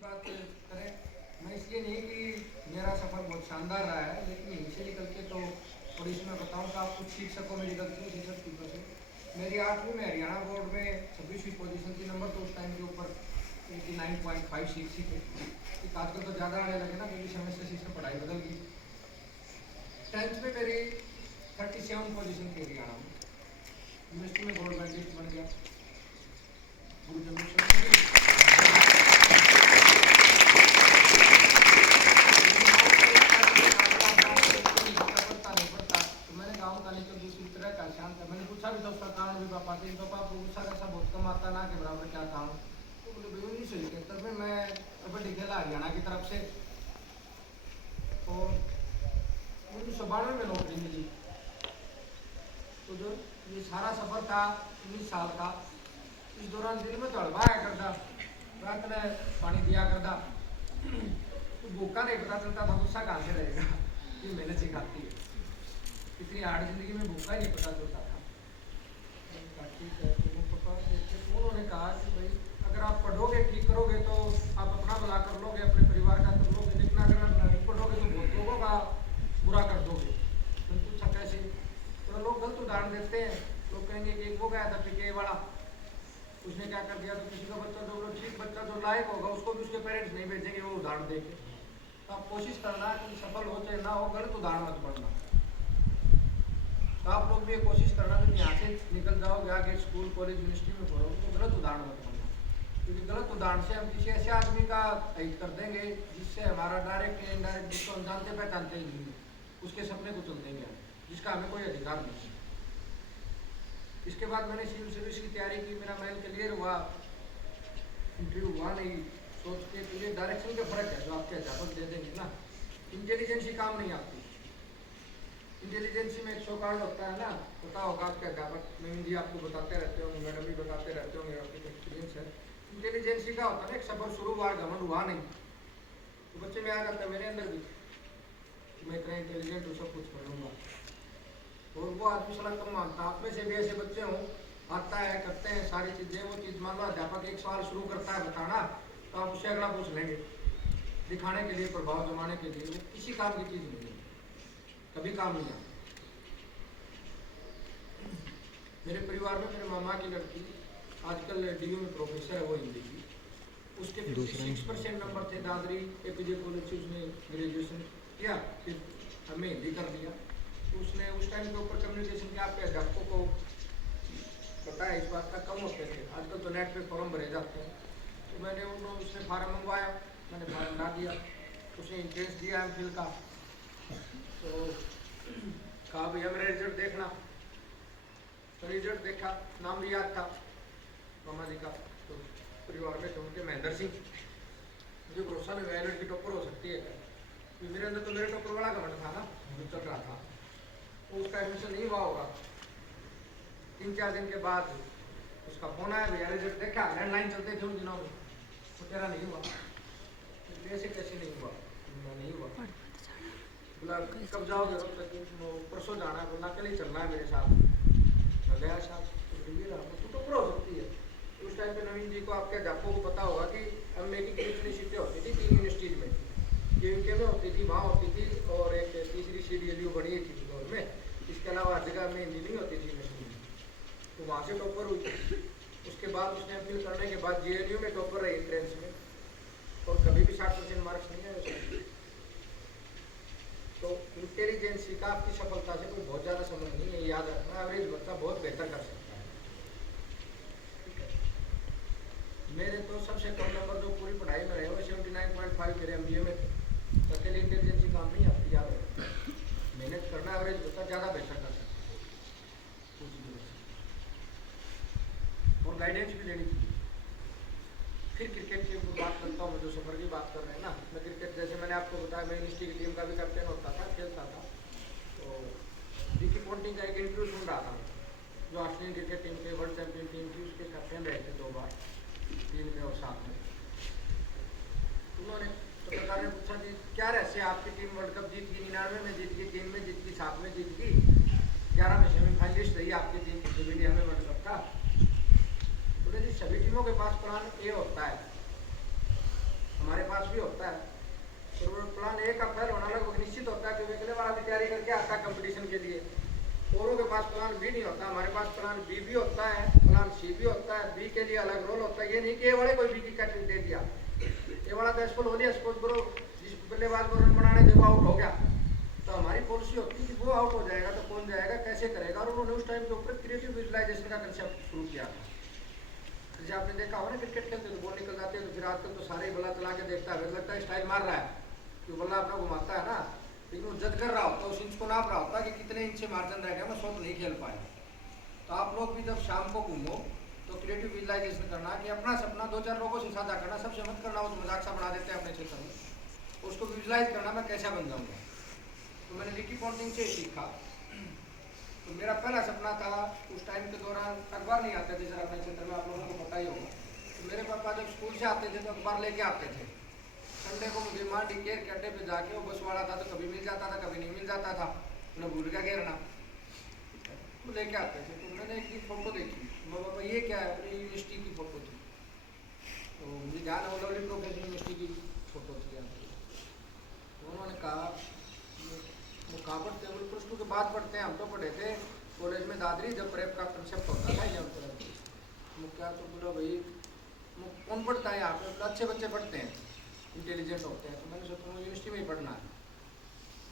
बात करें, मैं इसलिए नहीं कि मेरा सफ़र बहुत शानदार रहा है, लेकिन यहीं से निकल के तो थोड़ी सी मैं बताऊँ तो आप कुछ सीख सको मेरी गलतियों से, सब चीज़ों से। मेरी 8वीं में हरियाणा बोर्ड में 26वीं पोजीशन थी, नंबर तो उस टाइम के ऊपर 89.56 ही थे। एक आजकल तो ज़्यादा आने लगे ना, क्योंकि सेमेस्टर सिस्टम पढ़ाई बदल गई। 10th में मेरी 37 पोजीशन थी हरियाणा में। यूनिवर्सिटी में गोल्ड मेडलिस्ट बन गया। गुरु जम्मू मैंने पूछा भी था उसका कारण भी पापा से, पापा आपको गुस्सा कैसा बहुत कम आता ना के बराबर क्या काम। तो बोले भाई 1971 में मैं कबड्डी खेला हरियाणा की तरफ से, और 1992 में नौकरी मिली। तो जो ये सारा सफ़र था 19 साल का, इस दौरान दिल में तो हड़बाया करता, रात में पानी दिया करता, तो भूखा नहीं पता चलता था, गुस्सा कहाँ से रहेगा, ये मेहनत सिखाती है। इतनी हार्ड जिंदगी में भूखा ही नहीं पता चलता था। ठीक है, तो उन्होंने कहा कि भाई अगर आप पढ़ोगे ठीक करोगे तो आप अपना भला कर लोगे, अपने परिवार का कर लोगे, लेकिन अगर आप नहीं पढ़ोगे तो बहुत लोगों का बुरा कर दोगे। तो पूछा कैसे? तो लोग गलत उदाहरण देते हैं। लोग कहेंगे कि वो गया था पीके वाला, उसने क्या कर दिया, तो किसी का बच्चा जो ठीक बच्चा जो लायक होगा उसको भी उसके पेरेंट्स नहीं भेजेंगे वो उदाहरण देके। तो आप कोशिश करना कि सफल हो चाहे ना हो, गलत उदाहरण मत पढ़ना। तो आप लोग भी ये कोशिश करना कि यहाँ से निकल जाओगे, आगे स्कूल कॉलेज यूनिवर्सिटी में पढ़ोगे तो गलत उदाहरण मत पढ़ना, क्योंकि गलत उदाहरण से हम किसी ऐसे आदमी का हित कर देंगे जिससे हमारा डायरेक्ट या इनडायरेक्ट, जिसको हम जानते पहचानते ही नहीं, उसके सपने को चुन देंगे, जिसका हमें कोई अधिकार नहीं। इसके बाद मैंने सिविल सर्विस की तैयारी की, मेरा मेल क्लियर हुआ, इंटरव्यू हुआ नहीं, सोच के तो ये डायरेक्शन का फर्क है जो आपके अध्यापक दे देंगे ना। इंटेलिजेंसी काम नहीं आती। इंटेलिजेंसी में एक शो कार्ड होता है ना, पता होगा आपके अध्यापक नवीन जी आपको बताते रहते होंगे, मैडम भी बताते रहते होंगे, आपकी एक्सपीरियंस है। इंटेलिजेंसी का होता है ना, एक सफर शुरू हुआ, घमंड हुआ नहीं, तो बच्चे में आ जाता है, मेरे अंदर भी मैं इतना इंटेलिजेंट हूँ, सब कुछ कर लूँगा। और वो आदमी सलाह कम मानता। आप में से भी ऐसे बच्चे हों, आता है करते हैं सारी चीज़ें, वो चीज़ मान लो अध्यापक एक सवाल शुरू करता है बताना, तो आप उससे अगला पूछ लेंगे, दिखाने के लिए, प्रभाव जमाने के लिए। वो किसी काम की चीज़ नहीं है, कभी काम नहीं आता। मेरे परिवार में मेरे मामा की लड़की आजकल डीयू में प्रोफेसर है, वो हिंदी की, उसके 56% नंबर थे। दादरी एपीजे कॉलेज से उसने ग्रेजुएशन किया, फिर हमें हिंदी कर दिया। तो उसने उस टाइम के ऊपर कम्युनिकेशन के आपके अध्यापकों को बताया, इस बात का कम होते थे, आजकल तो नेट पे फॉर्म भरे जाते हैं। तो मैंने उसने फार्म मंगवाया, मैंने फार्म ला दिया, उसने इंट्रेंस दिया एमफिल का। तो कहा भैया मेरा रिजल्ट देखना, तो रिजल्ट देखा, नाम भी याद था मामा जी का, तो परिवार में थे उनके महेंद्र सिंह। मुझे भरोसा नहीं हुआ लड़की टॉपर हो सकती है, क्योंकि मेरे अंदर तो मेरे टॉपर वाला घमंड था ना, जो चल रहा था। तो उसका एडमिशन नहीं हुआ होगा। 3-4 दिन के बाद उसका फोन आया, भैया रिजल्ट देखा, लैंडलाइन चलते थे उन दिनों में, तो तेरा नहीं हुआ। ऐसे कैसे नहीं हुआ? नहीं हुआ। बोला कब जाओगे? परसों जाना है। बोला कल ही चलना है मेरे साथ। मैं गया साथ, तो टॉपर हो सकती है। उस टाइम पे नवीन जी को, आपके अध्यापकों को पता होगा कि हम मेकिंग यूनिवर्सिटी होती थी 3 यूनिवर्सिटीज में, के में होती थी, वहाँ होती थी, और एक तीसरी CDLU बनी थी इंदौर में। इसके अलावा हर जगह में हिंदी नहीं होती थी यूनिवर्सिटी में, तो वहाँ से टॉपर हुई। उसके बाद उसने अपील करने के बाद JNU में टॉपर रही एंट्रेंस में, और कभी भी 60% मार्क्स नहीं आए। तो इंटेलिजेंसी का आपकी सफलता से कोई बहुत ज़्यादा संबंध नहीं है, याद रखना। एवरेज बच्चा बहुत बेहतर कर सकता है। मेरे तो सबसे कम नंबर जो पूरी पढ़ाई में रहे वो 79.5 मेरे MBA में थे। अकेले इंटेलिजेंसी काम नहीं आती, याद रखना। मेहनत करना, एवरेज बच्चा ज़्यादा बेहतर कर सकता है, और गाइडेंस भी लेनी चाहिए। फिर क्रिकेट की बात करता हूँ, जो सफर की बात कर रहे हैं ना, मैं क्रिकेट, जैसे मैंने आपको बताया, मैं यूनिवर्सिटी की टीम का भी कैप्टन होता था, खेलता था। तो विकी पॉन्टिंग का एक इंटरव्यू सुन रहा था, जो ऑस्ट्रेलियन क्रिकेट टीम के वर्ल्ड चैंपियन टीम थी, उसके कैप्टन रहे थे 2 बार, 3 में और 7 में। उन्होंने पत्रकार ने पूछा कि क्या रहस्य, आपकी टीम वर्ल्ड कप जीत गई, 99 में जीत गई, 3 में जीत गई, 7 में जीत गई, 11 में सेमीफाइनलिस्ट रही आपकी टीम जब इंडिया में वर्ल्ड कप का। बोले जी सभी टीमों के पास प्लान ए होता है, हमारे पास भी होता है, और प्लान ए का फेल होना लगभग निश्चित होता है, क्योंकि अगले वाला भी तैयारी करके आता है कंपटीशन के लिए। औरों के पास प्लान बी नहीं होता, हमारे पास प्लान बी भी होता है, प्लान सी भी होता है। बी के लिए अलग रोल होता है, ये नहीं कि ए वाले कोई बी की कैटेगरी दे दिया, ए वाला तो एक्सपोल हो दिया, सपोज करो जिस बल्लेबाज को रन बनाने थे वो आउट हो गया, तो हमारी पॉलिसी होती है कि वो आउट हो जाएगा तो कौन जाएगा, कैसे करेगा, और उन्होंने उस टाइम के ऊपर क्रिएटिव विजुअलाइजेशन का कंसेप्ट शुरू किया था। जैसे आपने देखा हो ना क्रिकेट खेलते तो बॉल निकल जाती है, तो फिर आजकल तो सारे ही बल्ला चला के देखता है, लगता है स्टाइल मार रहा है, तो बल्ला अपना घुमाता है ना, लेकिन वो जज कर रहा होता है, उस इंच को नाप रहा होता है कि कितने इंच से मार्जिन रह गया, मैं शॉट नहीं खेल पाया। तो आप लोग भी जब शाम को घूमो तो क्रिएटिव विजुअलाइजेशन करना कि अपना सपना 2-4 लोगों से साझा करना, सबसे मत करना वो तो मजाक सा बना देते हैं अपने क्षेत्र में, उसको विजुअलाइज करना मैं कैसा बन जाऊँगा। तो मैंने रिकी पॉन्टिंग से सीखा। तो मेरा पहला सपना था, उस टाइम के दौरान अखबार नहीं आते थे सर अपने क्षेत्र में, आप लोगों को पता ही होगा, तो मेरे पापा जब स्कूल से आते थे तो अखबार लेके आते थे। संडे को मुझे मांडी केर के अड्डे पे जाके, वो बस वाला था तो कभी मिल जाता था कभी नहीं मिल जाता था, उन्हें भूल गया घेरना, तो लेके आते थे। तो मैंने एक दिन फोटो देखी, पापा ये क्या है, अपनी यूनिवर्सिटी की फोटो थी, तो मुझे ध्यान है वो लवली प्रोफेशनल यूनिवर्सिटी की फोटो थी। तो उन्होंने कहा वो कहाँ पढ़ते हैं, प्लस 2 के बाद पढ़ते हैं, हम तो पढ़े थे कॉलेज में दादरी, जब प्रेप का कंसेप्ट होता था यहाँ पर। क्या तो बोला भाई कौन पढ़ता है यहाँ पे, अच्छे बच्चे पढ़ते हैं, इंटेलिजेंट होते हैं। तो मैंने सोचा मुझे यूनिवर्सिटी में ही पढ़ना है।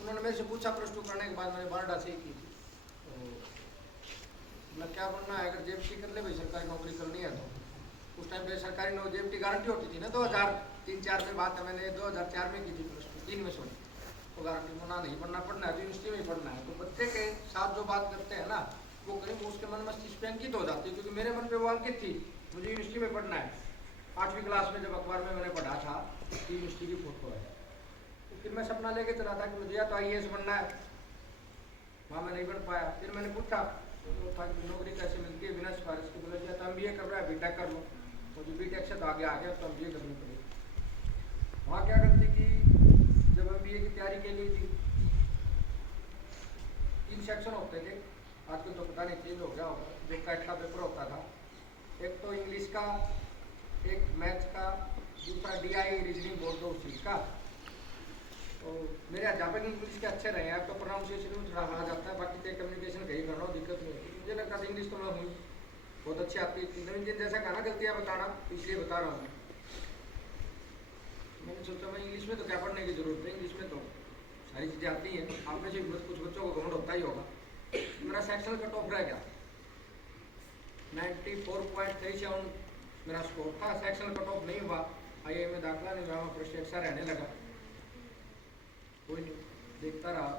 उन्होंने मेरे से पूछा प्लस 2 करने के बाद, मैंने बारडा से ही की थी, तो मैं क्या बनना है, अगर जेएफटी कर ले भाई सरकारी नौकरी करनी है तो। उस टाइम पे सरकारी जेएफटी गारंटी होती थी ना, 2003-4 में बात है, मैंने 2004 में की थी प्लस 2, 3 में सॉरी, तो गारंटी मना नहीं पढ़ना पढ़ना है तो यूनिवर्सिटी में ही पढ़ना है। तो बच्चे के साथ जो बात करते हैं ना, वो करीब उसके मन मस्तिष्क पे अंकित हो जाती है, क्योंकि मेरे मन पे वो अंकित थी, मुझे यूनिवर्सिटी में पढ़ना है। 8वीं क्लास में जब अखबार में मैंने पढ़ा था कि यूनिवर्सिटी की फोटो है, तो फिर मैं सपना लेके चला था कि मुझे या तो IAS बनना है, वहाँ मैं नहीं बन पाया। फिर मैंने पूछा तो था कि नौकरी कैसे मिलती है बिना सिफारिश के, बोला या तो MBA कर रहा है बीटेक कर लो, मुझे बीटेक से तो आगे आ गया, तो MBA करनी पड़ेगी। वहाँ क्या करती कि जब MBA की तैयारी के लिए थी, 3 सेक्शन होते थे, आजकल तो पता नहीं चेंज हो गया होगा, जो कैट का पेपर होता था, एक तो इंग्लिश का, एक मैथ्स का, दूसरा DI रीजनिंग बोर्ड दो चीज़ का। तो मेरे अध्यापक इंग्लिश के अच्छे रहे हैं, अब तो प्रोनाउंसिएशन में थोड़ा आ जाता है, बाकी तो कम्युनिकेशन कहीं करना हो दिक्कत नहीं होती। मुझे लगता था इंग्लिश तो मैं हूँ बहुत अच्छी आती है, नवीन दिन जैसा कहना गलतियाँ बताना, इसलिए बता रहा हूँ। मैंने सोचा मैं इंग्लिश में तो क्या पढ़ने की जरूरत है, इंग्लिश में तो सारी चीज़ें आती हैं, आप में से कुछ बच्चों को घमंड होता ही होगा। मेरा सेक्शनल कट ऑफ रह गया, 94.37 मेरा स्कोर था, सेक्शनल कट ऑफ नहीं हुआ, IA में दाखिला नहीं हुआ, फ्रस्ट्रेट सा रहने लगा। कोई नहीं, देखता रहा।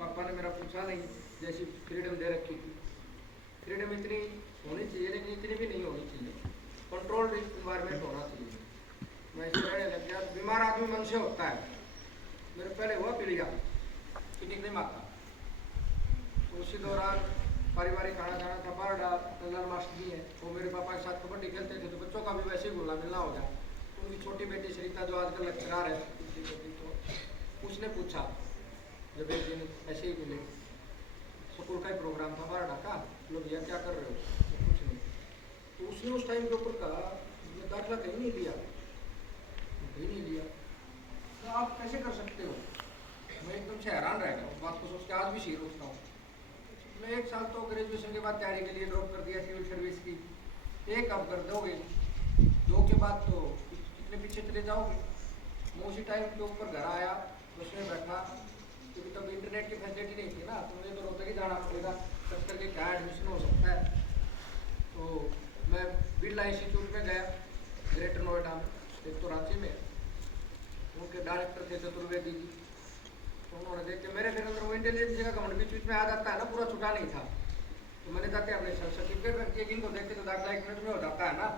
पापा ने मेरा पूछा नहीं, जैसी फ्रीडम दे रखी थी, फ्रीडम इतनी होनी चाहिए लेकिन इतनी भी नहीं होनी चाहिए, कंट्रोल्ड इन्वायरमेंट होना चाहिए। मैं इससे रहने लग गया। बीमार आदमी मन से होता है, मेरे पहले हुआ पीलिया, किडनी नहीं माता, तो उसी दौरान पारिवारिक खाना खाना था, बारडा नंदलाल मास्टर जी हैं, वो मेरे पापा के साथ कबड्डी खेलते थे, तो बच्चों का भी वैसे ही घुलना मिलना हो गया। उनकी छोटी बेटी सरिता जो आजकल लेक्चरार है, तो उसने पूछा जब एक दिन ऐसे ही मिले, स्कूल का ही प्रोग्राम था बारडा का, लोग भैया क्या कर रहे हो, तो कुछ नहीं। तो उसने उस टाइम के ऊपर कहा मैं दाखिला कहीं नहीं लिया, कहीं नहीं लिया, तो आप कैसे कर सकते हो। मैं एकदम से हैरान रह गया, उस बात को सोच के आज भी शीर उठता हूँ। मैं 1 साल तो ग्रेजुएशन के बाद तैयारी के लिए ड्रॉप कर दिया सिविल सर्विस की, 1 अब कर दोगे, 2 के बाद तो कितने पीछे चले जाओगे। मैं उसी टाइम के ऊपर घर आया, बस में बैठा, क्योंकि तब इंटरनेट की फैसिलिटी नहीं थी ना, तो मुझे तो रोहतक ही जाना पड़ेगा, तब करके क्या एडमिशन हो सकता है। तो मैं बिरला इंस्टीट्यूट में गया, ग्रेटर नोएडा में, एक तो रांची में, उनके डायरेक्टर थे चतुर्वेदी जी, तो उन्होंने देख के मेरे फिर अंदर वो इंटेलिजेंस का घमंड बीच में आ जाता है ना, पूरा छुटा नहीं था। तो मैंने जाके अपने सर्टिफिकेट रखी है, जिनको देखते तो दाखिला 1 मिनट में हो जाता है ना,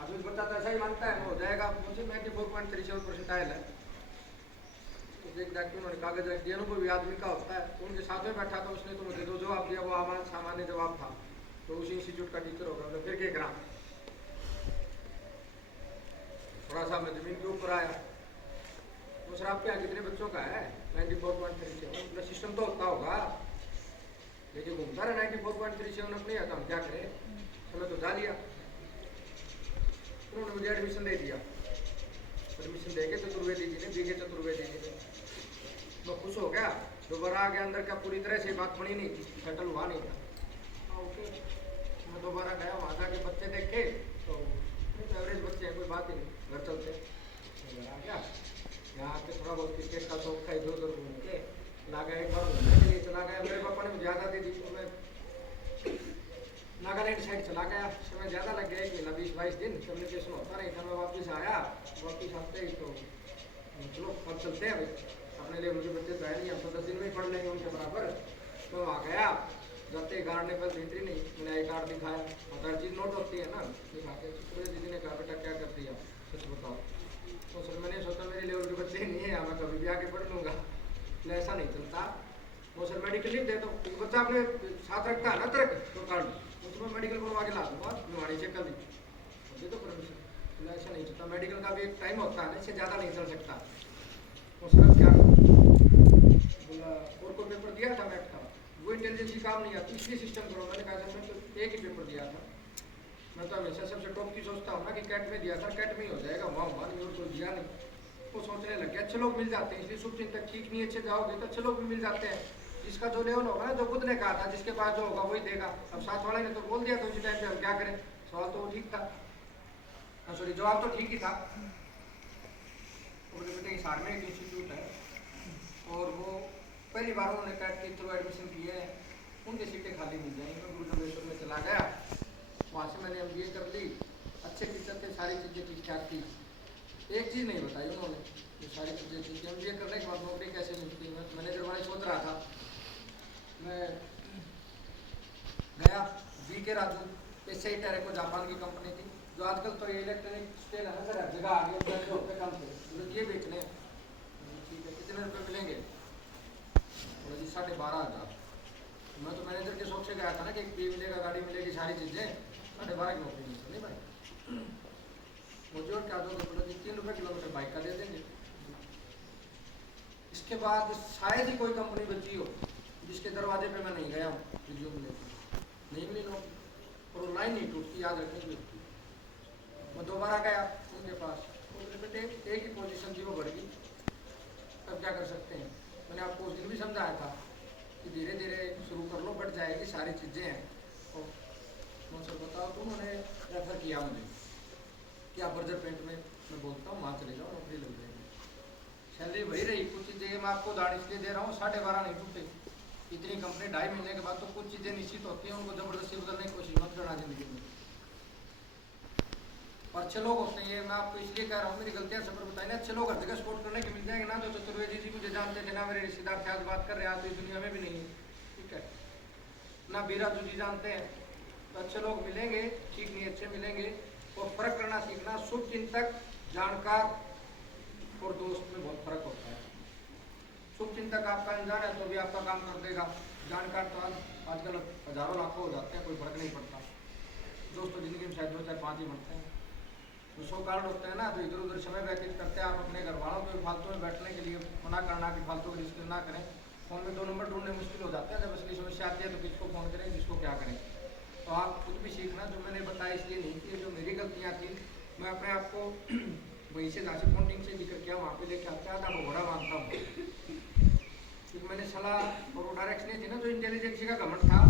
आदमी बच्चा तो ऐसा ही मानता है हो जाएगा, मुझे 94.37% आयल है। तो देख के उन्होंने कागज रख दिया, अनुभवी आदमी का होता है, उनके साथ में बैठा था, उसने तो मुझे जो जवाब दिया वो सामान्य जवाब था, तो उसी इंस्टीट्यूट का टीचर होगा, तो फिर क्या करा, थोड़ा सा मैं जमीन के ऊपर आया। तो सर आपके यहाँ कितने बच्चों का है, 94.37, सिस्टम तो होता होगा, लेकिन घूमता रहा 94.37 अपने आता, हम क्या करें, समय तो जा लिया। उन्होंने मुझे एडमिशन दे दिया, एडमिशन सी देखे चतुर्वेदी जी ने, बीके चतुर्वेदी जी ने। मैं खुश हो गया, दोबारा आ गया अंदर का, पूरी तरह से बात बनी नहीं थी, सेटल हुआ नहीं था। ओके, मैं दोबारा गया, वहाँ जाके बच्चे देखे तो एवरेज बच्चे हैं, कोई बात ही नहीं, घर चलते। घर आ गया, यहाँ आके थोड़ा बहुत क्रिकेट का शौक था, इधर उधर घूम के ला गया, एक बार घूमने के लिए चला गया। मेरे पापा ने मुझे ज़्यादा दे दी तो मैं नागालैंड साइड चला गया। समय ज़्यादा लग गया, 1 महीना 20-22 दिन, कम्युनिकेशन होता नहीं था। मैं वापस आया, वापस आते ही तो चलो अब चलते हैं भाई, अपने लिए मुझे बच्चे तो है नहीं, अब तो 10 दिन में ही पढ़ लेंगे उनके बराबर। तो आ गया, जाते ही गार्ड ने पहले भीतरी नहीं, मैंने आई कार्ड दिखाया, और हर चीज़ नोट होती है ना, दिखाते दीदी ने कहा बेटा क्या कर दिया, सच बताओ। तो सर मैंने सोचा मेरे लेवल के बच्चे नहीं है, मैं कभी भी आके पढ़ लूँगा, ऐसा नहीं चलता। वो सर मेडिकल लिख दे दो, बच्चा अपने साथ रखता है ना तरक तो कार्ड, उसमें मेडिकल बनवा के ला दूँगा, बीमारी चेक कर दी तो परमिशन। ऐसा नहीं चलता, मेडिकल का भी एक टाइम होता है ना, इससे ज़्यादा नहीं चल सकता। वो सर क्या बोला, और कोई पेपर दिया था मैथ का, वो इंटेलिजेंसी काम नहीं आती, इसलिए सिस्टम करो। मैंने कहा सर मैं तो एक ही पेपर दिया था, मैं तो हमेशा सबसे टॉप की सोचता हूँ ना कि कैट में दिया था, कैट में ही हो जाएगा, वहाँ नहीं और कोई दिया नहीं। वो सोचने लग गया, अच्छे लोग मिल जाते हैं, इसलिए शुभचिंतक ठीक नहीं अच्छे जाओगे तो अच्छे लोग भी मिल जाते हैं। जिसका जो लेवल होगा ना, जो खुद ने कहा था जिसके पास जो होगा वही देगा। अब साथ वाले ने तो बोल दिया था उसी टाइम पे, हम क्या करें, सवाल तो वो ठीक था, सॉरी जवाब तो ठीक ही था। बेटे हिसार में एक इंस्टीट्यूट है और वो पहली बार उन्होंने कैट के थ्रू एडमिशन किए हैं, उनकी सीटें खाली मिल जाएंगी। मैं गुरुदेवेश्वर में चला गया, वहाँ से मैंने MBA कर ली, अच्छे टीचर थे, सारी चीज़ें ठीक ठाक थी। एक चीज़ नहीं बताई उन्होंने, ये सारी चीज़ें थी। MBA करने के बाद नौकरी कैसे मिलती है, मैनेजर वाले सोच रहा था। मैं गया, BK राजू, SI टेरेको जापान की कंपनी थी, जो आजकल तो ये इलेक्ट्रॉनिक स्टेल है ना सर, हर जगह आ गए, रुपये कम थे, तो ये बेचने हैं। ठीक है, कितने रुपये मिलेंगे, बोला जी 12,500। मैं तो मैनेजर के शौक से गया था ना कि ये मिलेगा, गाड़ी मिलेगी, सारी चीज़ें, 12,500 की नौकरी नहीं चली भाई। मुझे और क्या दो, बोला जी 3 रुपये किलोमीटर बाइक का दे देंगे। इसके बाद शायद ही कोई कंपनी बची हो जिसके दरवाजे पे मैं नहीं गया हूँ, रिज्यूम लेकर नहीं मिली नौकरी, और लाइन नहीं टूटती, याद रखनी होती। मैं दोबारा गया उनके पास, तो बेटे एक ही पोजीशन थी, वो बढ़ गई, तब क्या कर सकते हैं। मैंने आपको उस दिन भी समझाया था कि धीरे धीरे शुरू कर लो, बढ़ जाएगी, सारी चीज़ें हैं। तो मुझसे बताओ, तो उन्होंने रेफर किया मुझे कि आप बर्जर पेंट में, मैं बोलता हूँ वहाँ चले जाओ, नौकरी लग जाएगी, सैलरी वही रही। कुछ चीज़ें मैं आपको उदाहरण इसलिए दे रहा हूँ, 12.5 नहीं टूटे, इतनी कंपनी 2.5 महीने के बाद तो कुछ चीज़ें निश्चित होती हैं, उनको ज़बरदस्ती बदलने की कोशिश मत करना जिंदगी में। और अच्छे लोग होते हैं, ये मैं आपको इसलिए कह रहा हूँ, मेरी गलतियाँ सफर बताई ना, अच्छे लोग हर जगह सपोर्ट करने के मिल जाएंगे ना। जो चतुर्वेदी जी मुझे जानते थे ना, मेरे रिश्तेदार थे, आज बात कर रहे हैं, आज तो इस दुनिया में भी नहीं है, ठीक है ना, बीराजू जी जानते हैं। तो अच्छे लोग मिलेंगे, ठीक नहीं अच्छे मिलेंगे, और फर्क करना सीखना। शुभ चिंतक, जानकार और दोस्त में बहुत फर्क होता है। शुभ चिंतक आपका अनजान है तो भी आपका काम कर देगा, जानकार तो आजकल हजारों लाखों हो जाते हैं, कोई फर्क नहीं पड़ता। दोस्त तो जिंदगी में शायद 2 4 5 ही बनते हैं। तो 100 कार्ड होते हैं ना, तो इधर उधर समय व्यतीत करते हैं। आप अपने घर वालों को फालतू में बैठने के लिए मना करना कि फालतू की रिस्क ना करें। फ़ोन में 2 नंबर ढूंढने मुश्किल हो जाता है, जब असली समस्या आती है तो किसको फ़ोन करें, किसको क्या करें। तो आप खुद भी सीखना, जो मैंने बताया इसलिए नहीं कि जो मेरी गलतियाँ थी, मैं अपने आप को वहीं से जहाँ से पॉइंटिंग से जिक्र किया वहाँ पे लेके आता था, वो बड़ा मानता हूँ। क्योंकि मैंने सलाह और वो डायरेक्शन थी ना, जो इंटेलिजेंसी का घमंड था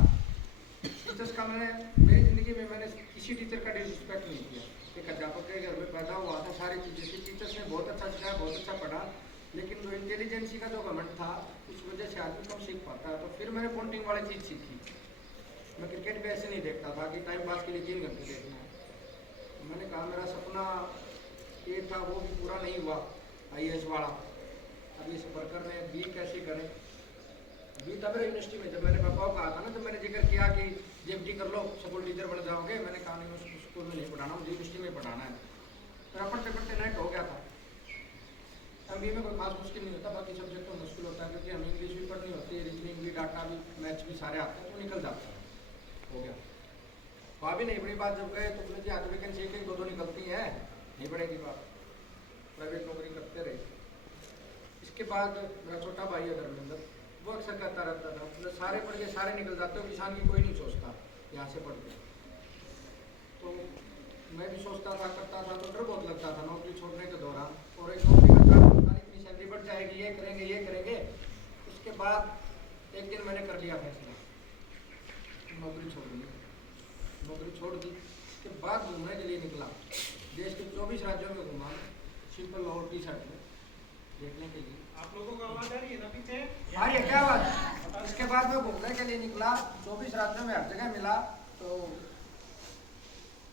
टीचर्स का, मेरी ज़िंदगी में मैंने किसी टीचर का डिसरिस्पेक्ट नहीं किया। एक अध्यापक के घर में पैदा हुआ था, सारी चीज़ें थी, टीचर्स ने बहुत अच्छा सिखाया, बहुत अच्छा पढ़ा, लेकिन जो इंटेलिजेंसी का जो घमंड था, उस वजह से आदमी कम सीख पाता है। तो फिर मैंने पॉइंटिंग वाली चीज़ सीखी। मैं क्रिकेट भी ऐसे नहीं देखता था कि टाइम पास के लिए 3 घंटे देखना है। मैंने कहा मेरा सपना ये था, वो भी पूरा नहीं हुआ, IAS वाला। अभी सफर कर रहे हैं, बी कैसे करें। बी तब यूनिवर्सिटी में, जब मैंने पापा को कहा था ना, जब मैंने जिक्र किया कि JFD कर लो, स्कूल टीचर बन जाओगे, मैंने कहा नहीं उस स्कूल में नहीं पढ़ाना, मुझे यूनिवर्सिटी में पढ़ाना है। मेरा पढ़ते पढ़ते नेट हो गया था। MBA में कोई खास मुश्किल नहीं होता, बाकी सब्जेक्ट तो मुश्किल होता है, क्योंकि हमें इंग्लिश भी पढ़नी होती है, रीजनिंग भी, डाटा भी, मैथ्स भी सारे आते हैं, तो निकल जाता है, हो गया। वहाँ भी नहीं बड़ी बात, जब गए तो बोले जी आज वैकेंसी 1 2 निकलती है, नहीं पड़ेगी बात, प्राइवेट नौकरी करते रहे। इसके बाद मेरा छोटा भाई है धर्मेंद्र, वो अक्सर कहता रहता था, मतलब सारे पढ़ के सारे निकल जाते हो, किसान की कोई नहीं सोचता यहाँ से पढ़ के। तो मैं भी सोचता था, करता था, तो डर बहुत लगता था नौकरी छोड़ने के दौरान। और एक एक दिन मैंने कर लिया फैसला, नौकरी छोड़ दी। नौकरी छोड़ दी के बाद घूमने के लिए निकला। देश के 24 राज्यों में घूमा, सिंपल और टी शर्ट में देखने के लिए। आप लोगों को आवाज आ रही है ना पीछे? हाँ, ये क्या बात। इसके बाद मैं घूमने के लिए निकला, 24 राज्यों में हर जगह मिला। तो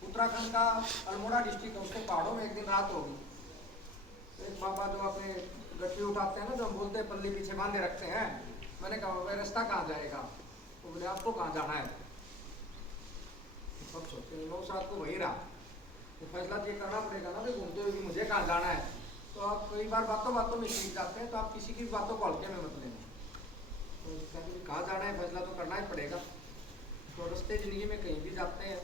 उत्तराखंड का अल्मोड़ा डिस्ट्रिक्ट है, उसके पहाड़ों में एक दिन रात होगी। तो एक बाबा जो अपने गठरी उठाते हैं ना, जो हम बोलते हैं पल्ली पीछे बांधे रखते हैं, मैंने कहा भाई रास्ता कहाँ जाएगा? तो बोले आपको कहाँ जाना है? सब सोचते 9-7 को वही रहा। तो फैसला ये करना पड़ेगा ना, घूमते हुए मुझे कहाँ जाना है। तो आप कई बार बातों बातों में सीख जाते हैं, तो आप किसी की भी बातों को हल्के में मत लेना। तो कहाँ जाना है फैसला तो करना ही पड़ेगा। तो रास्ते जिंदगी में कहीं भी जाते हैं,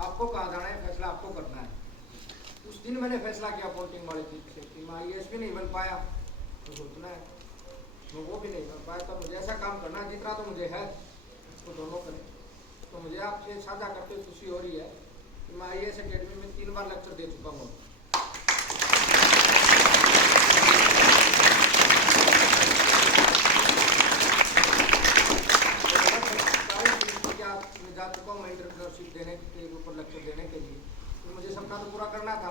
आपको कहाँ जाना है फैसला आपको करना है। उस दिन मैंने फैसला किया पोल्टिंग वाली चीज से कि मैं IAS भी नहीं बन पाया तो सोचना है, मैं वो भी नहीं बन पाया तो मुझे ऐसा काम करना है जितना तो मुझे है वो दोनों करें। तो मुझे आपसे साझा करते हुए खुशी हो रही है कि मैं IAS अकेडमी में 3 बार लेक्चर दे चुका हूँ। जा चुका हूँ मैं एंटरप्रेन्योरशिप देने के ऊपर लेक्चर देने के लिए। तो मुझे सबका तो पूरा करना था।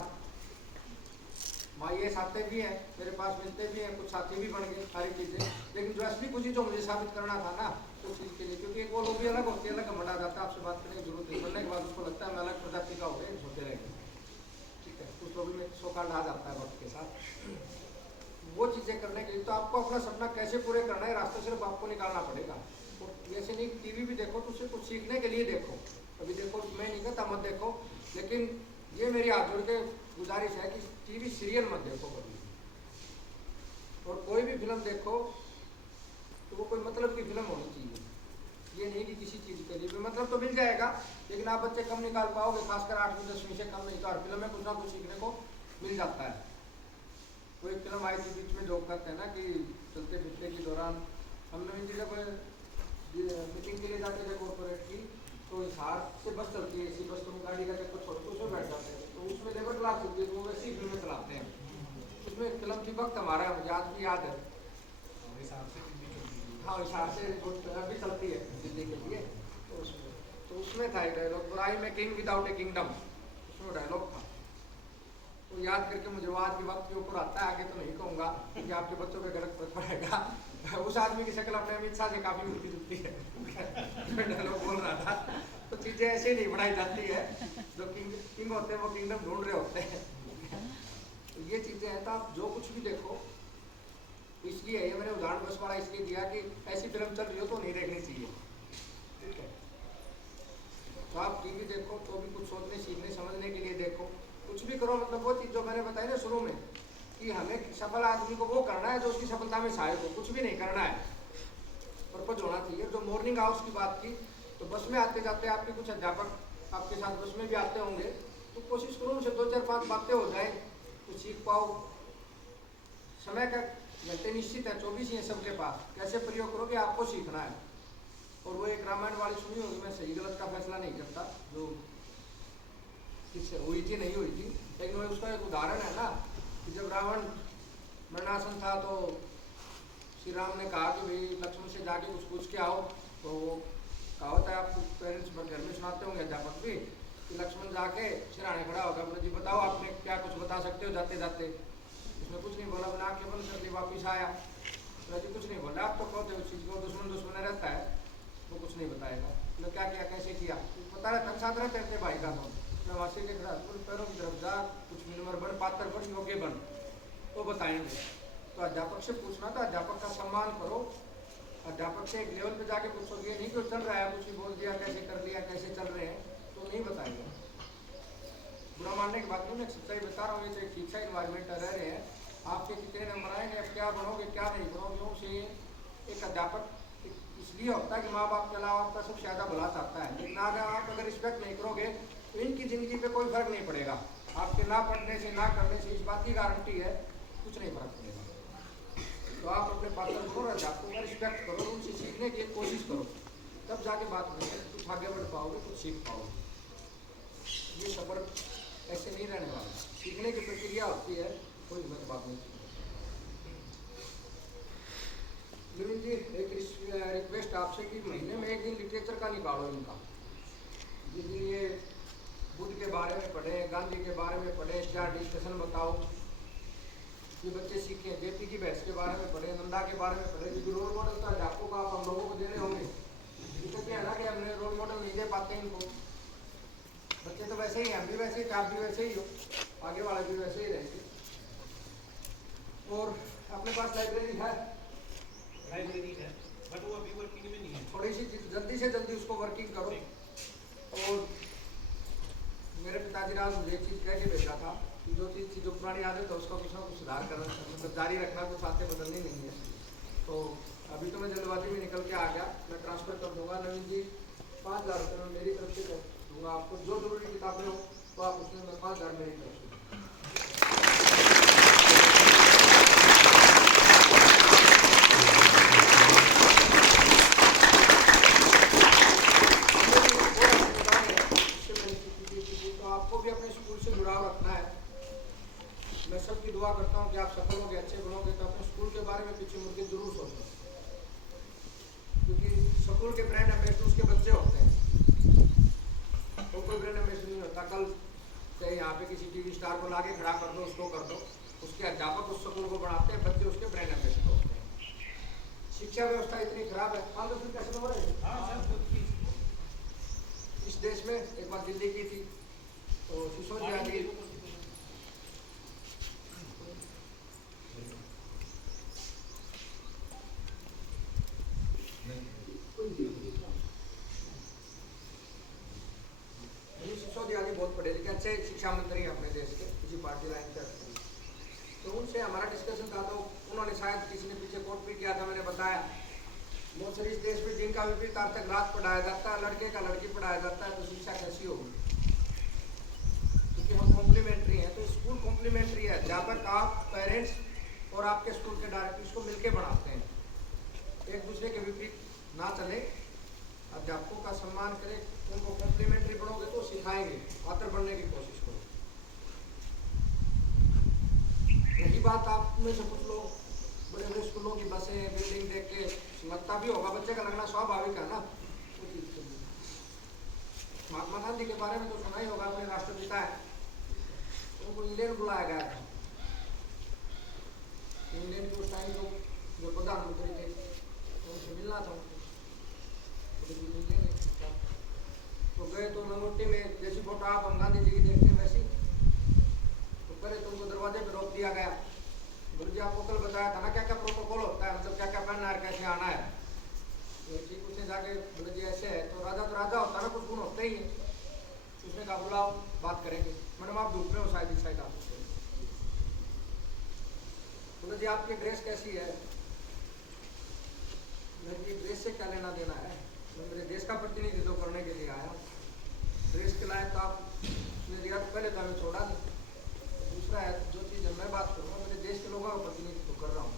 IAS आते भी हैं, मेरे पास मिलते भी हैं, कुछ साथी भी बन गए, सारी चीज़ें। लेकिन जो असली कुछ जो मुझे साबित करना था ना उस चीज़ के लिए, क्योंकि एक वो लोग भी अलग होती है, अलग घमंड आ जाता है, आपसे बात करने की जरूरत है। बनने के बाद उसको लगता है मैं अलग प्रजाति का हो गया, होते रहेंगे। ठीक है, कुछ लोग में सो कार्ड आ जाता है वक्त के साथ। वो चीज़ें करने के लिए तो आपको अपना सपना कैसे पूरे करना है, रास्ते सिर्फ आपको निकालना पड़ेगा। जैसे नहीं टीवी भी देखो तो उससे कुछ सीखने के लिए देखो। अभी देखो मैं नहीं कहता मत देखो, लेकिन ये मेरी हाथ जोड़ के गुजारिश है कि टीवी सीरियल मत देखो कभी। और कोई भी फिल्म देखो तो वो कोई मतलब की फिल्म होनी चाहिए। ये नहीं कि किसी चीज़ के लिए भी मतलब तो मिल जाएगा, लेकिन आप बच्चे कम निकाल पाओगे, खासकर 8वीं 10वीं से कम नहीं। तो हर फिल्म में कुछ ना कुछ सीखने को मिल जाता है। कोई फिल्म आई थी बीच में जो कहते हैं ना कि चलते फिरते के दौरान हमने जब मीटिंग के लिए जाते थे कॉर्पोरेट की, तो हिसार से बस चलती है, इसी बस तुम गाड़ी का चक्कर छोड़ के उसमें बैठ जाते हैं। तो उसमें लेबर क्लास होती है, तो वो वैसी फिल्में चलाते हैं। उसमें एक फिल्म थी वक्त हमारा, मुझे आज भी याद है। हाँ, हिसार से भी चलती है दिल्ली के लिए। तो उसमें था एक डायलॉग, बुराई में किंग विदाउट ए किंगडम, उसमें डायलॉग था। तो याद करके मुझे वो आज के वक्त के ऊपर आता है। आगे तो नहीं कहूँगा क्योंकि आपके बच्चों पे गलत फर्क पड़ेगा। उस आदमी की शक्ल अपने अमित शाह से काफ़ी मिलती जुलती है। डायलॉग बोल रहा था। तो चीज़ें ऐसे नहीं बढ़ाई जाती है, जो किंग होते हैं वो किंगडम ढूंढ रहे होते हैं। तो ये चीज़ें हैं। तो आप जो कुछ भी देखो, इसलिए ये मैंने उदाहरण बस वाला इसलिए दिया कि ऐसी फिल्म चल रही हो तो नहीं देखनी चाहिए। ठीक है, तो आप टीवी देखो तो भी कुछ सोचने सीखने समझने के लिए देखो। कुछ भी करो, मतलब वो चीज़ जो मैंने बताई ना शुरू में कि हमें सफल आदमी को वो करना है जो उसकी सफलता में सहायक हो, कुछ भी नहीं करना है, पर्पज होना चाहिए। जो मॉर्निंग आवर्स की बात की, तो बस में आते जाते आपके कुछ अध्यापक आपके साथ बस में भी आते होंगे, तो कोशिश करो उनसे 2-4-5 बातें हो जाए तो सीख पाओ। समय का घंटे निश्चित है, 24 ही है सबके पास, कैसे प्रयोग करो कि आपको सीखना है। और वो एक रामायण वाली सुनी होगी, मैं सही गलत का फैसला नहीं करता, जो किससे हुई थी नहीं हुई थी, लेकिन वो उसका एक उदाहरण है ना कि जब रावण मरणासन था तो श्री राम ने कहा कि भाई लक्ष्मण से जाके कुछ पूछ के आओ। तो वो कहावत है, आपको पेरेंट्स घर में सुनाते होंगे अध्यापक भी, कि लक्ष्मण जाके सिराने खड़ा होगा, बोले जी बताओ आपने क्या कुछ बता सकते हो जाते जाते। उसने कुछ नहीं बोला, अपने आँखें बंद कर ली, वापिस आया, बोला जी कुछ नहीं बोला। आप तो कहते उस चीज़ को दुश्मन रहता है, वो कुछ नहीं बताएगा। तो क्या किया, कैसे किया, बता रहे तक साथ रहते थे भाई का। तो वासी के पैरों की तरफ जा, कुछ मिनवर बन, पात्र बन, योग्य बन, वो बताएंगे। तो अध्यापक से पूछना, तो अध्यापक का सम्मान करो। अध्यापक से एक लेवल पे जाके पूछो, ये नहीं कोई चल रहा है कुछ भी बोल दिया, कैसे कर लिया, कैसे चल रहे हैं, तो नहीं बताएगा। बुरा मानने की बात नहीं, मैं सच्चाई बता रहा हूँ। ये तो एक ठीक सा इन्वायरमेंट रह रहे हैं, आपके कितने नंबर आएंगे, अब क्या बनोगे क्या नहीं बनोगे, उसे एक अध्यापक इसलिए होता है कि माँ बाप के अलावा आपका सबसे ज़्यादा भला चाहता है। लेकिन अगर आप अगर रिस्पेक्ट नहीं करोगे तो इनकी ज़िंदगी पे कोई फर्क नहीं पड़ेगा। आपके ना पढ़ने से ना करने से इस बात की गारंटी है कुछ नहीं फर्क पड़ेगा। तो आप अपने पात्र करो, अध्यापकों का रिस्पेक्ट करो, उनसे सीखने की कोशिश करो, तब जाके बात करोगे, कुछ आगे बढ़ पाओगे, कुछ सीख पाओगे। ये सफर ऐसे नहीं रहने वाला, सीखने की प्रक्रिया होती है, कोई गलत बात नहीं। जी एक रिक्वेस्ट आपसे कि महीने में एक दिन लिटरेचर का निकालो इनका, जिस दिन ये बुद्ध के बारे में पढ़े, गांधी के बारे में पढ़े, 4 डिस्कशन बताओ, ये बच्चे सीखें। जेपी की बहस के बारे में पढ़े, नंदा के बारे में पढ़े, क्योंकि रोल मॉडल तो अध्यापकों का आप हम लोगों को देने होंगे। इससे क्या है ना कि हमने रोल मॉडल नहीं दे पाते इनको। बच्चे तो वैसे ही हैं, हम भी वैसे ही, आप भी वैसे ही हो, आगे वाले भी वैसे ही रहेंगे। और अपने पास लाइब्रेरी है बट वो अभी वर्किंग में नहीं है। थोड़ी सी जल्दी से जल्दी उसको वर्किंग करो। और मेरे पिताजी राज मुझे एक चीज़ कह के भेजा था कि जो पुरानी आदत है उसका कुछ ना कुछ सुधार करना, मतलब जारी रखना, कुछ आते बदलनी नहीं है। तो अभी तो मैं जल्दबाजी में निकल के आ गया, मैं ट्रांसफ़र कर दूंगा। नवीन जी 5,000 रुपये में मेरी तरफ से कर दूँगा आपको, जो जरूरी किताबें हो तो आप उसमें मैं 5,000 मेरी तरफ से। मैं सबकी दुआ करता हूँ कि आप सफल होंगे, अच्छे बनोगे, तो अपने स्कूल के बारे में पीछे मुड़ के जरूर सोचना, क्योंकि स्कूल के ब्रांड एम्बेसडर उसके बच्चे होते हैं, तो कोई ब्रांड एम्बेसडर नहीं होता। कल चाहे यहाँ पे किसी टीवी स्टार को लाके खड़ा कर दो, उसको कर दो, उसके अध्यापक उस स्कूल को बढ़ाते हैं, बच्चे उसके ब्रांड एम्बेसडर होते हैं। शिक्षा व्यवस्था इतनी खराब है। हाँ, तो फिर कैसे हो रहे हैं इस देश में? एक बार दिल्ली की थी, तो सिसोदिया जी बहुत पढ़े लिखे अच्छे शिक्षा मंत्री हैं अपने देश के, किसी पार्टी लाइन से। तो उनसे हमारा डिस्कशन था, तो उन्होंने शायद किसी ने पीछे कोट भी किया था, मैंने बताया मोस्टली इस देश में जिनका विपरीत तक रात पढ़ाया जाता है, लड़के का लड़की पढ़ाया जाता है, तो शिक्षा कैसी होगी? क्योंकि हम कॉम्प्लीमेंट्री हैं, तो स्कूल कॉम्प्लीमेंट्री है। अध्यापक, आप, पेरेंट्स और आपके स्कूल के डायरेक्टर इसको मिलकर बढ़ाते हैं, एक दूसरे के विपरीत ना चले, अध्यापकों का सम्मान करें, उनको कॉम्प्लीमेंट्री पढ़ोगे तो सिखाएंगे, आतर बनने की कोशिश करो। यही बात आप में से कुछ लोग बड़े बड़े स्कूलों की बसें, बिल्डिंग देख के लगता भी होगा, बच्चे का लगना स्वाभाविक है ना। महात्मा गांधी के बारे में तो सुना ही होगा, अपने राष्ट्रपिता है, उनको इंग्लैंड बुलाया गया था। इंग्लैंड के उस टाइम जो प्रधानमंत्री थे उनसे मिलना था उनको, तो गए, तो लंगोटी में जैसी फोटो आप हम गांधी जी की देखते हैं वैसी, तो पहले तो उनको दरवाजे पे रोक दिया गया। गुरु जी आपको कल बताया था ना क्या क्या प्रोटोकॉल होता है, मतलब क्या क्या पहनना है, कैसे आना है। तो ठीक उसने जाके बोले जी ऐसे है, तो राजा होता है ना, कुछ गुण होते ही है। उसने कहा बुलाओ, बात करेंगे। मैडम आप धूप में हो, शायद इस साइड आप। बोले जी आपकी ड्रेस कैसी है? मेरी ड्रेस से क्या लेना देना है, मैं मेरे देश का प्रतिनिधित्व करने के लिए आया। ड्रेस के लायक तो आप दिया, पहले तो हमें छोड़ा नहीं। दूसरा है जो चीज़ मैं बात करूँगा, मेरे देश के लोगों का प्रतिनिधित्व कर रहा हूँ।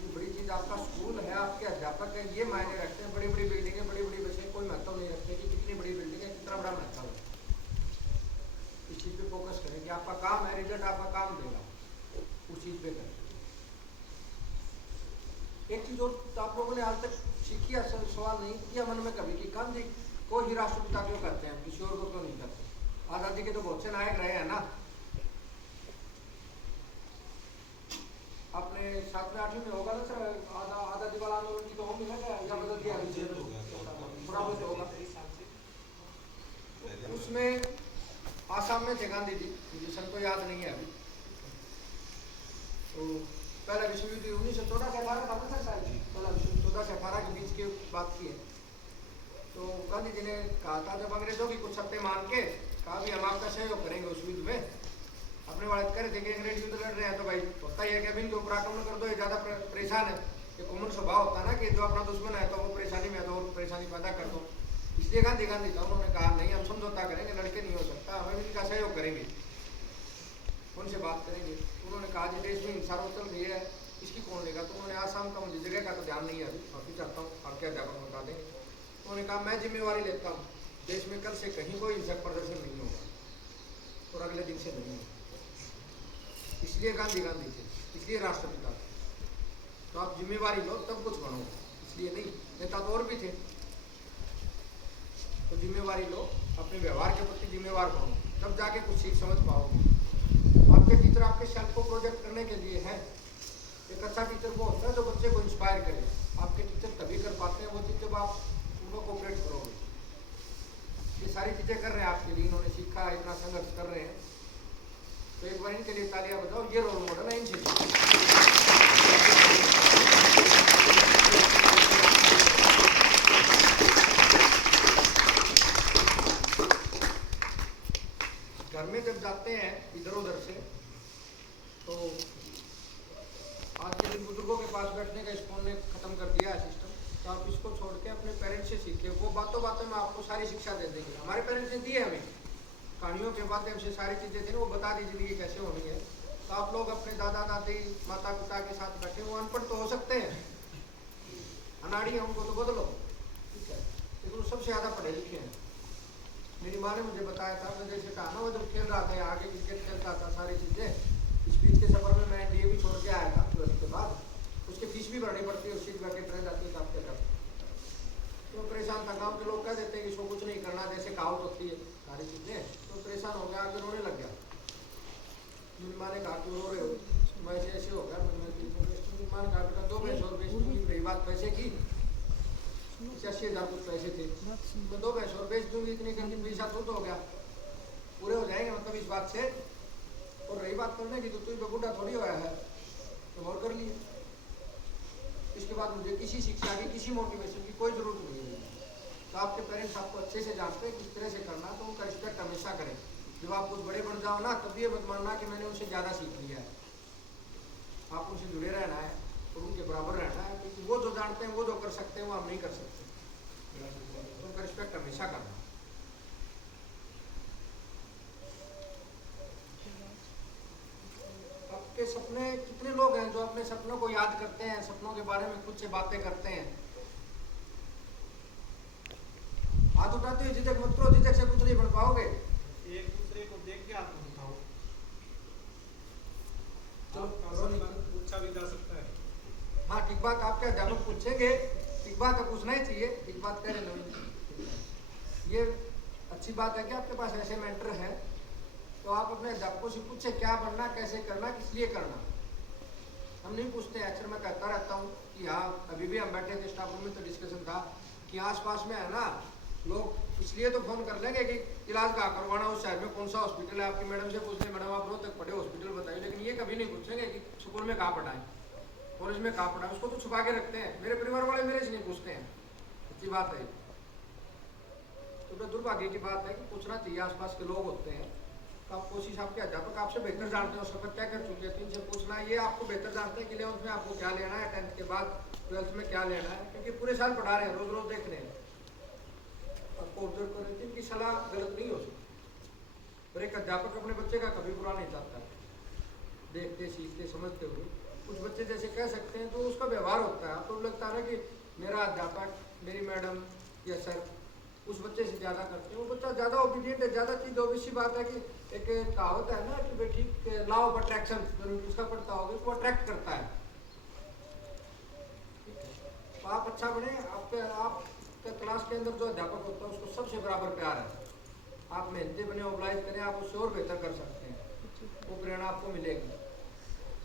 ये बड़ी चीज़ आपका स्कूल है, आपके अध्यापक है, ये मायने रखते हैं। बड़ी बड़ी बिल्डिंगें, बड़ी बड़ी बसें कोई महत्व नहीं रखते कि कितनी बड़ी बिल्डिंग है, कितना बड़ा महत्व है। इस चीज़ पे फोकस करें कि आपका काम है, रिजल्ट आपका काम देगा, उस चीज़ पे करें। एक चीज़ और तो आप लोगों ने आज तक सीखी, सवाल नहीं किया मन में कभी कि गांधी को ही राष्ट्रपिता क्यों करते हैं, किसी और को क्यों नहीं करते? आज़ादी के तो बहुत से नायक रहे हैं ना। आपने 7वीं 8वीं में होगा ना सर, आज़ादी वाला आंदोलन की तो होगी ना, क्या बदल दिया थोड़ा बहुत होगा। उसमें आसाम में थे गांधी जी, मुझे सन तो याद नहीं है अभी। तो पहला विश्व युद्ध 1914 से 18 था ना सर, पहला विश्व 14 से 18 के बीच की बात की है। तो गांधी जी ने कहा था, जब अंग्रेजों की कुछ सत्ते मान के कहा भी हम आपका सहयोग करेंगे उस युद्ध में, अपने वाले कह रहे थे कि अंग्रेज युद्ध लड़ रहे हैं तो भाई होता ही है कि अब इनके ऊपर आक्रमण कर दो, ये ज़्यादा परेशान है। एक कॉमन स्वभाव होता है ना कि जो अपना दुश्मन है तो वो परेशानी में है तो और परेशानी पैदा कर दो। इसलिए गांधी था, उन्होंने कहा नहीं हम समझौता करेंगे, लड़के नहीं हो सकता, हम इनका सहयोग करेंगे, उनसे बात करेंगे। उन्होंने कहा जी देश में हिंसा चल रही है, इसकी कौन लेगा? तो उन्होंने आसाम का, मुझे जगह का तो ध्यान नहीं है अभी, काफ़ी चाहता हूँ आपके अध्यापक बता देंगे। उन्होंने कहा मैं जिम्मेवारी लेता हूँ, देश में कल से कहीं कोई हिंसक प्रदर्शन नहीं होगा, और अगले दिन से नहीं होगा। इसलिए गांधी थे, इसलिए राष्ट्रपिता थे। तो आप जिम्मेवारी लो तब कुछ बनो, इसलिए नहीं। नेता तो और भी थे। तो जिम्मेवारी लो, अपने व्यवहार के प्रति जिम्मेवार बनो, तब जाके कुछ सीख समझ पाओगे। आपके टीचर आपके सेल्फ को प्रोजेक्ट करने के लिए है। एक अच्छा टीचर वो होता है जो बच्चे को इंस्पायर करे। आपके टीचर तभी कर पाते हैं वो चीज़ जब आप उनको कोऑपरेट करोगे। ये सारी चीज़ें कर रहे हैं आपके लिए, इन्होंने सीखा, इतना संघर्ष कर रहे हैं, तो एक बार इनके लिए तालियां बजाओ। ये रोल मॉडल है, इनसे घर में जब जाते हैं इधर उधर से, तो आज के दिन बुजुर्गों के पास बैठने का इस फोन ने खत्म कर दिया है सिस्टम। तो आप इसको छोड़ के अपने पेरेंट्स से सीखे। वो बातों बातों में आपको सारी शिक्षा दे देंगे। हमारे पेरेंट्स ने दी है हमें, कहानियों के माध्यम से सारी चीज़ें थी, वो बता दी जिंदगी कैसे होनी है। तो आप लोग अपने दादा दादी माता पिता के साथ बैठे, वो अनपढ़ तो हो सकते हैं, अनाड़ी है, उनको तो बदलो, ठीक है, लेकिन वो सबसे ज़्यादा पढ़े लिखे हैं। मेरी माँ ने मुझे बताया था, मैं जैसे कहा ना, वो जब खेल रहा था आगे क्रिकेट खेलता था, सारी चीज़ें, इस बीच के सफर में मैं एनडीए भी छोड़ के आया था 12th के बाद। उसकी फीस भी भरनी पड़ती है, उसकी बैठे रह जाती है आपके घर। तो परेशान था। गाँव के लोग कह देते हैं कि इसको कुछ नहीं करना, जैसे कहावत होती है सारी चीज़ें। तो परेशान हो गया, आगे रोने लग गया। मेरी माँ ने कहा क्यों रो रहे हो? मैं ऐसे हो गया। मेरी माँ ने कहा बेटा 2 भैंस और बेच दूंगी। रही बात पैसे की, 80,000 कुछ पैसे थे, तो 2 भैंस और बेच दूंगी, इतने करके पैसा तो हो गया, पूरे हो जाएंगे मतलब इस बात से। और रही बात करने की, तो तू बबूढ़ा थोड़ी होया है, तो और कर लिए। इसके बाद मुझे किसी शिक्षा की, किसी मोटिवेशन की कोई जरूरत नहीं है। तो आपके पेरेंट्स आपको अच्छे से जानते हैं किस तरह से करना, तो उनका रिस्पेक्ट हमेशा करें। जब आप कुछ बड़े बन जाओ ना, तब ये मत मानना कि मैंने उनसे ज़्यादा सीख लिया है। आप उनसे जुड़े रहना है और उनके बराबर रहना है, क्योंकि वो जो जानते हैं, वो जो कर सकते हैं, वो हम नहीं कर सकते। तो उनका रिस्पेक्ट हमेशा करना। आपके सपने, कितने लोग हैं जो अपने सपनों को याद करते हैं, सपनों के बारे में खुद से बातें करते हैं? हाथ उठाते हुए झिझक मत करो, झिझक से कुछ नहीं बन पाओगे। एक दूसरे को देख के आत्म उठाओ, चलो पूछा भी जा सकता है। हाँ ठीक बात, आपके अध्यापक पूछेंगे, ठीक बात है, पूछना ही चाहिए, ठीक बात कह रहे नहीं। ये अच्छी बात है कि आपके पास ऐसे मेंटर है। तो आप अपने अध्यापकों से पूछे क्या बनना, कैसे करना, किस लिए करना। हम नहीं पूछते। अक्सर मैं कहता रहता हूँ कि हाँ, अभी भी हम बैठे थे स्टाफ रूम में, तो डिस्कशन था कि आसपास में है ना लोग इसलिए तो फोन कर लेंगे कि इलाज कहाँ करवाना, उस शहर में कौन सा हॉस्पिटल है। आपकी मैडम से पूछ लें, मैडम आप रोहतक पढ़े, हॉस्पिटल बताइए। लेकिन ये कभी नहीं पूछेंगे कि स्कूल में कहाँ पढ़ाएं, कॉलेज में कहाँ पढ़ाएं। उसको तो छुपा के रखते हैं। मेरे परिवार वाले मेरे से नहीं पूछते हैं। अच्छी बात है, तो दुर्भाग्य की बात है कि पूछना चाहिए। आसपास के लोग होते हैं, तो आप कोशिश, आपके अध्यापक आपसे बेहतर जानते हैं, सफर तय कर चुके हैं, तो इनसे पूछना। ये आपको बेहतर जानते हैं कि 11th में आपको क्या लेना है, 10th के बाद 12th में क्या लेना है, क्योंकि पूरे साल पढ़ा रहे हैं, रोज रोज देख रहे हैं, आपको ऑब्जर्व कर रहे थे। इनकी सलाह गलत नहीं हो सकती। और एक अध्यापक अपने बच्चे का कभी बुरा नहीं चाहता, देखते सीखते समझते हुए। कुछ बच्चे जैसे कह सकते हैं, तो उसका व्यवहार होता है, आपको लगता है ना कि मेरा अध्यापक, मेरी मैडम या सर उस बच्चे से ज़्यादा करते हैं, वो बच्चा ज़्यादा ओबीडियंट है, ज़्यादा चीज़। ऑब्वियस सी बात है कि एक कहावत है ना कि बेटी लॉ ऑफ अट्रैक्शन, उसका पढ़ता होगा, वो अट्रैक्ट करता है। तो आप अच्छा बने। आपके क्लास के अंदर जो अध्यापक होता है उसको सबसे बराबर प्यार है। आप मेहनती बने, ऑब्लाइज करें, आप उससे और बेहतर कर सकते हैं। वो प्रेरणा आपको मिलेगी।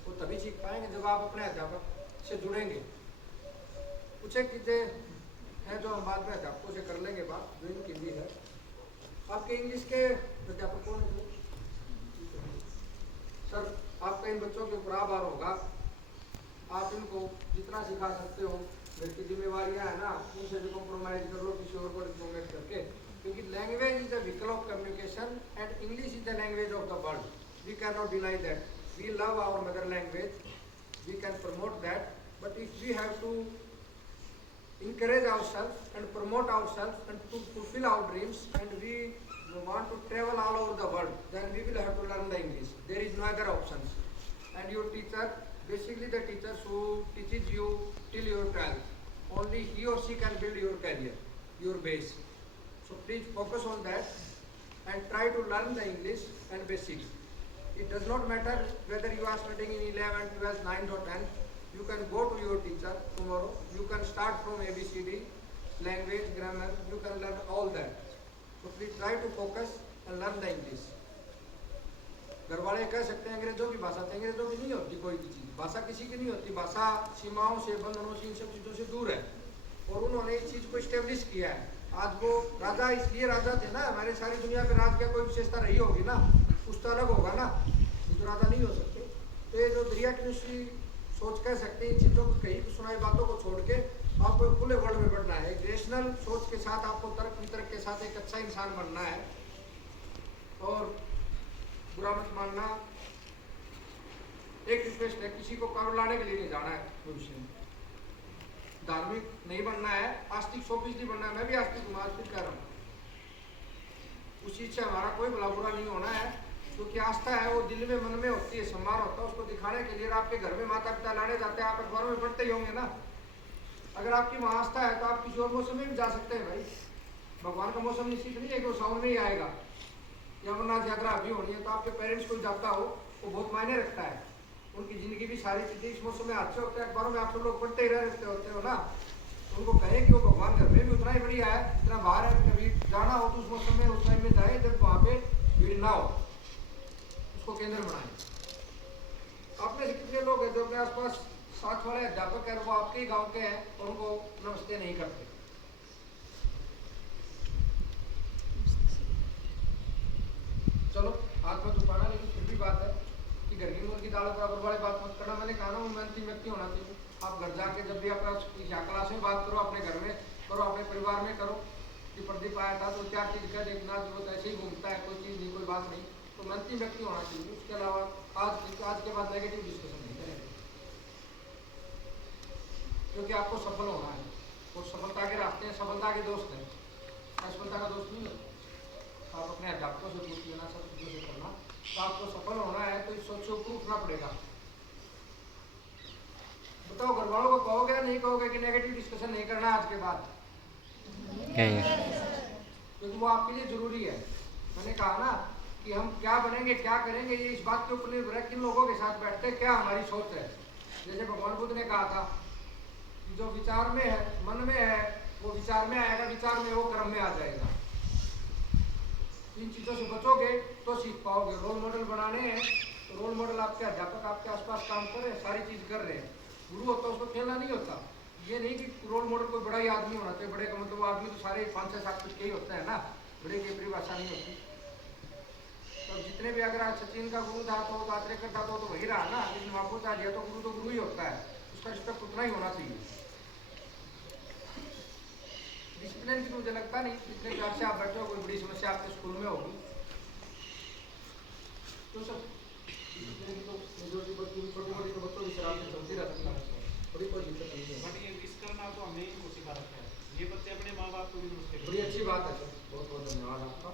वो तभी सीख पाएंगे जब आप अपने अध्यापक से जुड़ेंगे। कुछ एक चीज़ें हैं जो हम बाद में अध्यापकों से कर लेंगे बात, जो इनकी भी है। आपके इंग्लिश के अध्यापक कौन है सर? आपका इन बच्चों के ऊपर आभार होगा। आप इनको जितना सिखा सकते हो, घर की जिम्मेवारियाँ है ना, उनसे भी कॉम्प्रोमाइज कर लो किसी और को रिकमेंड करके, क्योंकि language is the vehicle of communication and English is the language of the world. We can not deny that. We love our mother language, we can promote that, but if we have to encourage ourselves and promote ourselves and to fulfill our dreams, and we want to travel all over the world, then we will have to learn the English. There is no other options. And your teacher, basically the teachers who teaches you till your 12th, only he or she can build your career, your base. So please focus on that and try to learn the English and basics. It does not matter whether you are studying in 11th, 12th, 9th or 10th. You can go to your teacher tomorrow. You can start from ABCD, language, grammar. You can learn all that. So please try to focus and learn the English. घर वाले कह सकते हैं अंग्रेजों की भाषा, तो अंग्रेजों की नहीं होती कोई भी चीज़, भाषा किसी की नहीं होती, भाषा सीमाओं से, बंधनों से, इन सब चीज़ों से दूर है। और उन्होंने इस चीज़ को इस्टेब्लिश किया है। आज वो राजा इसलिए राजा थे ना, हमारे सारी दुनिया पे राज क्या कोई विशेषता रही होगी ना, कुछ तो अलग होगा ना, ये तो राजा नहीं हो सकते। तो ये जो दरिया की सोच कह सकते हैं, इन चीज़ों को कहीं भी सुनाई बातों को छोड़ के आपको खुले वर्ल्ड में बढ़ना है। एक रेशनल सोच के साथ आपको तर्क वितर्क के साथ एक अच्छा इंसान बनना है और बुरा मत मानना। एक रिक्वेस्ट है, किसी को करोड़ लाने के लिए नहीं जाना है भविष्य में, धार्मिक नहीं बनना है, आस्तिक सोफिस्ट नहीं बनना है। मैं भी आस्तिक हूँ, आस्तिक कह रहा हूँ। उस चीज से हमारा कोई भला बुरा नहीं होना है, क्योंकि आस्था है वो दिल में मन में होती है, सम्मान होता है, उसको दिखाने के लिए आपके घर में माता पिता लाने जाते हैं, आप अखबारों में पढ़ते ही होंगे ना। अगर आपकी वहाँ आस्था है तो आप किसी और मौसम में भी जा सकते हैं भाई। भगवान का मौसम निश्चित नहीं है कि वो सावन में ही आएगा, या अमरनाथ यात्रा अभी होनी है, तो आपके पेरेंट्स कोई जाता हो वो बहुत मायने रखता है। उनकी ज़िंदगी भी सारी चीज़ें इस मौसम में अच्छे होते हैं, अखबारों में आप सब लोग पढ़ते ही रहते होते हो ना। तो उनको कहें कि वो भगवान घर में भी उतना ही बढ़िया है जितना बाहर है। कभी जाना हो तो उस मौसम में उस टाइम में जाए जब वहाँ पे भीड़ ना हो, उसको केंद्र बनाए। आप में से कितने लोग हैं जो अपने आसपास साथ वाले अध्यापक है, वो आपके ही गाँव के हैं और उनको नमस्ते नहीं करते? चलो हाथ में दुखाना, लेकिन फिर भी बात है कि घर की मुर्गी दाल बराबर वाली बात मत करना। मैंने कहा ना, वो मेहनती व्यक्ति होना चाहिए। आप घर जाके जब भी अपना क्लास में बात करो, अपने घर में करो, अपने परिवार में करो कि प्रदीप आया था तो क्या चीज़ का देखना, जो ऐसे ही घूमता है, कोई चीज़ नहीं, कोई बात नहीं, तो मेहनती व्यक्ति होना चाहिए। उसके अलावा आज के बाद नेगेटिव डिस्कशन नहीं करेंगे, क्योंकि आपको सफल होना है और सफलता के रास्ते हैं, सफलता के दोस्त हैं, असफलता का दोस्त नहीं है। आप अपने अध्यापकों से पूछ लेना, सब चीज़ों से करना। तो आपको सफल होना है तो इस सोच से ऊपर उठना पड़ेगा। बताओ, घर वालों को कहोगे या नहीं कहोगे कि नेगेटिव डिस्कशन नहीं करना आज के बाद? क्योंकि वो आपके लिए जरूरी है। मैंने कहा ना कि हम क्या बनेंगे, क्या करेंगे, ये इस बात के ऊपर निर्भर है किन लोगों के साथ बैठते हैं, क्या हमारी सोच है। जैसे भगवान बुद्ध ने कहा था कि जो विचार में है, मन में है, वो विचार में आएगा, विचार में वो कर्म में आ जाएगा। इन चीज़ों से बचोगे तो सीख पाओगे। रोल मॉडल बनाने हैं तो रोल मॉडल आपके अध्यापक आपके आसपास काम कर रहे हैं, सारी चीज़ कर रहे हैं। गुरु होता है उसको खेलना नहीं होता। ये नहीं कि रोल मॉडल कोई बड़ा ही आदमी होना चाहिए, बड़े का मतलब आदमी तो सारे 5-6 सात फुट के ही होते हैं ना, बड़े की परिभाषा नहीं होती। तो जितने भी, अगर आज सचिन का गुरु था तो आचरेकर था तो वही रहा ना, लेकिन वापस आ गया तो गुरु ही होता है, उसका रिस्पेक्ट उतना ही होना चाहिए। डिसिप्लिन की मुझे लगता नहीं, जितने प्यार से आप बैठे हो, कोई बड़ी समस्या आपके स्कूल में होगी तो सब छोटी मोटी तो बच्चों की शराब से चलती रहती है, बड़ी कोई दिक्कत नहीं है। बट ये मिस करना तो हमें ही मुझे सिखा रखा है, ये बच्चे अपने माँ बाप को भी मुश्किल। बड़ी अच्छी बात है सर, बहुत बहुत धन्यवाद आपका।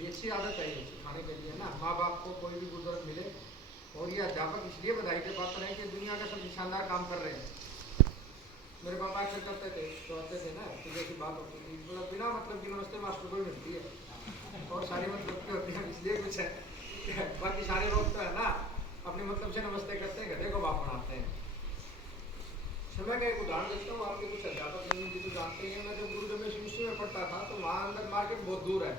ये अच्छी आदत है ये सिखाने के लिए ना, माँ बाप को कोई भी बुजुर्ग मिले। और ये अध्यापक इसलिए बधाई के पात्र हैं कि दुनिया का सबसे शानदार काम कर रहे हैं। मेरे पापा अक्सर करते थे, तो आते थे ना, तो जैसी बात होती थी, मतलब बिना मतलब की नमस्ते मास्टर को ही मिलती है, और सारी मतलब की होती है, इसलिए कुछ है। बाकी सारे लोग तो है ना अपने मतलब से नमस्ते करते हैं, गधे को बाप बनाते हैं। समय का एक उदाहरण देता हूँ, आपके कुछ अध्यापक नहीं जी तो जानते हैं। मैं जब गुरुदेव में शिवश्री में पढ़ता था तो वहाँ अंदर मार्केट बहुत दूर है,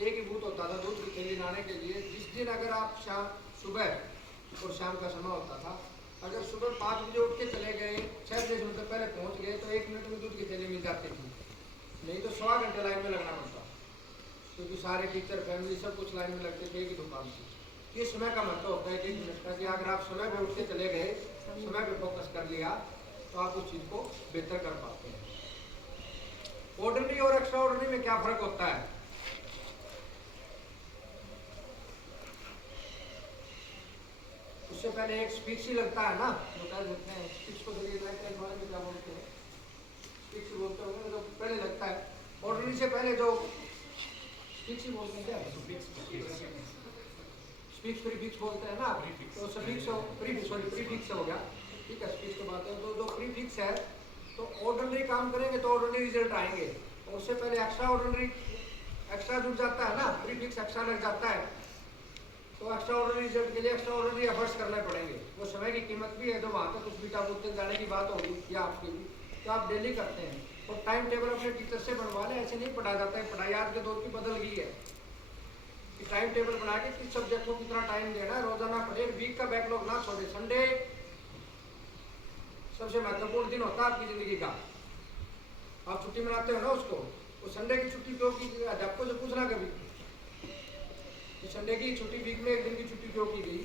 एक ही बूथ होता था दूध की थैली लाने के लिए। जिस दिन अगर आप शाम सुबह और शाम का समय होता था, अगर सुबह 5 बजे उठ के चले गए, 6 बजे से मतलब पहले पहुँच गए तो 1 मिनट में दूध की थैली मिल जाती थी, नहीं तो 1.25 घंटे लाइन में लगना पड़ता, क्योंकि सारे टीचर फैमिली सब कुछ लाइन में लगते थे एक ही दुकान से। ये समय का महत्व होता है 1 मिनट का, कि अगर आप समय पर उठ के चले गए, समय पर फोकस कर लिया, तो आप उस चीज़ को बेहतर कर पाते हैं। ऑर्डिनरी और एक्स्ट्रा ऑर्डिनरी में क्या फर्क होता है? उससे पहले एक स्पीच ही लगता है ना, जो कह सकते हैं स्पीच को देखिए बारे में क्या बोलते हैं, स्पीच बोलते होंगे, जो पहले लगता है। ऑर्डिनरी से पहले जो स्पीच ही बोलते हैं, क्या स्पीच प्रीफिक्स बोलते हैं ना, तो सफिक्स प्रीफिक्स हो गया, ठीक है। स्पीच के बाद तो जो प्रीफिक्स है, तो ऑर्डिनरी काम करेंगे तो ऑर्डिनरी रिजल्ट आएंगे। और उससे पहले एक्स्ट्रा ऑर्डिनरी, एक्स्ट्रा जुड़ जाता है ना, प्रीफिक्स एक्स्ट्रा लग जाता है, तो एक्स्ट्रा ऑर्डनरी रिजल्ट के लिए एक्स्ट्रा ऑर्डनरी एफर्ट्स करने पड़ेंगे। वो समय की कीमत भी है, तो वहाँ तक कुछ बीटा बुक तक जाने की बात होगी या आपकी भी, तो आप डेली करते हैं। और टाइम टेबल अपने टीचर से बनवा लें, ऐसे नहीं पढ़ा जाता है। पढ़ाई आज के दौर की बदल गई है कि टाइम टेबल बना के किस सब्जेक्ट को कितना टाइम देना है, रोजाना पढ़े, वीक का बैकलॉग ना छोड़े। संडे सबसे महत्वपूर्ण दिन होता है आपकी जिंदगी का। आप छुट्टी मनाते हो ना उसको, वो संडे की छुट्टी क्यों की, आपको जो पूछना कभी कि संडे की छुट्टी, वीक में एक दिन की छुट्टी क्यों की गई।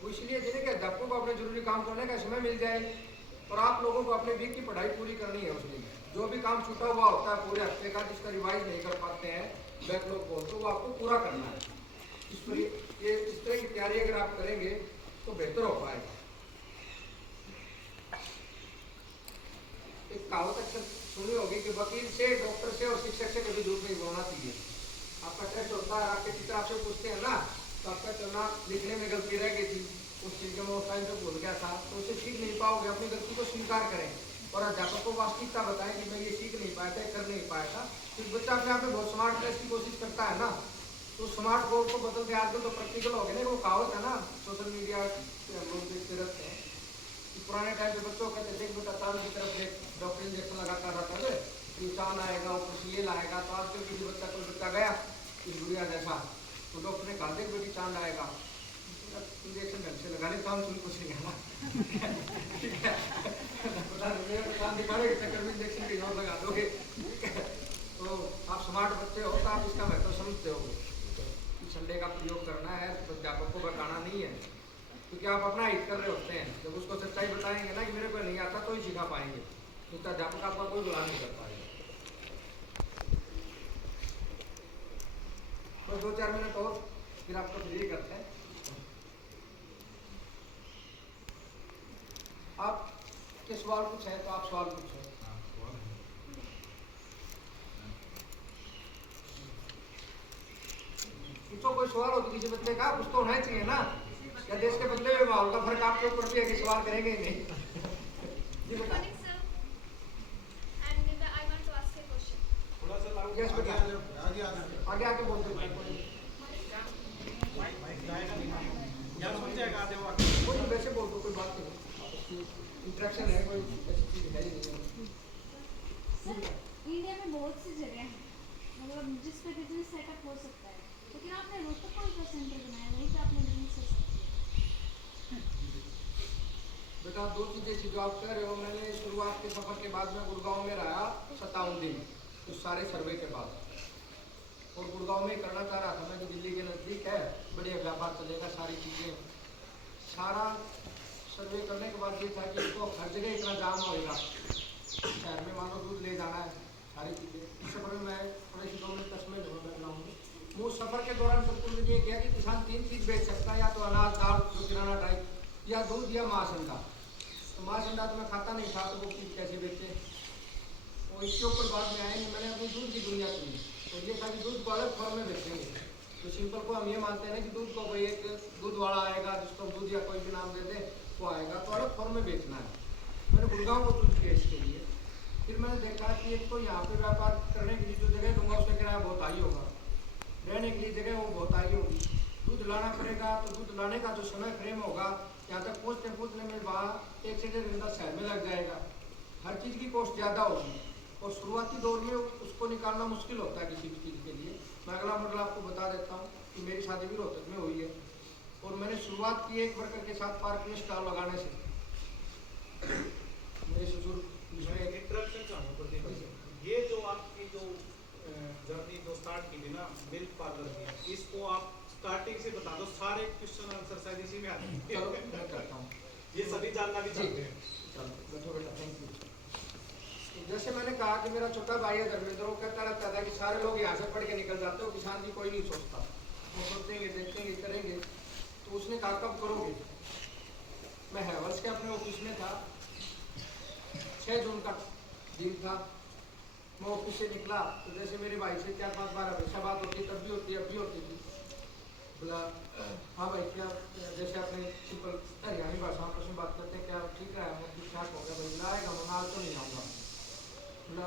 वो इसलिए जिन्हें कि अध्यापकों को अपने जरूरी काम करने का समय मिल जाए और आप लोगों को अपने वीक की पढ़ाई पूरी करनी है। उस दिन जो भी काम छूटा हुआ होता है पूरे हफ्ते का, जिसका रिवाइज नहीं कर पाते हैं बैकलॉग को, तो वो आपको पूरा करना है। इस तरह की तैयारी अगर आप करेंगे तो बेहतर हो पाएगा। एक कहावत अक्सर सुनी होगी कि वकील से, डॉक्टर से और शिक्षक से कभी झूठ नहीं बोलना चाहिए। आपका टेस्ट होता है, आपके टीचर आपसे पूछते हैं ना, तो आपका चलना लिखने में गलती रह गई थी, उस चीज़ में उस टाइम पे भूल गया था, तो उसे सीख नहीं पाओगे। अपनी गलती को स्वीकार करें और अध्यापक को वास्तविकता बताएं कि मैं ये सीख नहीं पाया था, कर नहीं पाया था। तो बच्चा अपने आप में बहुत स्मार्ट टेस्ट की कोशिश करता है ना, तो स्मार्ट बोर्ड को बदल के आजकल तो प्रैक्टिकल हो गया ना। वो कहावत है ना, सोशल मीडिया से हम लोग देखते रहते हैं कि पुराने टाइम पे बच्चों कहते देख बेटा चांद की तरफ देख, डॉक्टर इंजेक्शन लगाता रहता है, ये चांद आएगा, ऊपर से ये लाएगा। तो आजकल किसी बच्चा, कोई बच्चा गया इस गुड़िया जैसा, तो डॉक्टर ने कहा देख बेटी चांद आएगा, इंजेक्शन ढंग से लगा ले, चांद तुम कुछ नहीं आना। ठीक है, पता नहीं चांद दिखाने के चक्कर में इंजेक्शन कहीं और लगा दोगे। तो आप स्मार्ट बच्चे हो तो आप इसका महत्व समझते हो कि संडे का प्रयोग करना है, तो अध्यापक को बताना नहीं है, क्योंकि आप अपना हित कर रहे होते हैं। जब उसको सच्चाई बताएंगे ना कि मेरे को नहीं आता, तो ही सिखा पाएंगे, तो अध्यापक आपका कोई बुरा नहीं कर पाएगा। बस 2-4 मिनट और फिर आपको फ्री करते हैं। आप के सवाल कुछ है तो आप सवाल पूछो। पूछो, कोई सवाल हो तो किसी बच्चे का कुछ तो होना चाहिए ना। या देश के बदले हुए माहौल का फर्क आपके ऊपर भी है कि सवाल करेंगे ही नहीं। जी बेटा। थोड़ा सा यस बेटा, आगे आगे बोल दो। कोई वैसे बोल दो, कोई बात नहीं, इंटरेक्शन है, कोई ऐसी चीज है ही नहीं। इंडिया में बहुत सी जगह हैं मतलब जिस पे बिजनेस सेटअप हो सकता है, लेकिन आपने रोहतक को एक सेंटर बनाया, वहीं पे आपने बिजनेस हो सकती है। बेटा 2 चीजें थी जो आप कह रहे हो। मैंने शुरुआत के सफर के बाद में गुड़गांव में रहा 57 दिन, उस सारे सर्वे के बाद, और गुड़गांव में करना चाह रहा था मैं, जो दिल्ली के नज़दीक है, बढ़िया व्यापार चलेगा, सारी चीज़ें, सारा सर्वे करने के बाद ये था कि इसको हर जगह इतना जाम होएगा, शहर में मानो दूध ले जाना है, सारी चीज़ें। इस सफर में मैं थोड़ी सी 2 मिनट कसमें जरूर रखना वो सफर के दौरान सबको मुझे ये किया कि किसान 3 चीज़ बेच सकता है, या तो अनाज, दाल, जो किराना टाइप, या दूध, या मांस अंडा। तो मांस अंडा तो मैं खाता नहीं था, तो वो चीज़ कैसे बेचे। और इसके ऊपर बाद में आएंगे, मैंने अपनी दूध की दुनिया सुनी, तो ये था कि दूध को अलग फॉर्म में बेचेंगे। तो सिंपल को हम ये मानते हैं कि दूध को भाई एक दूध वाला आएगा, जिसको हम दूध या कोई भी नाम दे दे, वो आएगा, तो अलग फॉर्म में बेचना है। मैंने गुड़गांव को चूज किया इसके लिए। फिर मैंने देखा कि एक तो यहाँ पे व्यापार करने के लिए जो जगह दूंगा उसका किराया बहुत हाई होगा, रहने के लिए जगह वो बहुत हाई होगी, दूध लाना पड़ेगा, तो दूध लाने का जो समय फ्रेम होगा, यहाँ तक पहुँचने में वहाँ 1 से 1.5 घंटा शहर में लग जाएगा, हर चीज़ की कॉस्ट ज़्यादा होगी, और शुरुआती दौर में उसको निकालना मुश्किल होता है किसी भी चीज़ के लिए। मैं अगला मॉडल आपको बता देता हूँ कि मेरी शादी भी रोहतक में हुई है, और मैंने शुरुआत की एक वर्कर के साथ पार्क में स्टॉल लगाने से। मेरे ससुर इंटरप्शन चाहूँ प्रदीप, ये जो आपकी जो जर्नी जो स्टार्ट की थी ना मिल्क पार्लर की, इसको आप स्टार्टिंग से बता दो, सारे क्वेश्चन आंसर शायद इसी में आते हैं। चलो मैं करता हूँ, ये सभी जानना भी चाहते हैं। चलो बैठो बेटा, थैंक यू। जैसे मैंने कहा कि मेरा छोटा भाई है धर्मेंद्र, वो कहता रहता था कि सारे लोग यहाँ से पढ़ के निकल जाते हो, किसान की कोई नहीं सोचता, वो सोचेंगे, देखेंगे, करेंगे। तो उसने कहा कब करोगे। मैं हैवल्स के अपने ऑफिस में था, 6 जून का दिन था, मैं ऑफिस से निकला, तो जैसे मेरे भाई से 4-5 बार हमेशा बात होती, तब भी होती, अब भी होती थी। बोला हाँ भाई क्या, जैसे अपने सिंपल हरियाणी भाषा में बात करते हैं, क्या ठीक है, मैं ठीक ठाक हो गया, भाई लाएगा मैं आज तो नहीं आऊँगा। बोला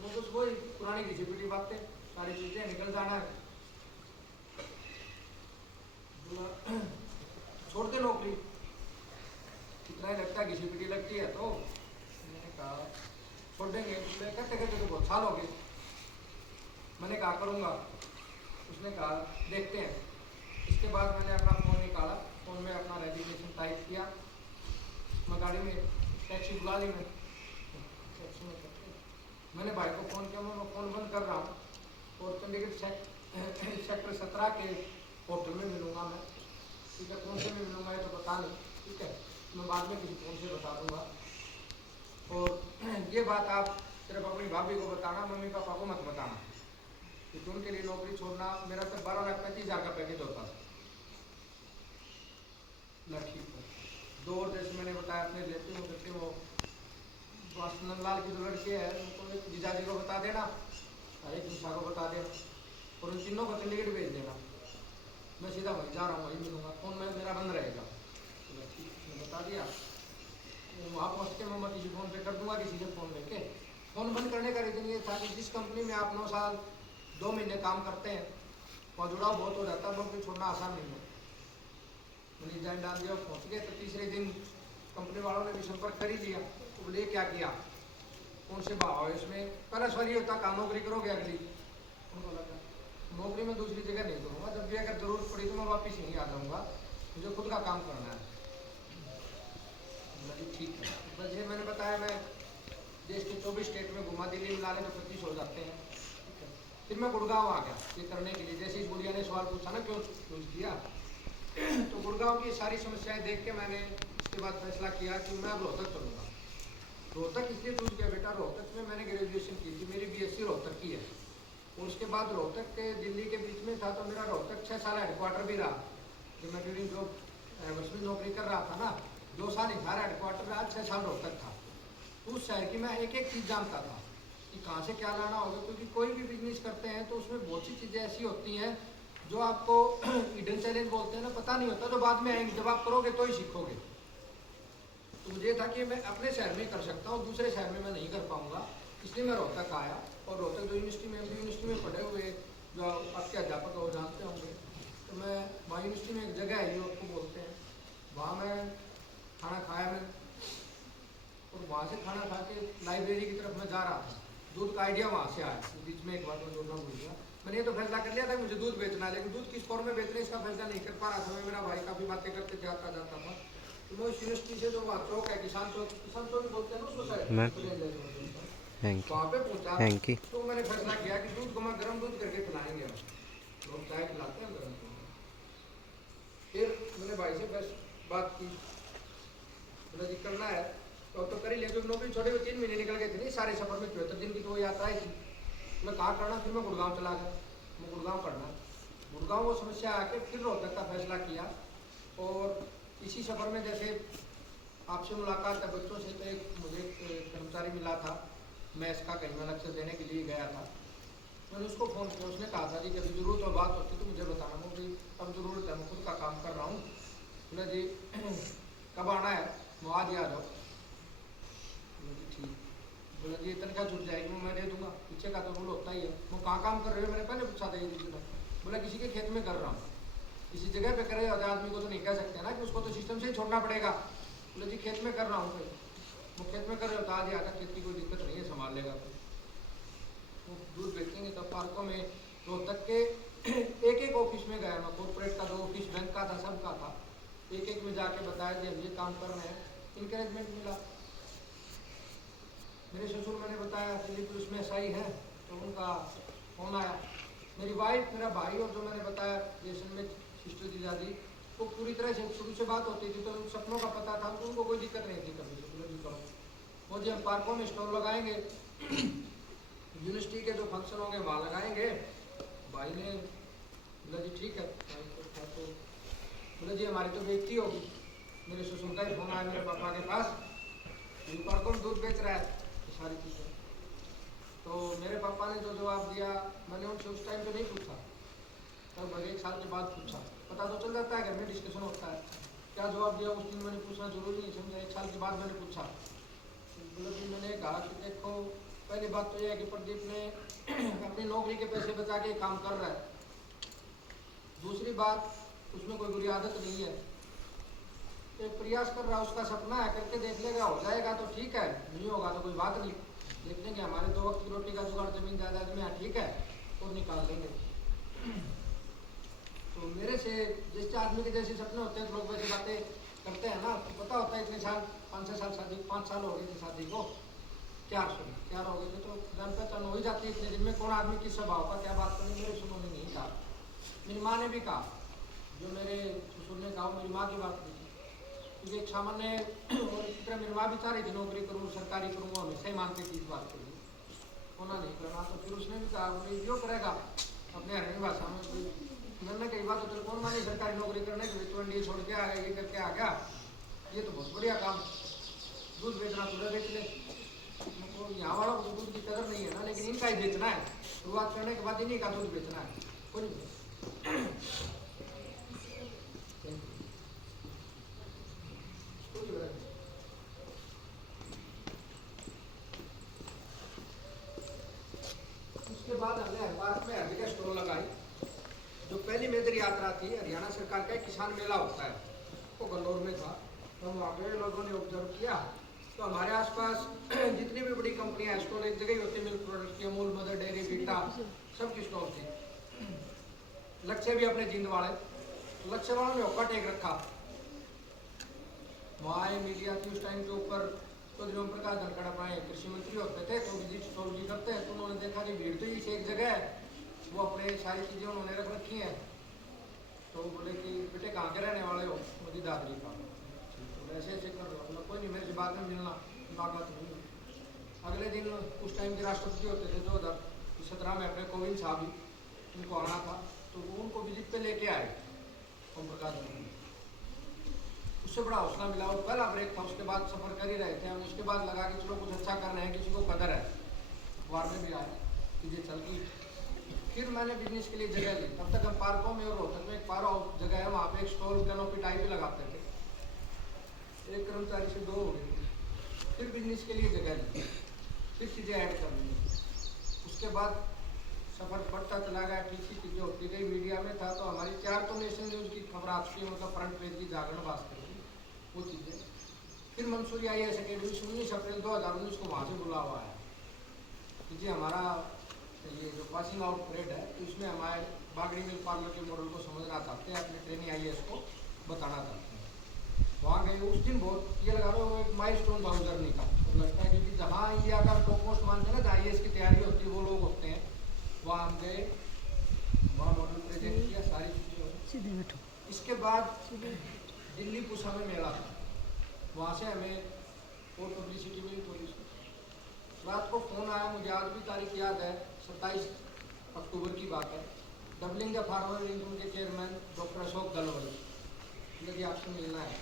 मैं कुछ वही पुरानी घिसी पिटी बातें, सारी चीज़ें, निकल जाना है। नहीं लगता, घिसी पिटी लगती है। तो मैंने कहा छोड़ देंगे। उसने करते करते तो बहुत साल हो गए। मैंने कहा करूँगा। उसने कहा देखते हैं। इसके बाद मैंने अपना फ़ोन निकाला, फ़ोन में अपना रेजिग्नेशन टाइप किया। मैं गाड़ी में टैक्सी बुला ली। मैं टैक्सी में करके मैंने भाई को फ़ोन किया। मैं फ़ोन बंद कर रहा हूँ और चंडीगढ़ सेक्टर 17 के होटल में मिलूँगा मैं। ठीक है, कौन से में मिलूँगा ये तो बता नहीं। ठीक है, मैं बाद में किसी फ़ोन से बता दूँगा। और ये बात आप सिर्फ अपनी भाभी को बताना, मम्मी पापा को मत बताना कि उनके लिए नौकरी छोड़ना। मेरा तो 12,35,000 का पैकेज होता था लड़की पर। दो और जैसे मैंने बताया अपने रिलेटिव हो करके, वो नंदलाल की जो लड़की है उनको एक जीजाजी को बता देना और एक निशा को बता देना और उन तीनों को चंडीगढ़ भेज देना। मैं सीधा वहीं जा रहा हूँ, वहीं मिलूँगा। फ़ोन में मेरा बंद रहेगा। तो ठीक, मैं बता दिया। वहाँ पहुँच के मैं किसी फ़ोन पे कर दूँगा, किसी से फ़ोन लेके। फ़ोन बंद करने का रीज़न ये था कि जिस कंपनी में आप 9 साल 2 महीने काम करते हैं वहाँ जुड़ाव बहुत हो जाता है, नौकरी छोड़ना आसान नहीं है। मैंने रिजाइन डाल दिया, पहुँच गए। तो तीसरे दिन कंपनी वालों ने भी संपर्क कर ही लिया। तो बोले क्या किया, कौन से भाव है इसमें। पहला सवाल ये होता कहाँ नौकरी करोगे अगली। उनको लगा नौकरी में दूसरी जगह नहीं करूँगा, जब भी अगर ज़रूरत पड़ी तो मैं वापस यहीं आ जाऊँगा, मुझे खुद का काम करना है। ठीक है, बस ये मैंने बताया। मैं देश के 24 स्टेट में घुमा, दिल्ली मिला ले तो 25 हो जाते हैं। ठीक है, फिर मैं गुड़गांव आ गया ये करने के लिए। जैसे इस गुड़िया ने सवाल पूछा ना क्यों चूज किया, तो गुड़गांव की सारी समस्याएं देख के मैंने इसके बाद फैसला किया कि मैं अब रोहतक चलूँगा। रोहतक इसलिए चूज किया बेटा, रोहतक में मैंने ग्रेजुएशन की थी, मेरी BSc रोहतक की है। और उसके बाद रोहतक के दिल्ली के बीच में था, तो मेरा रोहतक 6 साल हेडक्वार्टर भी रहा। जब मैं ड्यूरिंग जॉब में नौकरी कर रहा था ना, 2 साल हिसार हेडक्वार्टर रहा, 6 साल रोहतक था। तो उस शहर की मैं एक एक चीज़ जानता था कि कहाँ से क्या लाना होगा, क्योंकि कोई भी बिजनेस करते हैं तो उसमें बहुत सी चीज़ें ऐसी होती हैं जो आपको हिडन चैलेंज बोलते हैं ना, पता नहीं होता, तो बाद में आएंगे। जब आप करोगे तो ही सीखोगे। तो मुझे था कि मैं अपने शहर में कर सकता हूँ, दूसरे शहर में मैं नहीं कर पाऊँगा, इसलिए मैं रोहतक आया। और रोहतक जो यूनिवर्सिटी में यूनिवर्सिटी में पढ़े हुए जो आपके अध्यापक वो जानते होंगे, तो मैं वहाँ यूनिवर्सिटी में एक जगह है जो आपको बोलते हैं, वहाँ मैं खाना खाया मैं। और वहाँ से खाना खा के लाइब्रेरी की तरफ मैं जा रहा था। दूध का आइडिया वहाँ से आया। बीच में एक बात मैं जोड़ना भूल गया, मैंने ये तो फैसला कर लिया था कि मुझे दूध बेचना है, लेकिन दूध किस फॉर्म में बेचना है इसका फैसला नहीं कर पा रहा था मैं। मेरा भाई काफ़ी बातें करते जाता था। तो मैं उस यूनिवर्सिटी से जो वहाँ चौक है, किसान चौक बोलते हैं ना उसको शायद, वहाँ पे पहुँचा। तो मैंने फैसला किया कि दूध को मैं गर्म दूध करके पिलाएंगे। लोग चाय पिलाते हैं गर्म। फिर मैंने भाई से बस बात की, बोला जी करना है तो कर ही लिया। जो नौकरी छोड़े हुए 3 महीने निकल गए थे नहीं सारे सफर में, 74 दिन की तो वो यात्राएं थी। मैं कहाँ करना, फिर मैं गुड़गांव चला गया। मैं गुड़गांव करना, गुड़गांव वो समस्या आके फिर रोहतक का फैसला किया। और इसी सफ़र में जैसे आपसे मुलाकात है बच्चों से, तो एक मुझे कर्मचारी मिला था मैथ्स का, कहीं मैं लक्ष्य देने के लिए गया था। मैंने उसको फ़ोन किया, उसने कहा था जी कभी ज़रूरत और बात होती तो मुझे बताना। मुझे कब ज़रूरत है, मैं खुद का काम कर रहा हूँ। बोला जी कब आना है, मैं आज ही आ जाओ। ठीक। बोला जी तनख्वाह छूट जाएगी, मैं दे दूंगा, पीछे का तो रूल होता ही है। वो कहाँ काम कर रहे हो, मैंने पहले पूछा था ये चीज़। बोला किसी के खेत में कर रहा हूँ। किसी जगह पे करे होते आदमी को तो नहीं कह सकते ना कि उसको तो सिस्टम से ही छोड़ना पड़ेगा। बोले जी खेत में कर रहा हूँ। वो खेत में कर रहे हो तो आज ही आकर, खेत की कोई दिक्कत नहीं है, संभाल लेगा। वो दूध बेचेंगे तब पार्कों में रोहतक के एक ऑफिस में गया मैं। कॉर्पोरेट का 2 ऑफिस, बैंक का था, सबका था। एक में जाके बताया कि हम ये काम कर रहे हैं। इंकरेजमेंट मिला। मेरे ससुर मैंने बताया दिल्ली पुलिस में SI है, तो उनका फ़ोन आया। मेरी वाइफ, मेरा भाई और जो मैंने बताया रिलेशन में सिस्टर जीजाजी, वो पूरी तरह से शुरू से बात होती थी, तो सपनों का पता था, तो उनको कोई दिक्कत नहीं थी कभी से। करो वो जी हम पार्कों में स्टॉल लगाएंगे, यूनिवर्सिटी के जो फंक्शन होंगे वहाँ लगाएंगे। भाई ने बोला जी ठीक है। तो बोला जी हमारी तो बेइज्जती होगी। मेरे ससुर का ही फ़ोन आया मेरे पापा के पास, पार्कों में दूध बेच रहा है, सारी चीज़ें। तो मेरे पापा ने जो जवाब दिया, मैंने उनसे उस टाइम पे नहीं पूछा, तब 1 साल के बाद पूछा। पता तो चल जाता है, घर में डिस्कशन होता है, क्या जवाब दिया उस दिन मैंने पूछना जरूरी नहीं समझा। 1 साल के बाद मैंने पूछा। बोला जी मैंने कहा कि देखो पहली बात तो यह है कि प्रदीप ने अपनी नौकरी के पैसे बचा के काम कर रहा है। दूसरी बात, उसमें कोई बुरी आदत नहीं है। एक प्रयास कर रहा है, उसका सपना है, करके देख लेगा, हो जाएगा तो ठीक है, नहीं होगा तो कोई बात नहीं, देख लेंगे। हमारे 2 वक्त की रोटी का जुगाड़ जमीन जायदाद में ठीक है और निकाल देंगे। तो मेरे से जिस आदमी के जैसे सपने होते हैं तो लोग वैसे बातें करते हैं ना, तो पता होता है इतने साल 5-6 साल शादी, 5 साल हो गए थे शादी को, 4 हो गए थे, तो जान पहचान हो ही जाती है इतने दिन में कौन आदमी किस स्वभाव का क्या बात करनी। मेरे सुनो ने नहीं कहा, मेरी माँ ने भी कहा, जो मेरे ससुर ने कहा मेरी माँ की बात नहीं थी, क्योंकि एक सामान्य और इसी तरह मेरी माँ भी चाह रही थी नौकरी करूँ, सरकारी करूँ, हमेशा ही मानती थी इस बात के लिए, होना नहीं करना। तो फिर उसने भी कहा जो करेगा अपने हरियाणवी भाषा में, मैंने कई बात तो कौन मानी सरकारी नौकरी करने के लिए, तो छोड़ के आ गया, ये करके आ गया, ये तो बहुत बढ़िया काम, दूध बेचना थोड़ा बेच ले, यहाँ वालों को दूध की कदर नहीं है ना, लेकिन इनका ही बेचना है, शुरुआत करने के बाद इन्हीं का दूध बेचना है, कोई नहीं। उसके बाद हमने भारत में हल्दी का स्टॉल लगाई। जो पहली मेरी यात्रा थी, हरियाणा सरकार का एक किसान मेला होता है, वो गन्नौर में था, तो हम वहाँ पे लोगों ने ऑब्जर्व किया, तो हमारे आसपास जितनी भी बड़ी कंपनियां स्टॉल एक जगह ही होती है, मिल्क प्रोडक्ट की, अमूल, मदर डेयरी, बीटा, सबकी स्टॉल थी। लक्ष्य भी अपने जिंद वाले, लक्ष्य वालों ने औका टेक रखा, वहाँ मीडिया थी उस टाइम के ऊपर, तो दिनों प्रकाश धनखड़ अपने कृषि मंत्री होते थे, तो विजिट स्टॉल भी करते हैं, तो उन्होंने देखा कि भीड़ तो ही एक जगह है, वो अपने सारी चीज़ें उन्होंने रख रखी हैं, तो बोले कि बेटे कहाँ के रहने वाले हो, मुझे दादरी का, तो ऐसे ऐसे कर रहा हूँ, कोई नहीं मेरे से बाद में मिलना, बात नहीं। अगले दिन उस टाइम के राष्ट्रपति होते थे 2017 में अपने कोविंद साहब ही, उनको आना था, तो वो उनको विजिट पे लेके आए ओम प्रकाश धनखड़, उससे बड़ा हौसला मिला। वो पहला ब्रेक था, उसके बाद सफर कर ही रहे थे हम, उसके बाद लगा कि चलो कुछ अच्छा कर रहे हैं, किसी को कदर है, अखबार में भी आया, चीज़ें चल गई। फिर मैंने बिजनेस के लिए जगह ली, तब तक हम पार्कों में और रोहतक में एक पार हाउस जगह है, वहाँ पे एक स्टॉल कैनोपी टाइप भी लगाते थे, एक कर्मचारी से 2 हो गए। फिर बिजनेस के लिए जगह ली, फिर चीज़ें ऐड कर ली, उसके बाद सफर बढ़ता चला गया, ठीक चीज़ें होती गई। मीडिया में था तो हमारी 4 तो नेशनल न्यूज़ की खबर आ चुकी है, मतलब फ्रंट पेज की, जागरण, भास्कर की, वो चीज़ें। फिर मंसूरी IAS अकेडमी 19 अप्रैल 2019 को वहाँ से बुला हुआ है कि जी हमारा ये जो पासिंग आउट परेड है, तो इसमें हमारे बागड़ी मिल्क पार्लर के मॉडल को समझना चाहते हैं, अपने ट्रेनिंग IAS को बताना चाहते हैं। वहाँ गए, उस दिन बहुत ये लगा लो एक माइलस्टोन था जर्नी का, तो लगता है क्योंकि जहाँ इंडिया का टॉप मोस्ट मानते हैं ना, जहाँ IAS की तैयारी होती है, वो लोग होते हैं, वहाँ हम गए, वहाँ मॉडल प्रेजेंट किया, सारी चीज़ें। इसके बाद दिल्ली पूसा में मेला था, वहाँ से हमें और पब्लिसिटी मिली थोड़ी सी। रात को फ़ोन आया, मुझे आज भी तारीख याद है, 27 अक्टूबर की बात है, डबलिंग द फार्मर इनकम के चेयरमैन डॉक्टर अशोक दलवाई, यदि आपसे मिलना है,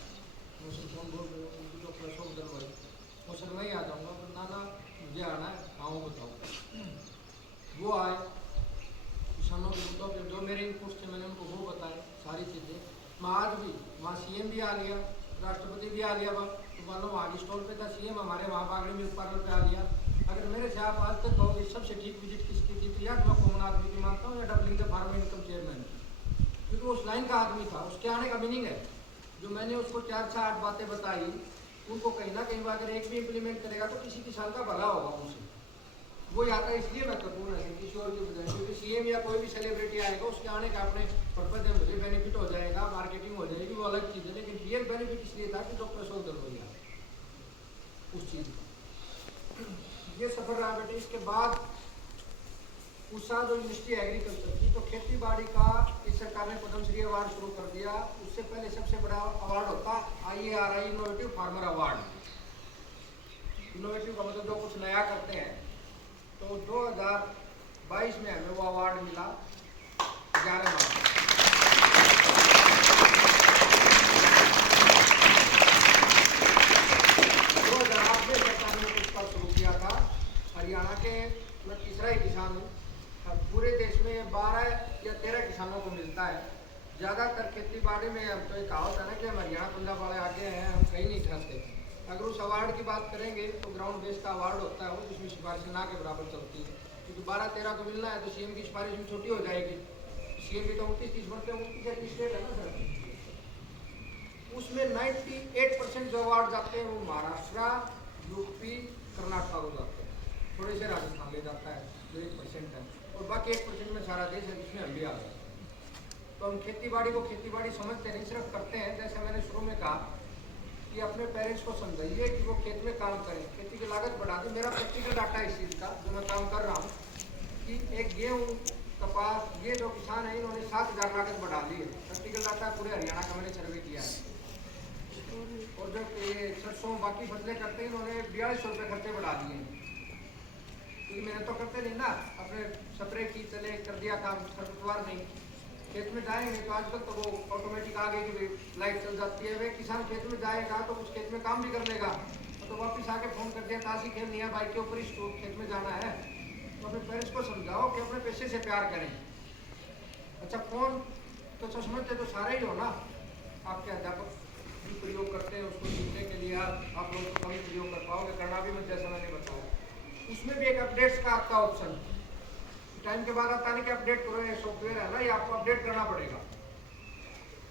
मुझसे फ़ोन बोल रहे हो, डॉक्टर अशोक दलवाई, वो सर मैं ही आ जाऊँगा, ना मुझे आना है, आओ बताओ। वो आए, किसानों के मुद्दों पर जो मेरे इनपुट्स थे मैंने उनको वो बताए, सारी चीज़ें। मैं आज भी वहाँ CM भी आ लिया, राष्ट्रपति भी आ लिया, तो मान लो वहाँ की स्टॉल पे था CM, हमारे वहाँ बागड़ी मिल्क पार्लर पे आ लिया। अगर मेरे से आप आज तक कहोगे सबसे ठीक विजिट किसकी थी, तो या तो मैं कॉमन आदमी की मानता हूँ, या doubling the farmer income chairman, क्योंकि वो उस लाइन का आदमी था, उसके आने का मीनिंग है, जो मैंने उसको 4 से 8 बातें बताई, उनको कहीं ना कहीं अगर एक भी इम्प्लीमेंट करेगा तो किसी किसान का भला होगा उनसे। वो आता है इसलिए महत्वपूर्ण है किसी और की बजाय, क्योंकि CM या कोई भी सेलिब्रिटी आएगा, उसके आने का अपने पर्पज है, मुझे बेनिफिट हो जाएगा, मार्केटिंग हो जाएगी, वो अलग चीज़ है, लेकिन रियल बेनिफिट इसलिए था कि डॉक्टर अशोक दलवाई उस चीज़ का। ये सफर रहा बेटे। इसके बाद उषा जो यूनिवर्सिटी एग्रीकल्चर की, तो खेती बाड़ी का इस सरकार ने पद्मश्री अवार्ड शुरू कर दिया। उससे पहले सबसे बड़ा अवार्ड होता IARI innovative farmer award. Innovative का मतलब जो कुछ नया करते हैं, तो 2022 में हमें वो अवार्ड मिला 11 मार्च। 2008 में सरकार ने उसका शुरू किया था। हरियाणा के मैं तीसरा ही किसान हूँ, पूरे देश में 12 या 13 किसानों को मिलता है। ज़्यादातर खेती बाड़ी में हम तो एक कहावत है ना कि हम हरियाणा पंजाब वाले आगे हैं, हम कहीं नहीं ठहरते। अगर उस अवार्ड की बात करेंगे तो ग्राउंड बेस का अवार्ड होता है वो, जिसमें सिफारिश ना के बराबर चलती है, क्योंकि 12-13 को मिलना है तो CM की सिफारिश भी छोटी हो जाएगी। CM की तो 29-30 बढ़ते हैं, 29-30 स्टेट है ना सर। उसमें 98% जो अवार्ड जाते हैं वो महाराष्ट्र, यूपी, कर्नाटक को जाते हैं। थोड़े से राजस्थान ले जाता है जो 1% है, और बाकी 1% में सारा देश है जिसमें हम भी आ गए। तो हम खेती बाड़ी को खेती बाड़ी समझते नहीं, सिर्फ करते हैं। जैसे मैंने शुरू में कहा कि अपने पेरेंट्स को समझाइए कि वो खेत में काम करें, खेती की लागत बढ़ा दें। मेरा प्रैक्टिकल डाटा इस चीज़ का जो मैं काम कर रहा हूँ कि एक गेहूँ, कपास, ये जो किसान है इन्होंने 7,000 लागत बढ़ा ली है। प्रैक्टिकल डाटा पूरे हरियाणा का मैंने सर्वे किया है। और जो ये सरसों बाकी फसलें करते हैं इन्होंने 4200 रुपये खर्चे बढ़ा दिए हैं। क्योंकि मैंने तो करते नहीं ना, अपने स्प्रे की चले कर दिया काम, खरपतवार नहीं। खेत में जाएंगे तो आजकल तो वो ऑटोमेटिक आ गई कि लाइट चल जाती है। वे किसान खेत में जाएगा तो उस खेत में काम भी कर लेगा, तो वापस आके फोन कर दिया ताजी खेत नहीं है, बाइक के ऊपर ही खेत में जाना है। तो अपने पेरेंट्स को समझाओ कि अपने पैसे से प्यार करें। अच्छा, फोन तो समझते तो सारे ही हो ना, आपके अध्यापक भी प्रयोग करते हैं, उसको सीखने के लिए आप लोग कम ही प्रयोग कर पाओगे, करना भी मत, जैसा मैंने बताया। उसमें भी एक अपडेट्स का आपका ऑप्शन टाइम के बाद आता नहीं कि अपडेट करो, ये सॉफ्टवेयर है ना, ये आपको अपडेट करना पड़ेगा।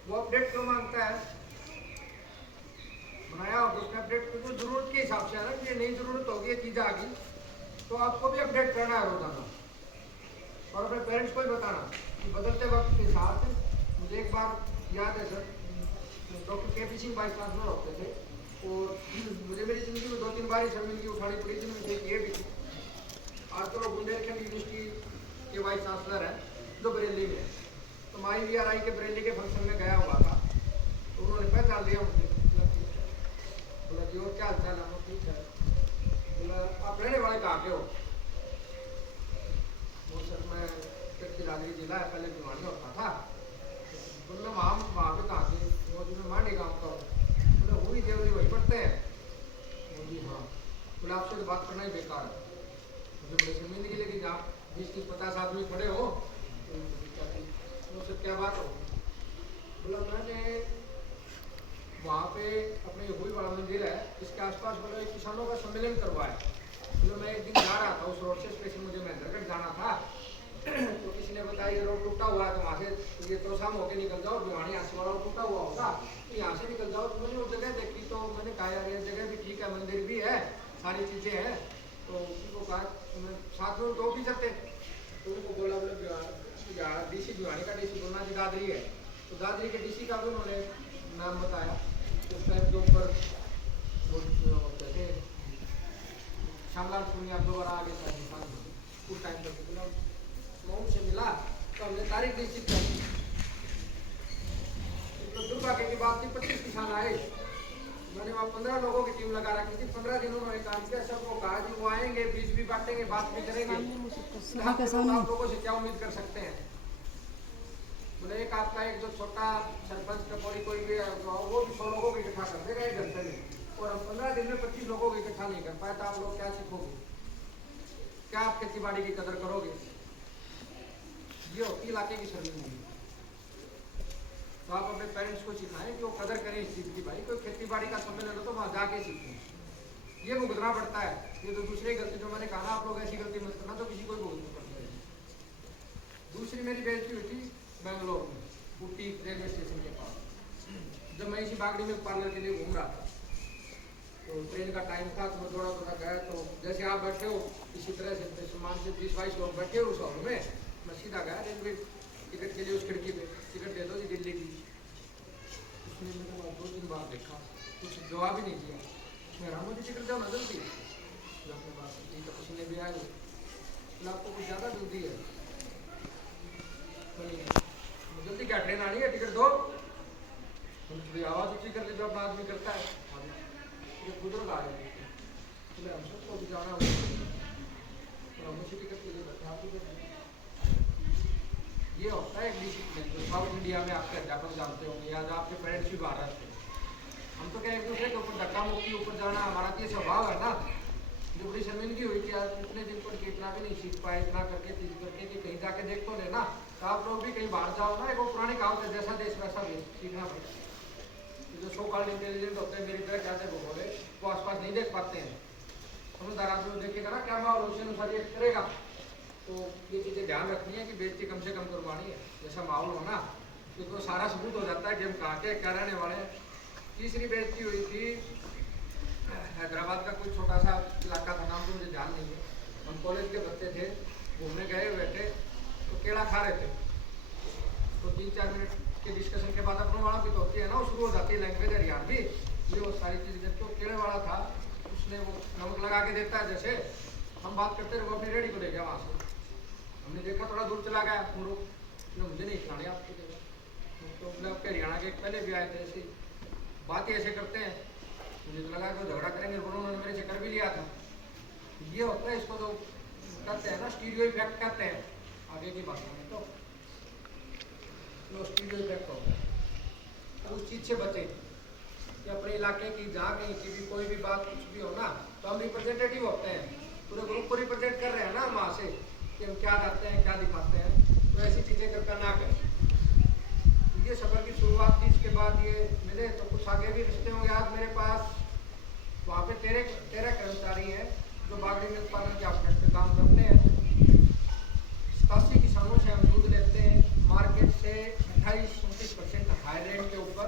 वो अपडेट क्यों मांगता है, बनाया होगा उसमें अपडेट तो जरूरत के हिसाब से है ना, कि नई जरूरत होगी, ये चीज़ आ गई तो आपको भी अपडेट करना है रोजाना। और अपने पेरेंट्स को भी बताना कि बदलते वक्त के साथ, मुझे एक बार याद है sir, doctor KP. Singh vice chancellor होते थे, और मुझे मेरी जिंदगी में 2-3 बार ही शर्मिंदगी उठानी पड़ी थी, मुझे ये भी थी। आज तो बुंदेलखंड यूनिवर्सिटी के वाइस चांसलर है जो बरेली में है, तो माई VRI के बरेली के फंक्शन में गया हुआ था, तो उन्होंने पहचान लिया मुझे। बोला जी और क्या हाल चाल है? ठीक है। बोला आप रहने वाले कहाँ के हो? वो सर मैं राजगीर जिला है, पहले भिवानी होता था। बोला वहाँ पे कहाँ थे? वो जी मैं मांडी गाँव का हूँ। बोला हुई देवरी वही पढ़ते हैं? जी हाँ। बोला आपसे तो बात करना ही बेकार है, मुझे बड़ी शर्मिंदगी लगी। आप 20-50 आदमी खड़े हो, तो क्या बात हो? बोला मैंने वहाँ पे अपने हुई बड़ा मंदिर है, इसके आसपास बोला किसानों का सम्मेलन करवाया। बोला मैं एक दिन जा रहा था उस रोड से, स्पेशल मुझे महेंद्रगढ़ जाना था, तो किसी ने बताया ये रोड टूटा हुआ है, तो वहाँ से ये तो शाम होके निकल जाओ, भिवानी यहाँ से वाला टूटा हुआ होगा, तो यहाँ से निकल जाओ। तो मैंने वो जगह देखी, तो मैंने कहा यार ये जगह भी ठीक है, मंदिर भी है, सारी चीज़ें हैं। तो उनको कहा, साथ में 2 ऑफिसर थे, तो उनको बोला DC भिवानी का DC बोलना जी दादरी है, तो दादरी के DC का भी उन्होंने नाम बताया। उस टाइम के ऊपर जैसे श्यामलाल सोनिया दोबारा आगे था इंसान, उस टाइम तक बोला मऊ से मिला, तो हमने तारीख निश्चित कर दी। तो दुर्भाग्य की बात थी, 25 किसान आए, मैंने वहाँ 15 लोगों की टीम लगा रखी थी। 15 दिनों में काम किया, सबको कहा कि वो आएंगे, बीज भी बांटेंगे, बात भी करेंगे। आप लोगों से क्या उम्मीद कर सकते हैं? बोले एक आपका एक जो छोटा सरपंच टपोरी कोई भी है, वो भी 100 लोगों को इकट्ठा कर देगा 1 घंटे में, और हम 15 दिन में 25 लोगों को इकट्ठा नहीं कर पाए, तो आप लोग क्या सीखोगे? क्या आप खेती बाड़ी की कदर करोगे? ये होती इलाके की शर्मिंदगी। तो आप अपने पेरेंट्स को सिखाएं कि वो कदर करें इस चीज़ की। भाई कोई खेती बाड़ी का सम्मेलन हो तो वहाँ जाके सीखें, ये भुगतना पड़ता है। ये तो दूसरी गलती जो मैंने कहा, आप लोग ऐसी गलती मत करना, तो किसी को भुगतना पड़ता है। दूसरी मेरी बेइज्जती हुई थी बेंगलोर में, ऊटी रेलवे स्टेशन के पास, जब मैं इसी बागड़ी में पार्लर के लिए घूम रहा था, तो ट्रेन का टाइम था, तो मैं थोड़ा गया, तो जैसे आप बैठे हो इसी तरह से सामान से 20-22 लोग बैठे हो उस हॉल में, मैं सीधा गया रेलवे टिकट के लिए उस खिड़की पे, टिकट दे दो जी दिल्ली की। उसने मेरे 2-3 बार देखा, कुछ जवाब ही नहीं दिया। मैं रामो जी टिकट जाओ ना जल्दी, अपने बात ठीक है, उसने भी आए, बोला आपको कुछ ज़्यादा जल्दी है? जल्दी क्या, ट्रेन आनी है, टिकट दो। आवाज़ ऊँची कर ली जो अपना आदमी करता है। ये बुजुर्ग आ गए, बोले हम सबको भी जाना हो, तो हम उसी टिकट के लिए बैठे, आप ये होता है एक डिसिप्लिन जो साउथ इंडिया में आपके अध्यापक जानते होंगे, या जो आपके पेरेंट्स भी बाहर रहते हैं। हम तो क्या एक दूसरे के ऊपर धक्का मुक्की ऊपर जाना हमारा तो ये स्वभाव है ना। जो बड़ी शर्मिंदगी हुई कि आज इतने दिन पर इतना भी नहीं सीख पाए, इतना करके चीज करके कि कहीं जाके देख तो लेना। तो आप लोग भी कहीं बाहर जाओ ना, एक वो पुरानी कहावत है, जैसा देश वैसा देश, सीखना पड़ेगा। जो 100 कॉल इंटेलिजेंट होते हैं मेरी तरह कहते भगोड़े, वो आसपास नहीं देख पाते हैं। समझदार आदमी देखेगा ना क्या माहौल, उसी अनुसार ये करेगा। तो ये चीज़ें ध्यान रखनी है कि बेइज्जती कम से कम करवानी है, जैसा माहौल हो ना, तो सारा सबूत हो जाता है कि हम कहाँ के क्या रहने वाले हैं। तीसरी बेइज्जती हुई थी हैदराबाद का कोई छोटा सा इलाका था, नाम तो मुझे ध्यान नहीं है। हम कॉलेज के बच्चे थे, घूमने गए हुए थे, तो केला खा रहे थे। तो 3-4 मिनट के डिस्कशन के बाद अपने वहाँ की तो होती है ना, वो शुरू हो जाती है लैंग्वेज हरियाणवी, ये वो सारी चीज़ें। जब तो केले वाला था, उसने वो नमक लगा के देता है जैसे, हम बात करते रहे, वो अपनी रेडी को ले गया वहाँ से। हमने देखा थोड़ा दूर चला गया, मुझे नहीं खाने आपके जगह। तो मैं आपके हरियाणा के पहले भी आए थे, ऐसे बात ही ऐसे करते हैं। मुझे तो लगा कि वो झगड़ा करेंगे, उन्होंने मेरे से कर भी लिया था। ये होता है, इसको तो कहते हैं ना स्टीरियो इफेक्ट कहते हैं आगे की बातों में। तो स्टीरियो इफेक्ट होता है, तो उस चीज़ से बचे कि अपने इलाके की जहाँ कहीं की भी कोई भी बात कुछ भी हो ना, तो हम रिप्रेजेंटेटिव होते हैं, पूरे ग्रुप को रिप्रेजेंट कर रहे हैं ना वहाँ से, कि हम क्या करते हैं क्या दिखाते हैं। तो ऐसी चीज़ें करके ना करें। ये सफ़र की शुरुआत थी, इसके बाद ये मिले तो कुछ आगे भी रिश्ते होंगे। आज मेरे पास वहाँ पे 13 कर्मचारी हैं जो बागड़ी मिल्क पार्लर के आउटलेट पे काम करते हैं। 87 किसानों से हम दूध लेते हैं, मार्केट से 28-29% हाई रेट के ऊपर।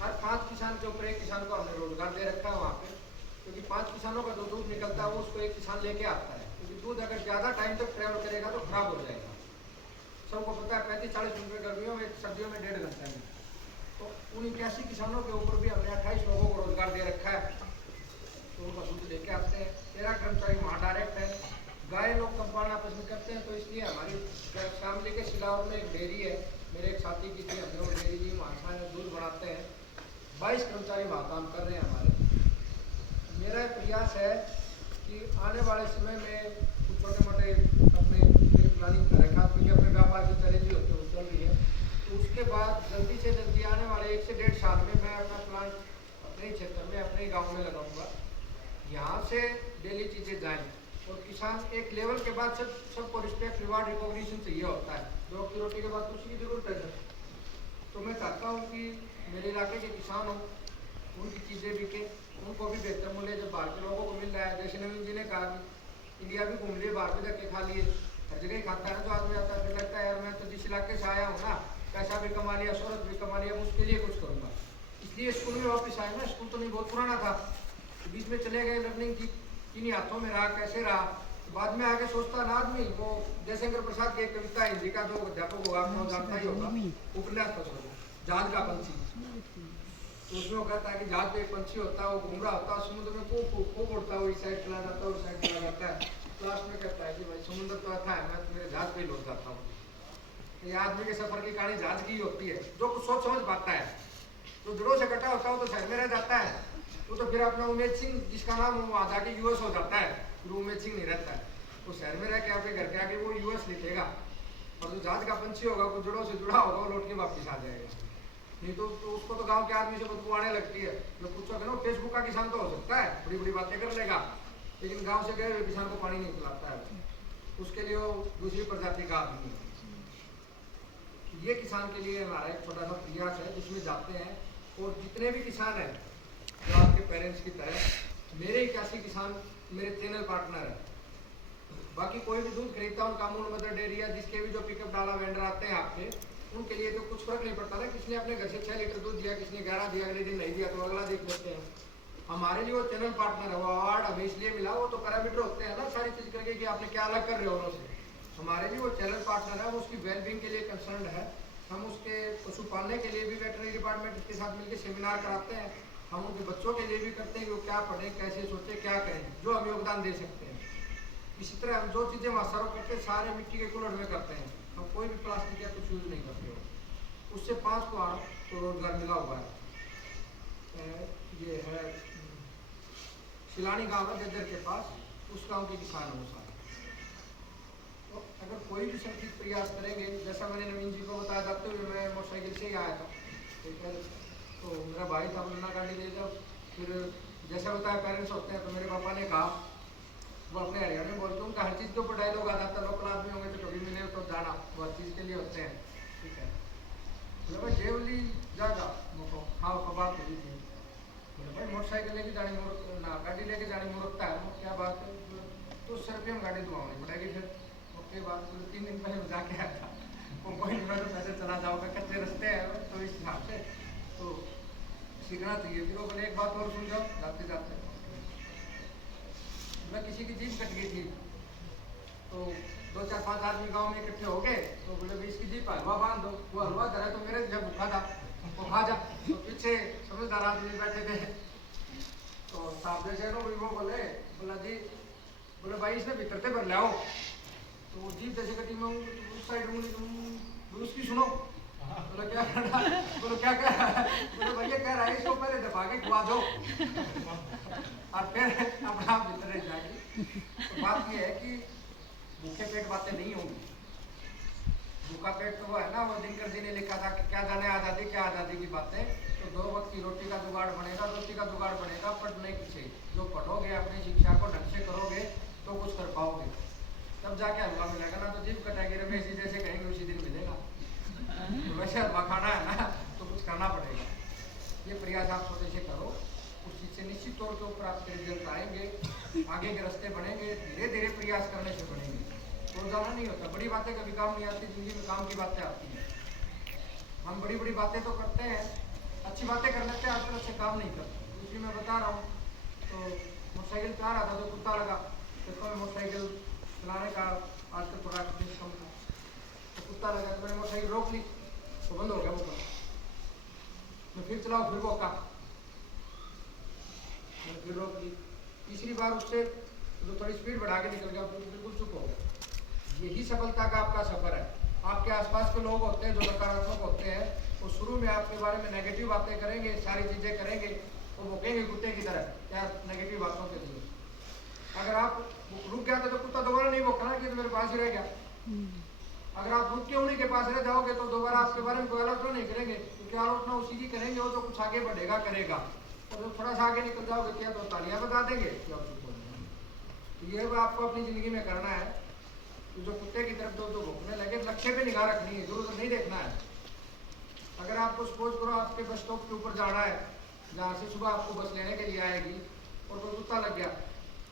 हर 5 किसान के ऊपर एक किसान को हमने रोजगार दे रखा है वहाँ पे, क्योंकि 5 किसानों का जो दूध निकलता है वो उसको एक किसान लेके आता है। क्योंकि दूध अगर ज़्यादा टाइम तक ट्रेवल करेगा तो खराब हो जाएगा। सबको पता है 35-40 रुपये गर्मियों में, सर्दियों में 1.5 घंटे में। तो उन 81 किसानों के ऊपर भी हमने 28 लोगों को रोजगार दे रखा है। तो उनका दूध लेके आते हैं। 13 कर्मचारी वहाँ डायरेक्ट है। गाय लोग कम पालना पसंद करते हैं, तो इसलिए हमारी शामली के सिलावर में एक डेयरी है, मेरे एक साथी की थी, हमने वो डेयरी ली, वहाँ दूध बनाते हैं। 22 कर्मचारी वहाँ काम कर रहे हैं हमारे। मेरा प्रयास है कि आने वाले समय में कुछ छोटे मोटे अपने प्लानिंग कर रखा, क्योंकि अपने व्यापार की चैलेंज होती है वो चल रही है। तो उसके बाद जल्दी से जल्दी आने वाले 1 से 1.5 साल में मैं अपना प्लान अपने ही क्षेत्र में, अपने ही गाँव में लगाऊंगा। यहाँ से डेली चीज़ें जाएँ और किसान एक लेवल के बाद सबको रिस्पेक्ट, रिवार्ड, रिकॉग्निशन चाहिए होता है। 2 की रोटी के बाद कुछ की जरूरत है। तो मैं चाहता हूँ कि मेरे इलाके के किसान हो, उनकी चीज़ें बिके, उनको भी बेहतर मूल्य जब बाहर के लोगों को मिल रहा है। जैसे नवीन जी ने कहा कि इंडिया भी घूम लिए, बाहर भी धक्के खा लिए, हर जगह ही खाता है। जो आदमी आता है फिर लगता है यार मैं तो जिस इलाके से आया हूँ ना, पैसा भी कमा लिया, शोहरत भी कमा लिया, उसके लिए कुछ करूँगा। इसलिए स्कूल में वापस आए ना। स्कूल तो नहीं बहुत पुराना था, तो बीच में चले गए, लर्निंग की किन्हीं हाथों में रहा, कैसे रहा। तो बाद में आगे सोचता ना आदमी, वो जयशंकर प्रसाद की एक कविता है, हिंदी का जो अध्यापक होगा आपको जानता ही होगा, उपन्यास था जहाज का पंछी। तो उसमें वो कहता है कि जहाज पे एक पंछी होता है, वो घूम रहा होता है समुद्र में, खूब उड़ता है, इस साइड चला जाता है, उस साइड चला जाता है। लास्ट में कहता है कि भाई समुद्र तो अच्छा है, मैं मेरे जहाज पे ही लौट जाता हूँ। ये आदमी के सफर की कहानी जहाज की होती है। जो कुछ सोच समझ पाता है, तो जड़ों से कटा होता है, तो शहर में रह जाता है। वो तो फिर अपना उमेद सिंह जिसका नाम वो वहाँ जाके यूएस हो जाता है, फिर उमेद सिंह नहीं रहता है। वो शहर में रह के आपके घर के आगे वो यूएस लिखेगा, और जो जहाज का पंछी होगा वो जड़ों से जुड़ा होगा, वो लौट के वापस आ जाएगा। नहीं तो उसको तो गांव के आदमी से बदबू आने लगती है। जो पूछोगे ना, फेसबुक का किसान तो हो सकता है, बड़ी बड़ी बातें कर लेगा, लेकिन गांव से गए हुए किसान को पानी नहीं पिलाता है, उसके लिए वो दूसरी प्रजाति का आदमी है। ये किसान के लिए हमारा एक छोटा सा प्रयास है, जिसमें जाते हैं और जितने भी किसान हैं जो आपके पेरेंट्स की तरह, मेरे 81 किसान मेरे चैनल पार्टनर है। बाकी कोई भी दूध खरीदता है, उनका अमूल मदर डेयरी या जिसके भी जो पिकअप डाला वेंडर आते हैं आपके, उनके लिए तो कुछ फर्क नहीं पड़ता ना, किसने अपने घर से 6 लीटर दूध दिया, किसने 11 दिया, अगले दिन नहीं दिया तो अगला देख लेते हैं। हमारे लिए वो चैनल पार्टनर है। वो अवार्ड हमें इसलिए मिला, वो तो पैरामीटर होते हैं ना सारी चीज़ करके कि आपने क्या अलग कर रहे हो उनसे। हमारे लिए वो चैनल पार्टनर है, वो उसकी वेलबींग के लिए कंसर्न है। हम उसके पशु पालने के लिए भी वेटरनरी डिपार्टमेंट के साथ मिलकर सेमिनार कराते हैं। हम उनके बच्चों के लिए भी करते हैं कि वो क्या पढ़ें, कैसे सोचें, क्या करें, जो हम योगदान दे सकते हैं। इसी तरह हम जो चीज़ें वहाँ सर्व करते हैं सारे मिट्टी के कुल्हड़ में करते हैं। हम कोई भी प्लास्टिक या कुछ यूज़ नहीं करते हो। उससे 5 को रोजगार मिला हुआ है। ये है शिलानी गाँव है जज्जर के पास, उस गाँव के किसान हो सारे। तो अगर कोई भी संगठित प्रयास करेंगे, जैसा मैंने नवीन जी को बताया, जाते हुए मैं मोटरसाइकिल से ही आया था, ठीक है। तो मेरा भाई था, मुन्ना गाड़ी ले जाओ। फिर जैसा बताया पेरेंट्स होते हैं, तो मेरे पापा ने कहा, वो अपने हरियाणा में बोलते हैं, उनका हर चीज़ के ऊपर डायलॉग आ जाता है। लोकल आदमी होंगे तो कभी मिले तो जाना, वो हर चीज़ के लिए होते हैं, ठीक है। बोले भाई जेवली जागा मुझको हाँ बात हुई थी। बोले भाई मोटरसाइकिल लेके जानी मुहूर्त ना, गाड़ी लेके जानी मुहूर्त है, वो क्या बात है। तो 100 रुपये में गाड़ी दुआनी पड़ेगी। फिर ओके बात, 3 दिन पहले जाके आया था, वो कोई मैं तो पैसे चला जाओगे, कच्चे रास्ते हैं तो इस हिसाब से। तो सीखना चाहिए। फिर वो बोले एक बात और सुन जाओ जाते जाते। मैं किसी की जीप कट गई थी, तो 2-4-5 आदमी गांव में इकट्ठे हो गए, तो बोले भाई इसकी जीप हलवा बांध दो। वो हलवा धरा तो मेरे जब भूखा था वो खा जा। तो पीछे समझदार आदमी बैठे थे, तो साहब जैसे वो बोला जी, बोले भाई इसने भीतर से भर ले आओ। तो वो जीप जैसे कटी में उस साइड में उसकी सुनो। बोले क्या करना, बोलो क्या कह रहा है, बोले भैया कह रहा है इसको पहले दबा के खुआ दो और फिर अपना आप भीतर जाएगी। तो बात ये है कि भूखे पेट बातें नहीं होंगी। भूखा पेट तो वो है ना, वो दिनकर जी ने लिखा था कि क्या जाने आज़ादी क्या आज़ादी की बातें। तो 2 वक्त की रोटी का जुगाड़ बनेगा, रोटी का जुगाड़ बनेगा पढ़ने से। जो पढ़ोगे अपनी शिक्षा को ढंग से करोगे तो कुछ कर पाओगे, तब जाके हलवा मिलेगा। ना तो जीभ कटाएगी रमेश जी जैसे कहेंगे उसी दिन मिलेगा। तो वैसे हलवा खाना है ना तो कुछ करना पड़ेगा। ये प्रयास आप छोटे से करो, उस चीज़ से निश्चित तौर के ऊपर आपके रिजल्ट आएंगे, आगे के रास्ते बनेंगे। धीरे धीरे प्रयास करने से बनेंगे, रोजाना नहीं होता। बड़ी बातें कभी काम नहीं आती, जिंदगी में काम की बातें आती हैं। हम बड़ी बड़ी बातें तो करते हैं, अच्छी बातें कर लेते हैं, आजकल अच्छे काम नहीं करते। दूसरी मैं बता रहा हूँ, तो मोटरसाइकिल पे आ रहा था तो कुत्ता लगा, देखो मैं मोटरसाइकिल चलाने का आजकल थोड़ा कम था, तो कुत्ता लगा तो मैंने मोटरसाइकिल रोक ली, तो बंद हो गया वो काम। मैं फिर चलाओ, फिर वो का मैंने फिर रोक ली। तीसरी बार उससे तो थोड़ी स्पीड बढ़ा के निकल गया, बिल्कुल चुप हो गया। यही सफलता का आपका सफर है। आपके आसपास के लोग होते हैं जो नकारात्मक होते हैं, वो शुरू में आपके बारे में नेगेटिव बातें करेंगे, सारी चीज़ें करेंगे, तो भोंकेंगे कुत्ते की तरह क्या नेगेटिव बातों के लिए। अगर आप रुक जाते तो कुत्ता दोबारा नहीं भोंकना कि तो मेरे पास ही रह गया। अगर आप रुक के उन्हीं के पास रह जाओगे तो दोबारा आपके बारे में कोई आलोचना नहीं करेंगे, क्योंकि आलोचना उसी की करेंगे वो तो कुछ आगे बढ़ेगा करेगा। और जब थोड़ा सा आगे निकल जाओगे क्या तो तालियां बता देंगे कि आप चुप हो जाएंगे। तो ये आपको अपनी ज़िंदगी में करना है। तो जो कुत्ते की तरफ दो भोंकने लगे, लक्ष्य पे निगाह रखनी है, दूर नहीं देखना है। अगर आपको सपोज करो आपके बस स्टॉप के ऊपर जाना है, जहाँ से सुबह आपको बस लेने के लिए आएगी, और कोई कुत्ता लग गया,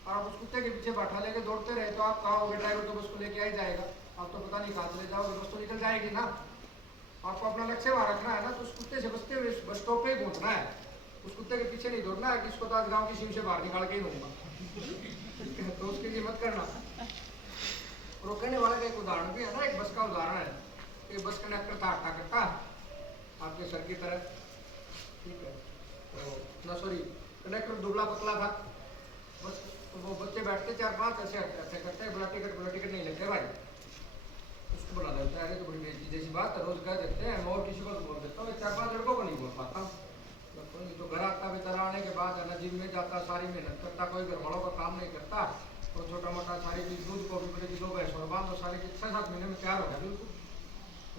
आप उस कुत्ते के पीछे बैठा लेके दौड़ते रहे तो आप कहाँ होगे, ड्राइवर तो बस को लेके आ ही जाएगा, आप तो पता नहीं कहाँ चले जाओगे, बस तो निकल जाएगी ना। आपको अपना लक्ष्य वहाँ रखना है ना, तो उस कुत्ते से बचते हुए बस स्टॉप पे ही पहुँचना है। उस कुत्ते के पीछे नहीं दौड़ना है कि इसको तो आज गाँव की सीम से बाहर निकाल के ही दूंगा तो उसके लिए मत करना। रोकने वाले का एक उदाहरण भी है ना, एक बस का उदाहरण है। एक बस कंडक्टर था हट्टा कट्टा आपके सर की तरह, ठीक है, तो ना सॉरी कंडक्टर दुबला पतला था। बस तो वो बच्चे बैठते 4-5 ऐसे ऐसे करते हैं, बोला टिकट नहीं लेते भाई। उसको बोला देता है, तो बड़ी बेइज्जती जैसी बात है, रोज कह देते हैं, मैं और किसी को तो बोल देता हूँ, 4-5 लड़कों को नहीं बोल पाता हूँ। तो घर आता बेचारा, आने के बाद है ना जिम में जाता, सारी मेहनत करता, कोई घर वालों का काम नहीं करता, और छोटा मोटा सारी चीज दूध को भी बड़े किलो भैंस और बांध, सारी चीज 6-7 महीने में तैयार हो गया बिल्कुल।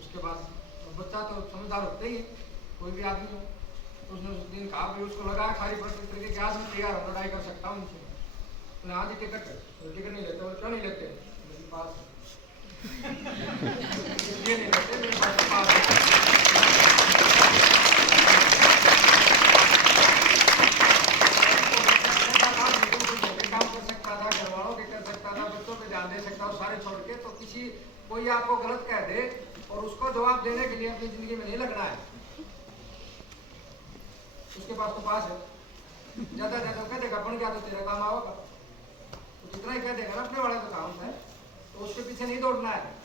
उसके बाद बच्चा तो समझदार होते ही, कोई भी आदमी हो, उसने उस दिन कहा भी उसको लगा खाली पड़ तरीके के आज मैं तैयार हो, लड़ाई कर सकता हूँ उनसे। मैंने आज ही टिकट नहीं लेते, बोले क्यों नहीं लेते, मेरे पास ये नहीं लेते, मेरे पास सारे छोड़ के। तो किसी कोई आपको गलत कह दे और उसको जवाब देने के लिए अपनी जिंदगी में नहीं लगना है। उसके पास तो पास है, ज्यादा कह देगा बन गया तो तेरा काम आओगा, तो जितना ही कह देगा ना अपने वाले का काम है, तो उसके पीछे नहीं दौड़ना है।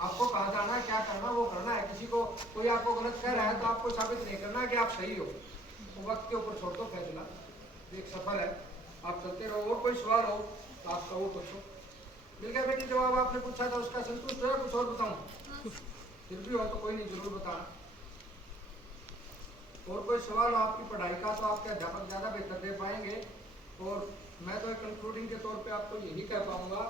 आपको कहाँ जाना है, क्या करना वो करना है। किसी को कोई आपको गलत कह रहा है तो आपको साबित नहीं करना कि आप सही हो, तो वक्त के ऊपर छोड़ दो फैसला। एक सफर है, आप चलते रहो। और कोई सवाल हो तो आपका वो पूछो। मिल गया बेटी जवाब आपने पूछा था उसका, संतुष्ट है? कुछ और बताऊं? फिर भी हो तो कोई नहीं, जरूर बताना। और कोई सवाल हो आपकी पढ़ाई का तो आपके अध्यापक ज़्यादा बेहतर दे पाएंगे। और मैं तो एक कंक्लूडिंग के तौर पे आपको यही कह पाऊंगा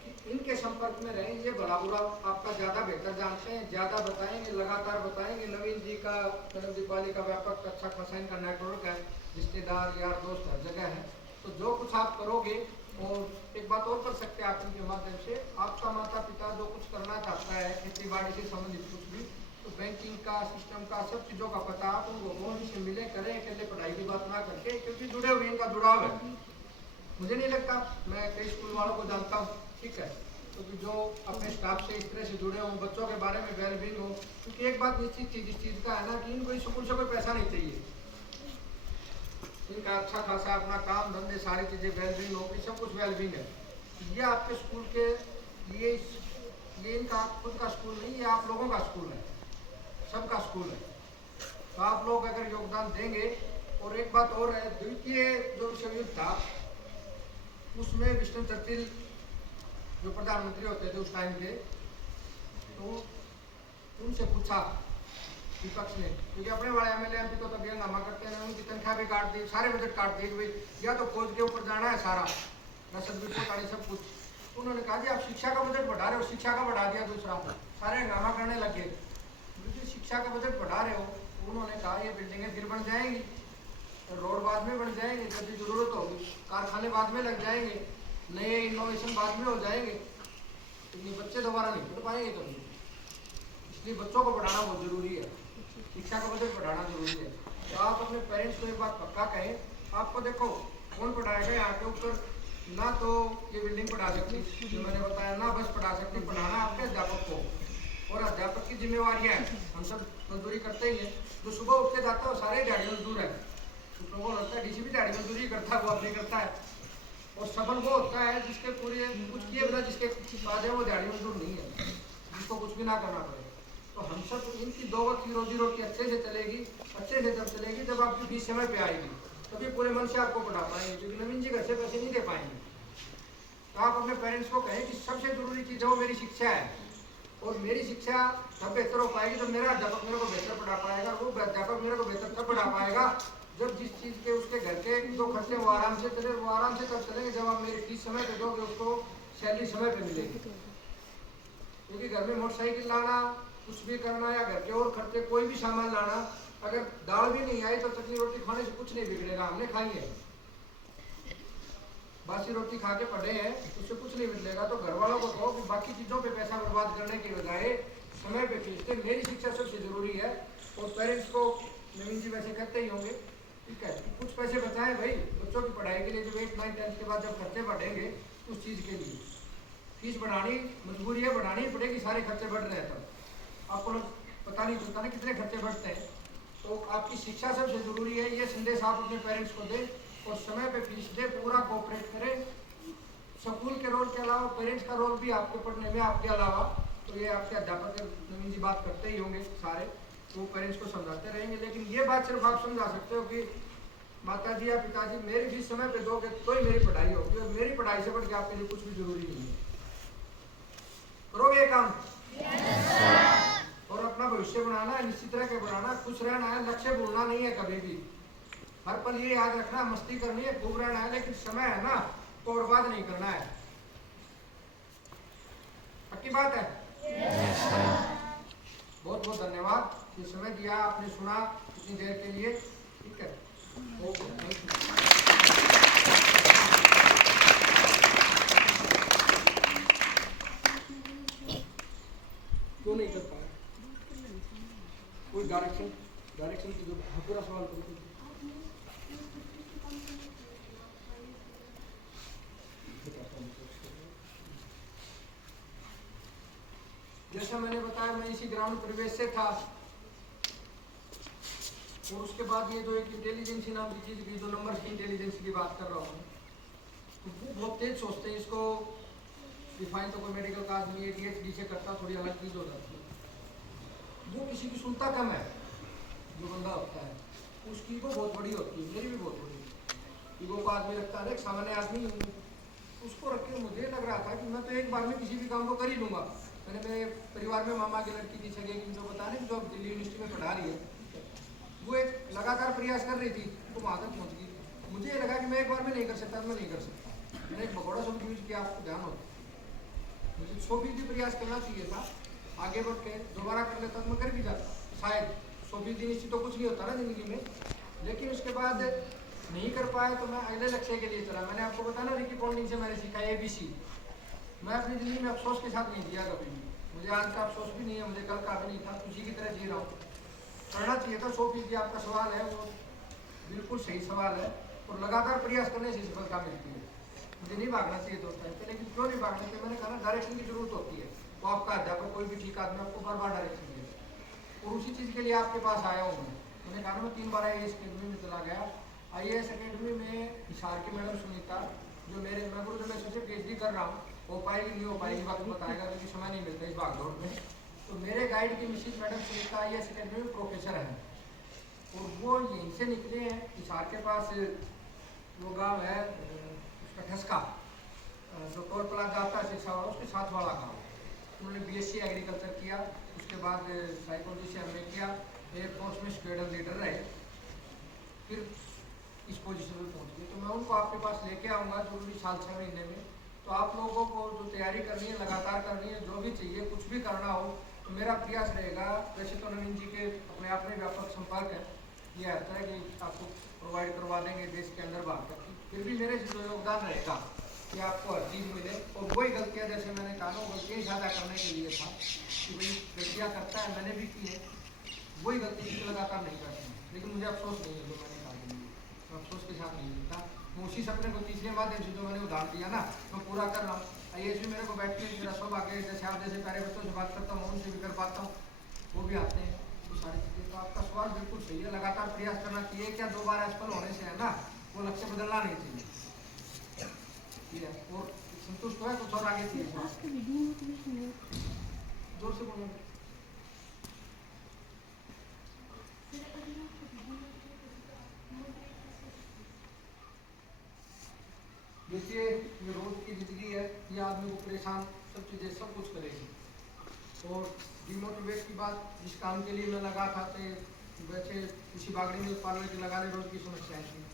कि इनके संपर्क में रहें, ये भला बुरा आपका ज़्यादा बेहतर जानते हैं, ज़्यादा बताएंगे, लगातार बताएंगे। नवीन जी का जन्म दीपावली का व्यापक अच्छा खासा इनका नेटवर्क है, रिश्तेदार यार दोस्त हर जगह है। तो जो कुछ आप करोगे, और एक बात और कर सकते हैं आप इनके माध्यम से, आपका माता पिता जो कुछ करना चाहता है खेती बाड़ी से संबंधित कुछ भी, तो बैंकिंग का सिस्टम का सब चीज़ों का पता आप उनको कौन से मिले करें, अकेले पढ़ाई की बात ना करके, क्योंकि जुड़े हुए इनका जुड़ाव है। मुझे नहीं लगता, मैं कई स्कूल वालों को जानता हूँ, ठीक है, क्योंकि जो अपने स्टाफ से इस तरह से जुड़े हों, बच्चों के बारे में वेलबींग हो। क्योंकि एक बात निश्चित चीज़ इस चीज़ का है ना कि इनको स्कूल से कोई पैसा नहीं चाहिए, इनका अच्छा खासा अपना काम धंधे सारी चीज़ें वेलबींग नौकरी सब कुछ वेलबींग है। ये आपके स्कूल के ये इनका खुद का स्कूल नहीं, ये आप लोगों का स्कूल है, सबका स्कूल है। तो आप लोग अगर योगदान देंगे। और एक बात और है, द्वितीय जो विश्व था उसमें विंस्टन चर्चिल जो प्रधानमंत्री होते थे उस टाइम के, तो उनसे पूछा विपक्ष ने, क्योंकि अपने वाले एमएलए एमपी तो तभी हंगामा करते हैं, उनकी तनख्वाह भी काट दी, सारे बजट काट दिए कि भाई या तो फौज के ऊपर जाना है सारा रसद भी सब कुछ। उन्होंने कहा कि आप शिक्षा का बजट बढ़ा रहे हो, शिक्षा का बढ़ा दिया दूसरा, सारे हंगामा करने लगे। शिक्षा का बजट बढ़ा रहे हो, उन्होंने कहा ये बिल्डिंगें फिर बन जाएंगी, रोड बाद में बन जाएंगे, जब जरूरत होगी कारखाने बाद में लग जाएंगे, नए इनोवेशन बाद में हो जाएंगे, तो बच्चे दोबारा नहीं पढ़ पाएंगे कभी। इसलिए बच्चों को पढ़ाना बहुत जरूरी है, शिक्षा का बजट बढ़ाना जरूरी है। तो आप अपने पेरेंट्स को एक बात पक्का कहें, आपको देखो कौन पढ़ाएगा यहाँ के ऊपर, ना तो ये बिल्डिंग पढ़ा सकती जो मैंने बताया, ना बस पढ़ा सकती, पढ़ाना आपके अध्यापक को, और अध्यापक की जिम्मेवारियाँ है। हम सब मजदूरी करते ही हैं, जो सुबह उठ के जाता है वो सारे दिहाड़ी मजदूर है। कुछ लोगों को लगता है डीसी भी दिहाड़ी मजदूरी करता है, वो अपनी करता है। और सबल वो होता है जिसके पूरे कुछ किए बिना जिसके बाद है वो दिहाड़ी मजदूर नहीं है, जिसको कुछ भी ना करना पड़े। तो हम सब इनकी 2 वक्त की रोजी रोटी अच्छे से चलेगी, अच्छे से जब चलेगी जब आपकी फीस समय पे आएगी, तभी पूरे मन से आपको पढ़ा पाएंगे, क्योंकि नवीन जी घर से पैसे नहीं दे पाएंगे। तो आप अपने पेरेंट्स को कहें कि सबसे जरूरी चीज़ है वो मेरी शिक्षा है, और मेरी शिक्षा तब बेहतर हो पाएगी जब मेरा अध्यापक मेरे को बेहतर पढ़ा पाएगा, वो अध्यापक मेरे को बेहतर तब पढ़ा पाएगा जब जिस चीज़ के उसके घर के जो खर्चे वो आराम से चले, वो आराम से तब चलेंगे जब आप मेरी फीस समय पे दोगे, उसको सैलरी समय पे मिलेगी। क्योंकि घर में मोटरसाइकिल लाना, कुछ भी करना, या घर के और खर्चे कोई भी सामान लाना, अगर दाल भी नहीं आई तो चटनी रोटी खाने से कुछ नहीं बिगड़ेगा, हमने खाई है, बासी रोटी खा के पड़े हैं, उससे कुछ नहीं मिलेगा। तो घर वालों को कहो कि बाकी चीज़ों पे पैसा बर्बाद करने के बजाय समय पे फीस दे, मेरी शिक्षा सबसे जरूरी है। और पेरेंट्स को नवीन जी वैसे कहते ही होंगे, ठीक है, कुछ पैसे बचाएं भाई बच्चों की पढ़ाई के लिए, जब 8, 9, 10 के बाद जब खर्चे बढ़ेंगे उस चीज़ के लिए फीस बढ़ानी मजबूरी है, बढ़ानी ही पड़ेगी, सारे खर्चे बढ़ रहे हैं तब आपको पता नहीं चलता ना कितने खर्चे बढ़ते हैं। तो आपकी शिक्षा सबसे ज़रूरी है, ये संदेश आप अपने पेरेंट्स को दें और समय पे फीस दे, पूरा कोऑपरेट करें। स्कूल के रोल के अलावा पेरेंट्स का रोल भी आपके पढ़ने में आपके अलावा, तो ये आपके अध्यापक नवीन जी बात करते ही होंगे सारे, तो पेरेंट्स को समझाते रहेंगे। लेकिन ये बात सिर्फ आप समझा सकते हो कि माता जी या पिताजी मेरी फीस समय पे दोगे तो ही मेरी पढ़ाई होगी, और मेरी पढ़ाई से बढ़ के आपके लिए कुछ भी जरूरी नहीं है। करोगे ये काम? और अपना भविष्य बनाना है, निश्चित तरह के बनाना, खुश रहना है, लक्ष्य भूलना नहीं है कभी भी, हर पल ये याद रखना, मस्ती करनी है, खूब रहना है, लेकिन समय है ना तो बर्बाद नहीं करना है। पक्की बात है? बहुत बहुत धन्यवाद, ये समय दिया आपने, सुना इतनी देर के लिए, ठीक है, ओके। क्यों नहीं कर पाया? कोई डायरेक्शन की जो पूरा सवाल करते थे। जैसा मैंने बताया, मैं इसी ग्राउंड परिवेश से था, और उसके बाद ये जो एक इंटेलिजेंसी नाम की चीज़ की, जो नंबर की इंटेलिजेंसी की बात कर रहा हूँ, तो वो बहुत तेज सोचते हैं, इसको डिफाइन तो कोई मेडिकल का आदमी है PhD से करता, थोड़ी अलग चीज़ हो जाती है। वो किसी की सुनता कम है, जो बंदा होता है उसकी ईगो बहुत बड़ी होती है, मेरी भी बहुत बड़ी ईगो को आदमी रखता है, एक सामान्य आदमी उसको रख के मुझे लग रहा था कि मैं तो एक बार में किसी भी काम को कर ही लूँगा। मैंने मेरे परिवार में मामा की लड़की की सगे की जो बताया ना, जो दिल्ली यूनिवर्सिटी में पढ़ा रही है, वो एक लगातार प्रयास कर रही थी, तो वहाँ तक पहुँच गई। मुझे लगा कि मैं एक बार में नहीं कर सकता, मैं नहीं कर सकता। मैंने एक भगोड़ा शब्द यूज किया, आपको ध्यान हो, मुझे 100% प्रयास करना चाहिए था, आगे बढ़ के दोबारा कर लेता तो मैं कर भी जाता, शायद 100% निश्चित तो कुछ नहीं होता ना ज़िंदगी में। लेकिन उसके बाद नहीं कर पाया तो मैं अगले लक्ष्य के लिए चला। मैंने आपको बताया ना, रिकी पॉन्टिंग से मैंने सीखा ABC। मैं अपनी ज़िंदगी में अफसोस के साथ नहीं जिया कभी भी, मुझे आज का अफसोस भी नहीं है, मुझे कल का भी नहीं था, खुशी की तरह जी रहा हूँ। करना चाहिए था 100%, आपका सवाल है वो बिल्कुल सही सवाल है, और लगातार प्रयास करने से सफलता मिलती है। मुझे नहीं भागना चाहिए दोस्त टाइम पे, लेकिन क्यों नहीं भागना चाहिए? मैंने कहा ना, डायरेक्शन की जरूरत होती है, वो आपका अध्यापक कोई भी ठीक आदमी आपको बार बार डायरेक्शन दे, और उसी चीज़ के लिए आपके पास आया हूँ। मैंने कहा ना, मैं 3 बार IAS अकेडमी में चला गया, IAS अकेडमी में हिसार की मैडम सुनीता, जो मेरे मैं गुरु में सोचे PhD कर रहा हूँ, हो पाएगी नहीं हो पाएगी वक्त बताएगा, क्योंकि समय नहीं मिलता इस भागदौड़ में। तो मेरे गाइड की Mrs madam Sunita IAS academy में प्रोफेसर हैं, और वो यहीं से निकले हैं। हिसार के पास वो गाँव है उसका ठसका, जो टोल प्लाजा आता है शिक्षा वाला, उसके साथ वाला गाँव। उन्होंने BSc एग्रीकल्चर किया, उसके बाद साइकोलॉजी से MA किया, एयरफोर्स में स्क्वाड्रन लीडर रहे, फिर इस पोजीशन में पहुंच गए। तो मैं उनको आपके पास लेके आऊँगा जरूरी 6 महीने में। तो आप लोगों को जो तैयारी करनी है लगातार करनी है, जो भी चाहिए कुछ भी करना हो, तो मेरा प्रयास रहेगा। वैसे तो नवीन जी के अपने आप में व्यापक संपर्क है, ये आता है कि आपको प्रोवाइड करवा देंगे देश के अंदर बाहर तक, फिर भी मेरे जो योगदान रहेगा कि आपको हर चीज़ मिले। और वही गलतियाँ जैसे मैंने कहा ना, गलतियाँ साझा करने के लिए था कि भाई गलतियाँ करता है, मैंने भी की है, वही गलती लगातार नहीं करती, लेकिन मुझे अफसोस नहीं है जो मैंने कहा, तो अफसोस के साथ नहीं मिलता। मैं उसी सपने को तीसरे माध्यम से जो मैंने उदाहरण दिया ना, मैं पूरा कर रहा हूँ। IAS भी मेरे को बैठ के मेरा सब आगे, जैसे आप जैसे प्यारे बच्चों से बात करता हूँ, उनसे भी कर पाता हूँ, वो भी आते हैं, वो सारी चीज़ें। तो आपका सवाल बिल्कुल सही है, लगातार प्रयास करना चाहिए। क्या 2 बार असफल होने से है ना, वो लक्ष्य बदलना नहीं चाहिए। और संतुष्ट हुआ कुछ और आगे चाहिए, जोर से बोलो। देखिए, ये रोज की जिंदगी है, ये आदमी को परेशान सब चीज़ें सब कुछ करेगी। और डिमोटिवेट की बात, जिस काम के लिए मैं लगा था, वैसे किसी बागड़ी में पालने के लगाने रोज की समस्याएं थी।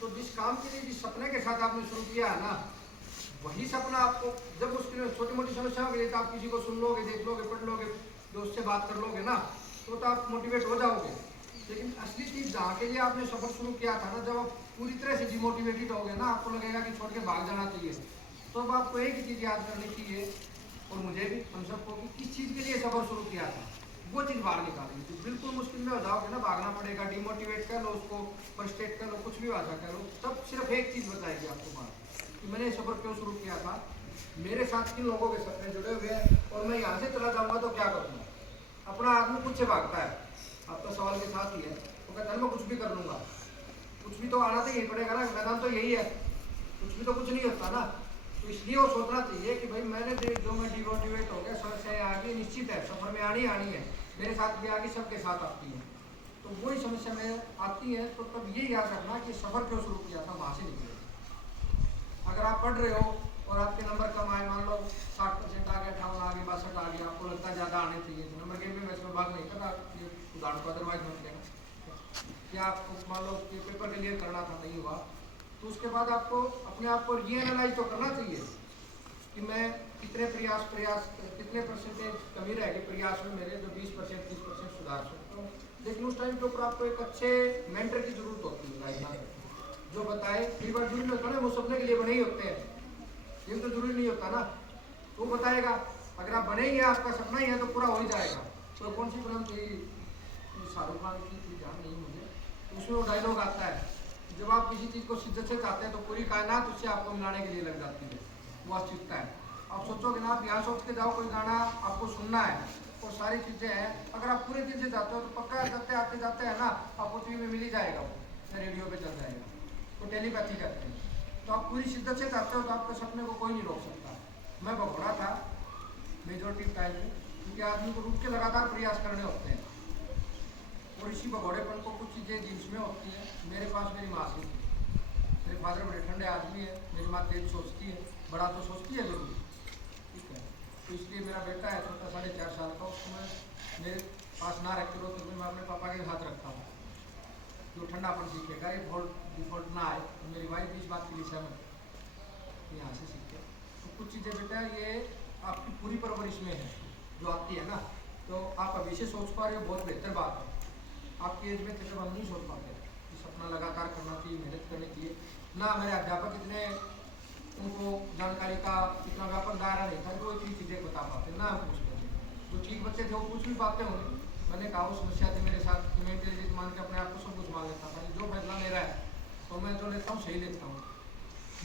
तो जिस काम के लिए, जिस सपने के साथ आपने शुरू किया है ना, वही सपना आपको जब उसकी छोटी मोटी समस्याओं के लिए तो आप किसी को सुन लोगे, देख लोगे, पढ़ लोगे, दोस्त से बात कर लोगे ना, तो आप मोटिवेट हो जाओगे। लेकिन असली चीज़ जहाँ के लिए आपने सफर शुरू किया था ना, जब आप पूरी तरह से डिमोटिवेटेड हो गए ना, आपको लगेगा कि छोड़ के भाग जाना चाहिए, तो अब आपको एक ही चीज़ याद करनी चाहिए, और मुझे भी, हम सबको, कि किस चीज़ के लिए सफर शुरू किया था, वो चीज़ बाहर निकालेंगे। तो बिल्कुल मुश्किल में हो जाओगे ना, भागना पड़ेगा, डिमोटिवेट कर लो उसको, फ्रस्ट्रेट कर लो, कुछ भी भाषा कर लो, तब सिर्फ एक चीज़ बताएगी आपको बात कि मैंने सफर क्यों शुरू किया था, मेरे साथ किन लोगों के सपने जुड़े हुए हैं, और मैं यहाँ से चला जाऊँगा तो क्या करूँगा। अपना आदमी खुद से भागता है, आपका सवाल के साथ ही है, तो कहता है मैं कुछ भी कर लूँगा, कुछ भी तो आना तो यही पड़ेगा ना, मैदान तो यही है, कुछ भी तो कुछ नहीं होता ना। तो इसलिए वो सोचना चाहिए कि भाई मैंने जो मैं डिमोटिवेट हो गया, समस्याएं आ गई, निश्चित है सफर में आनी है, मेरे साथ भी आ गई, सबके साथ आती है, तो वही समस्या में आती है। तो तब ये याद रखना कि सफर क्यों शुरू किया था, वहाँ से निकले। अगर आप पढ़ रहे हो और आपके नंबर कम आए, मान लो 60% आ गया, 58 आ गया, 62 आ गया, आपको लगता है ज़्यादा आने चाहिए, तो नंबर गेम में मैं इसमें भाग नहीं करता, ये उदाहरण को अदरवाइज मत लेना। क्या आपको मान लो कि पेपर क्लियर करना था, नहीं हुआ, तो उसके बाद आपको अपने आप को ये एनालाइज तो करना चाहिए कि मैं कितने प्रयास कितने परसेंटेज कमी रहेगी प्रयास में मेरे, जो 20% 30% सुधार सकता हूँ। लेकिन उस टाइम के ऊपर आपको एक अच्छे मेंटर की जरूरत होती है, जो बताए। कई बार जरूरी नहीं होता ना, वो सपने के लिए बने ही होते हैं, ये तो जरूरी नहीं होता ना, तो वो बताएगा। अगर आप बने ही है, आपका सपना ही है, तो पूरा हो ही जाएगा। तो कौन सी फिल्म थी, शाहरुख खान की थी, ध्यान नहीं मुझे, तो उसमें वो डायलॉग आता है, जब आप किसी चीज़ को शिद्दत से चाहते हैं तो पूरी कायनात उससे आपको मिलाने के लिए लग जाती है, वो अस्तित्व है। आप सोचोगे ना, आप यहाँ सोच के जाओ, कोई गाना आपको सुनना है, और सारी चीज़ें हैं, अगर आप पूरे दिल से चाहते हो तो पक्का जाते आते जाते हैं ना, आपको टीवी में मिल ही जाएगा, वो रेडियो पे चल जाएगा, वो टेलीपैथी करते हैं। तो आप पूरी शिद्दत से चाहते हो तो आपके सपने को कोई नहीं रोक सकता। मैं भगोड़ा था मेजोरिटी टाइम में, क्योंकि आदमी को रुक के लगातार प्रयास करने होते हैं, और इसी भगोड़ेपन को कुछ चीज़ें जीन्स में होती हैं। मेरे पास मेरी माँ से, मेरे फादर बड़े ठंडे आदमी है, मेरी माँ तेज सोचती है, बड़ा तो सोचती है जरूर, ठीक है। तो इसलिए मेरा बेटा है छोटा, 4.5 साल का, उसको मैं मेरे पास ना रखते रहो, तो मैं अपने पापा के साथ रखता हूँ, तो ठंडापन सीखेगा, ये डिफॉल्ट ना आए। तो मेरी वाइफ भी इस बात के लिए सहमत, यहाँ से सीखे। तो कुछ चीज़ें बेटा ये आपकी पूरी परवरिश में है जो आती है ना, तो आप अभी से सोच पा रहे हो, बहुत बेहतर बात है। आपकी एज में थे जब हम नहीं सोच पाते, इस अपना लगातार करना चाहिए, मेहनत करनी चाहिए ना। मेरे अध्यापक इतने, उनको जानकारी का इतना व्यापक दायरा नहीं था, वो इतनी चीज़ें बता पाते ना, हम पूछते थे। जो ठीक बच्चे थे वो पूछ भी पाते होंगे। मैंने कहा वो समस्या थी मेरे साथ, मैं इंटेलिजेंट मान के अपने आप को सब कुछ मान लेता था, जो फैसला मेरा है तो मैं जो लेता हूँ सही लेता हूँ,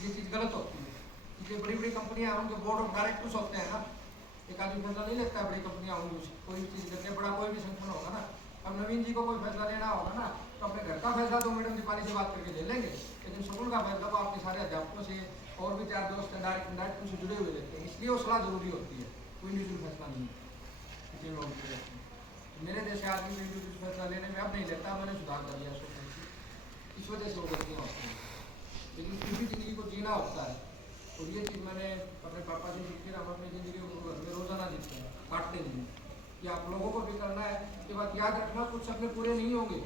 ये चीज़ गलत होती है। क्योंकि बड़ी बड़ी कंपनियाँ, उनके बोर्ड ऑफ डायरेक्टर्स होते हैं ना, एक आदमी फैसला नहीं लेता है, बड़ी कंपनियाँ होंगी, कोई भी चीज़ करके बड़ा कोई भी संगठन होगा ना, अब नवीन जी को कोई फैसला लेना होगा ना, तो तो अपने घर का फैसला तो मैडम दीपाली से बात करके ले लेंगे, लेकिन स्कूल का फैसला वो आपके सारे अध्यापकों से और भी 4 दोस्त डायरेक्ट उनसे जुड़े हुए रहते हैं, इसलिए वो सलाह जरूरी होती है, कोई इंडिविजुअल फैसला नहीं है किसी लोगों के लिए। मेरे जैसे आदमी इंडिविजुअल फैसला लेने में अब नहीं लेता, मैंने सुधार कर लिया सोसाइटी, इस वजह से वो गलतियाँ होती हैं, लेकिन फिर भी ज़िंदगी को जीना होता है। और ये चीज़ मैंने अपने पापा से सीखी, हम अपनी ज़िंदगी को में रोज़ाना जीते हैं, काटते नहीं हैं, कि आप लोगों को भी करना है। ये बात याद रखना, कुछ सपने पूरे नहीं होंगे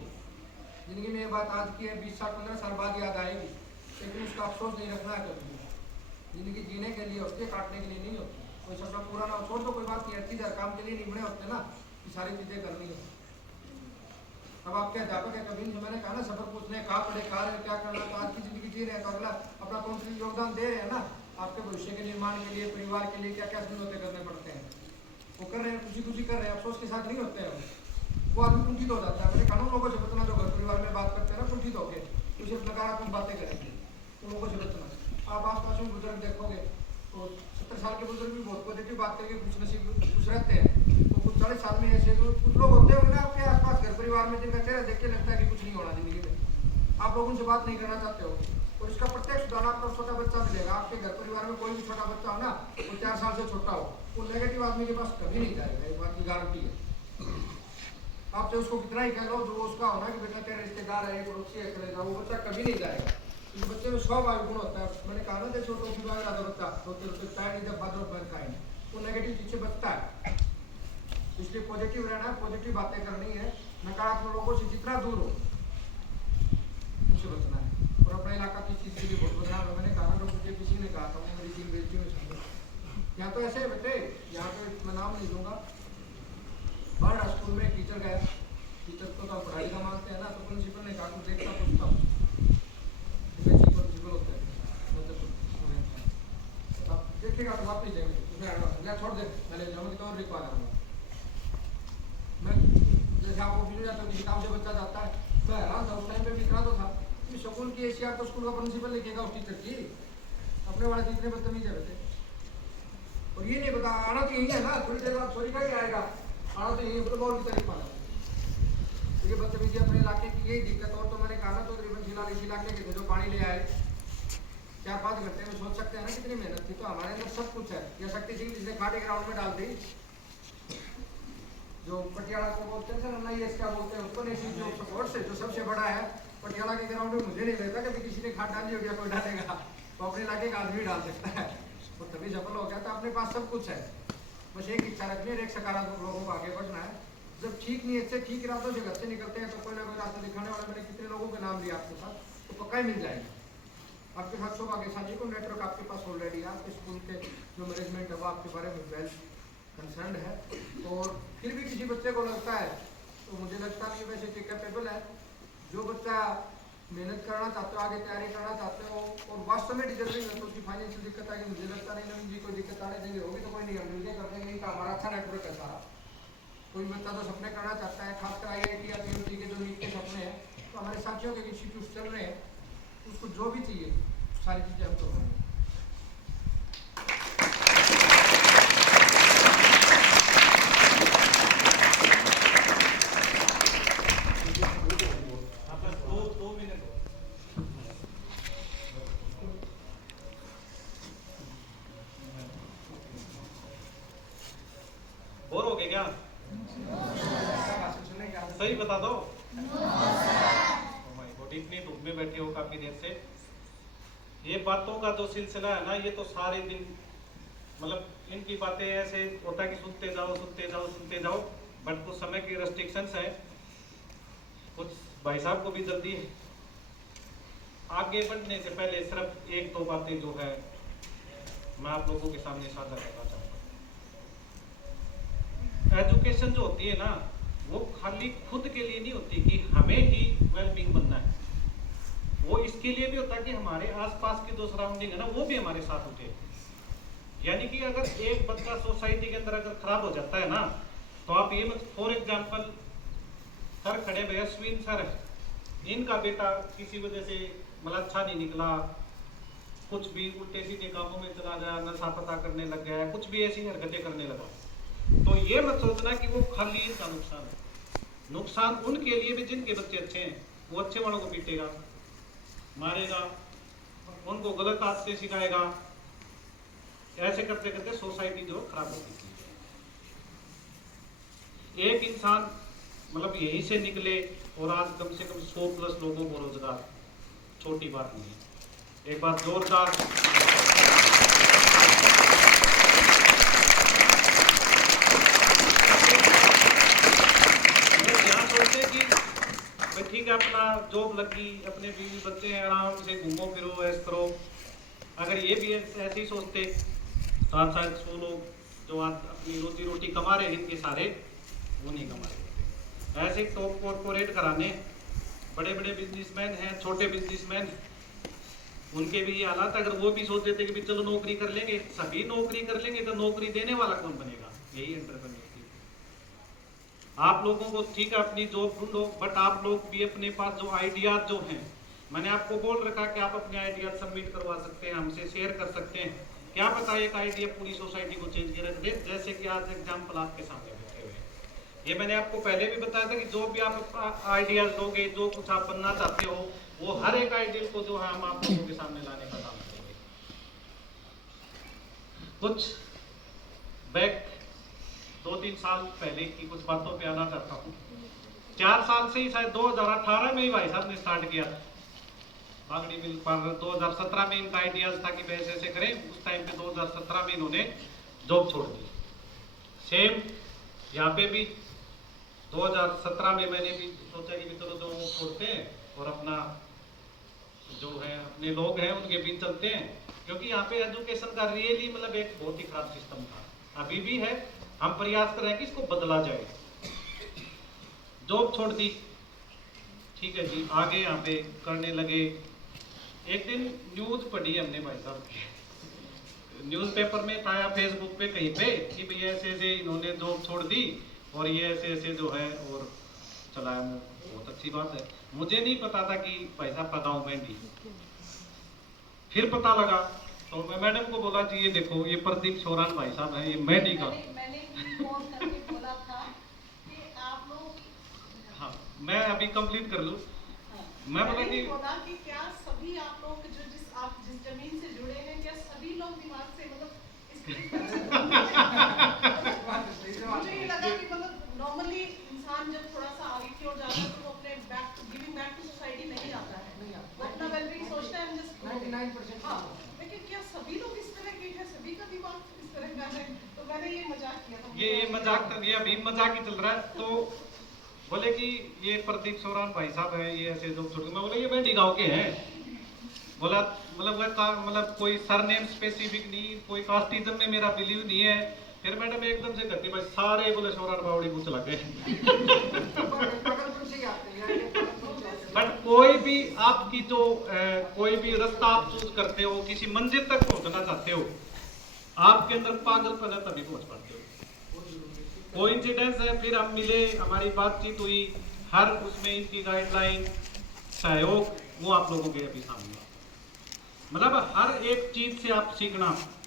ज़िंदगी में, ये बात आज की है, 20 साल 15 साल बाद याद आएगी, लेकिन उसका अफसोस नहीं रखना है कभी भी। ज़िंदगी जीने के लिए होती है, काटने के लिए नहीं होती। कोई सपना पूरा ना हो छोड़ तो कोई बात नहीं, अच्छी काम के लिए नहीं बने होते ना, कि सारी चीज़ें करनी है। अब आपके अध्यापक है, कभी नहीं, मैंने कहा ना, सफर पूछने कहाँ पढ़े, कहाँ रहे, क्या करना, तो आज की ज़िंदगी जी रहे हैं, तो अगला अपना कौन योगदान दे रहे हैं ना, आपके भविष्य के निर्माण के लिए, परिवार के लिए क्या क्या समझौते करने पड़ते हैं, वो कर रहे हैं, खुशी कर रहे हैं, अफसोस के साथ नहीं होते हैं। वो आदमी कुंठित हो जाता है। मैंने कानून लोगों से बचना, जो घर परिवार में बात करते हैं ना कुंठित होकर, तो सिर्फ नकारात्मक बातें करेंगे, तो लोगों से बचना। आप आस पास में बुजुर्ग देखोगे तो 70 साल के बुजुर्ग भी बहुत पॉजिटिव बात करके खुश नसीब खुश रहते हैं, तो कुछ 40 साल में ऐसे कुछ लोग होते हैं उन्हें आपके आसपास घर परिवार में, जिनका चेहरा देख के लगता है कि कुछ नहीं होना जिंदगी में, आप लोग उनसे बात नहीं करना चाहते हो, और इसका प्रत्यक्ष उदाहरण आपको छोटा बच्चा मिलेगा। आपके घर परिवार में कोई भी छोटा बच्चा हो ना, वो 4 साल से छोटा हो, वो नेगेटिव आदमी के पास कभी नहीं जाएगा, एक बात की गारंटी है। आपसे उसको कितना ही कह लो, जो उसका होना कि बेटा तेरे रिश्तेदार है, पड़ोसी है, चलेगा, वो बच्चा कभी नहीं जाएगा। इस बच्चे में स्वाभाविक गुण होता है। मैंने कहा ना, जैसे टोपी बाग रहा था बच्चा, रोते रोते पैर जब बादल पर खाए, वो नेगेटिव चीज से बचता है। इसलिए पॉजिटिव रहना है, पॉजिटिव बातें करनी है, नकारात्मक लोगों से जितना दूर हो उनसे बचना है। और अपना इलाका की चीज़ के लिए बहुत बदनाम है। मैंने कहा ना, मुझे किसी ने कहा था, वो मेरी 3 बेटियों में शामिल, यहाँ तो ऐसे है बेटे, यहाँ तो मैं नाम नहीं दूंगा, बाहर स्कूल में टीचर गया, टीचर को तो पढ़ाई का मानते हैं ना, तो प्रिंसिपल ने कहा, कुछ देखता पूछता प्रिंसिपल होते हैं, मतलब देखेगा तो वापस जाएंगे, उसमें छोड़ दे, मैं ले जाऊँगी तो और लिखवा लाऊंगा। मैं जैसे आप ऑफिस में जाते हो, किसी काम से बच्चा जाता है, तो हैरान था, उस टाइम पे भी इतना तो था कि स्कूल की एशिया तो स्कूल का प्रिंसिपल लिखेगा उस टीचर की, अपने वाले से इतने बदतमीज है वैसे। और ये नहीं पता, आना तो यही है ना, थोड़ी देर बाद सॉरी का ही आएगा, आना तो यही, मतलब और की तारीफ माना। तो ये बदतमीजी अपने इलाके की यही दिक्कत। और तो मैंने कहा ना, तो तकरीबन फिलहाल इस इलाके के जो पानी ले आए 4-5 घंटे में, सोच सकते हैं ना कितनी मेहनत थी। तो हमारे अंदर सब कुछ है। या शक्ति सिंह जिसने खाड़ी ग्राउंड में डाल दी, जो पटियाला को बोलते हैं ना, ये क्या बोलते हैं उसको, नेशनल जो सपोर्ट से जो सबसे बड़ा है पटियाला के ग्राउंड में, मुझे नहीं लगता कभी किसी ने खाद डाली होगी या कोई डालेगा, तो अपने इलाके का आदमी डाल सकता है, और तभी सफल हो गया। तो अपने पास सब कुछ है, बस एक इच्छा रखनी है, एक सकारात्मक लोगों को आगे बढ़ना है। जब ठीक नीयत से, ठीक इरादों से घर से निकलते हैं, तो कोई ना कोई रास्ता दिखाने वाला, मैंने कितने लोगों के नाम लिया आपके साथ, तो पक्का ही मिल जाएगा आपके साथ। सौभाग्यशाली को नेटवर्क आपके पास ऑलरेडी है, आपके स्कूल के जो मैनेजमेंट है वो आपके बारे में वेल कंसर्न है। और फिर भी किसी बच्चे को लगता है, तो मुझे लगता नहीं वैसे कि कैपेबल है, जो बच्चा मेहनत करना चाहते हो, आगे तैयारी करना चाहते हो और वास्तव में डिजर्विंग है, तो उसकी फाइनेंशियल दिक्कत आएगी, मुझे लगता नहीं नवीन जी कोई दिक्कत आने देंगे, होगी तो कोई नहीं, हम मिलकर कर देंगे। इनका हमारा अच्छा नेटवर्क है सारा। कोई बच्चा तो सपने करना चाहता है, खासकर IIT या PMT के जो नीट के सपने हैं, तो हमारे साथियों के इंस्टीट्यूट चल रहे हैं, उसको जो भी चाहिए सारी चीज़ें हम करवाएंगे। बोर हो गए क्या? सही बता दो। इतनी धूप में बैठे हो काफी देर से। ये बातों का जो सिलसिला है ना, ये तो सारे दिन, मतलब इनकी बातें ऐसे होता है कि सुनते जाओ, बट कुछ समय की रेस्ट्रिक्शंस है। कुछ भाई साहब को भी जल्दी है। आगे बढ़ने से पहले सिर्फ 1-2 बातें जो है मैं आप लोगों के सामने साझा करना चाहूँगा। एजुकेशन जो होती है ना, वो खाली खुद के लिए नहीं होती कि हमें ही वेलबींग बनना है, वो इसके लिए भी होता है कि हमारे आसपास की जो सराउंडिंग है ना, वो भी हमारे साथ उठे। यानी कि अगर एक बच्चा सोसाइटी के अंदर अगर खराब हो जाता है ना, तो आप ये मत, फॉर एग्जाम्पल सर खड़े भैया अश्विन सर, इनका बेटा किसी वजह से मतलब अच्छा नहीं निकला, कुछ भी उल्टे सीधे कामों में चला गया, नशा पता करने लग गया, कुछ भी ऐसी हरकतें करने लगा, तो ये मत सोचना कि वो खाली इनका नुकसान है। नुकसान उनके लिए भी जिनके बच्चे अच्छे हैं। वो अच्छे वालों को पीटेगा, मारेगा, उनको गलत आदतें सिखाएगा। ऐसे करते करते सोसाइटी जो खराब होती थी। एक इंसान मतलब यहीं से निकले और आज कम से कम 100+ लोगों को रोजगार, छोटी बात नहीं है। एक बात जोरदार यहाँ सोचते कि ठीक है अपना जॉब लगी, अपने बीवी बच्चे हैं, आराम से घूमो फिरो, ऐश करो। अगर ये भी ऐसे ही सोचते तो आज शायद 100 लोग जो आज अपनी रोजी रोटी कमा रहे हैं इनके सारे, वो नहीं कमा रहे। ऐसे टॉप कॉर्पोरेट कराने, बड़े बड़े बिजनेसमैन हैं, छोटे बिजनेसमैन, उनके भी ये हालात। अगर वो भी सोच देते कि भी चलो नौकरी कर लेंगे, सभी नौकरी कर लेंगे, तो नौकरी देने वाला कौन बनेगा? यही एंटरप्रेन्योर की। आप लोगों को ठीक है अपनी जॉब ढूंढो, बट आप लोग भी अपने पास जो आइडियाज जो हैं, मैंने आपको बोल रखा कि आप अपने आइडियाज सबमिट करवा सकते हैं, हमसे शेयर कर सकते हैं। क्या पता एक आइडिया पूरी सोसाइटी को चेंज कर दे, जैसे कि आज एग्जाम्पल आपके सामने बैठे हुए हैं। ये मैंने आपको पहले भी बताया था कि जो भी आप आइडियाज दोगे, जो कुछ आप बनना चाहते हो, वो हर एक आइडियल को जो है हम आप लोगों के सामने लाने का काम करेंगे। कुछ बैक 2-3 साल पहले की कुछ बातों पे आना चाहता हूँ। 4 साल से ही, शायद 2018 में ही भाई साहब ने स्टार्ट किया बागड़ी मिल पर। 2017 में इनका आइडियाज था कि वैसे ऐसे करें। उस टाइम पे 2017 में इन्होंने जॉब छोड़ दी। सेम यहाँ पे भी 2017 में मैंने भी सोचा कि चलो जो छोड़ते हैं और अपना जो है अपने लोग हैं उनके बीच चलते हैं, क्योंकि यहाँ पे एजुकेशन का रियली मतलब एक बहुत ही खराब सिस्टम था, अभी भी है। हम प्रयास कर रहे हैं कि इसको बदला जाए। जॉब छोड़ दी, ठीक है जी, आगे यहाँ पे करने लगे। एक दिन न्यूज पढ़ी हमने भाई साहब, न्यूज़पेपर में था या फेसबुक पे कहीं पे कि भाई ऐसे ऐसे इन्होंने जॉब छोड़ दी और ये ऐसे ऐसे जो है और चलाया। बहुत अच्छी बात है। मुझे नहीं पता था कि भाई साहब पकाऊं मैं भी। फिर पता लगा तो मैं मैडम को बोला जी ये देखो ये प्रदीप सोरान भाई साहब हैं, ये मेडिकल। मैंने फोन करके बोला था कि आप लोग, हाँ मैं अभी कंप्लीट कर लूँ। मैं बोला कि क्या सभी आप लोग जो जिस जमीन से जुड़े हैं, क्या सभी लोग दिमाग से मतलब मुझे ये लगा कि मतलब नॉर्मली इंसान जब थोड़ा सा आगे की ओर जाता है तो वो अपने गिविंग बैक टू सोसाइटी नहीं आता है, वो अपना वेलबींग सोचता है। 99%। हाँ, लेकिन क्या सभी लोग इस तरह के हैं, सभी का दिमाग इस तरह का है? तो मैंने ये मजाक किया था। ये मजाक, ये अभी मजाक ही चल रहा है। तो बोले कि ये प्रदीप सोरान भाई साहब है, ये ऐसे जो छोटे, मैं बोला ये बेंडी गांव के हैं। बोला मतलब कोई सरनेम स्पेसिफिक नहीं, कोई कास्टिज्म में मेरा बिलीव नहीं है। फिर मैडम एकदम से कहती भाई सारे बोले सोरान बावड़ी को चला गए। बट कोई भी आपकी जो कोई भी रास्ता आप चूज करते हो, किसी मंजिल तक पहुंचना चाहते हो, आपके अंदर पागलपन है तभी पहुंच पाते हो। कोइंसिडेंस है, फिर हम मिले, हमारी बातचीत हुई, हर उसमें इनकी गाइडलाइन सहयोग वो आप लोगों के अभी सामने। मतलब हर एक चीज से आप सीखना।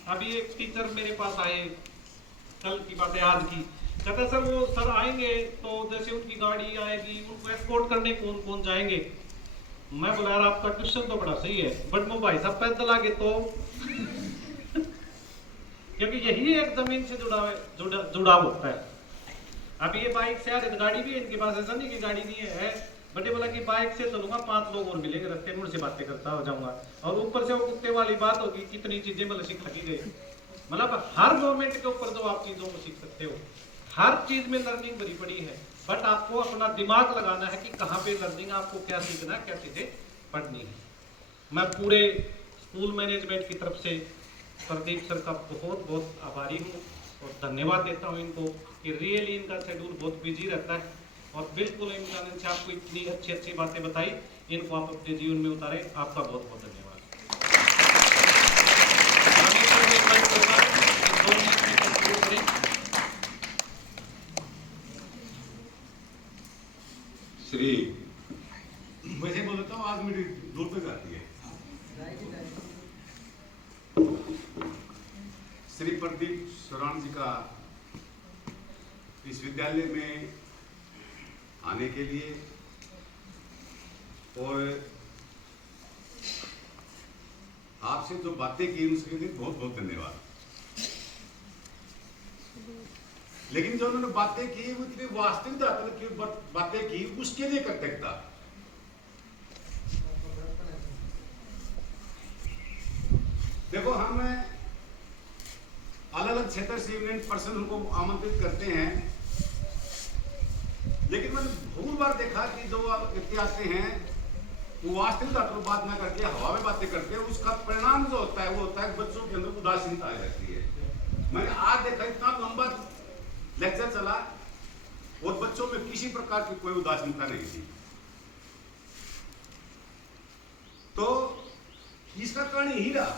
अभी एक टीचर मेरे पास आए, कल की बात है आज की, कहते सर वो सर आएंगे तो जैसे उनकी गाड़ी आएगी उनको एस्कॉर्ट करने कौन कौन जाएंगे। मैं बोला यार आपका क्वेश्चन तो बड़ा सही है, बट वो भाई साहब पैदल आगे तो क्योंकि यही एक जमीन से जुड़ाव होता है। अभी ये बाइक से आ रहे, गाड़ी भी है इनके पास, ऐसा नहीं कि गाड़ी नहीं है। बट ये बोला कि बाइक से चलूंगा 5 लोग और मिलेंगे रास्ते में, उनसे बातें करता हो जाऊंगा। और ऊपर से वो कुत्ते वाली बात होगी, कितनी चीजें मतलब सिखा की गई। मतलब हर मोमेंट के ऊपर जो आप चीजों को सीख सकते हो, हर चीज में लर्निंग भरी पड़ी है। बट आपको अपना दिमाग लगाना है कि कहाँ पे लर्निंग, आपको क्या सीखना है, क्या चीजें पढ़नी है। मैं पूरे स्कूल मैनेजमेंट की तरफ से प्रदीप सर का बहुत बहुत आभारी हूँ और धन्यवाद देता हूँ इनको कि रियली इनका शेड्यूल बहुत बिजी रहता है और बिल्कुल इम्कान से आपको इतनी अच्छी अच्छी बातें बताई, इनको आप अपने जीवन में उतारें। आपका बहुत बहुत धन्यवाद। श्री वैसे बोलता हूँ, आज मेरी दूर तक आती है। श्री प्रदीप सोरान जी का इस विद्यालय में आने के लिए और आपसे जो बातें की उसके लिए बहुत बहुत धन्यवाद। लेकिन जो उन्होंने बातें की वो इतनी वास्तविकता की बातें की, उसके लिए कृतज्ञता। देखो, हम अलग अलग क्षेत्र से इवेंट पर्सन उनको आमंत्रित करते हैं, लेकिन मैंने बहुत बार देखा कि जो व्यक्ति आते हैं वो वास्तविकता पर बात ना करके हवा में बातें करते हैं। उसका परिणाम जो होता है वो होता है बच्चों के अंदर उदासीनता आ जाती है। मैंने आज देखा इतना लंबा लेक्चर चला और बच्चों में किसी प्रकार की कोई उदासीनता नहीं थी। तो इसका कारण यही रहा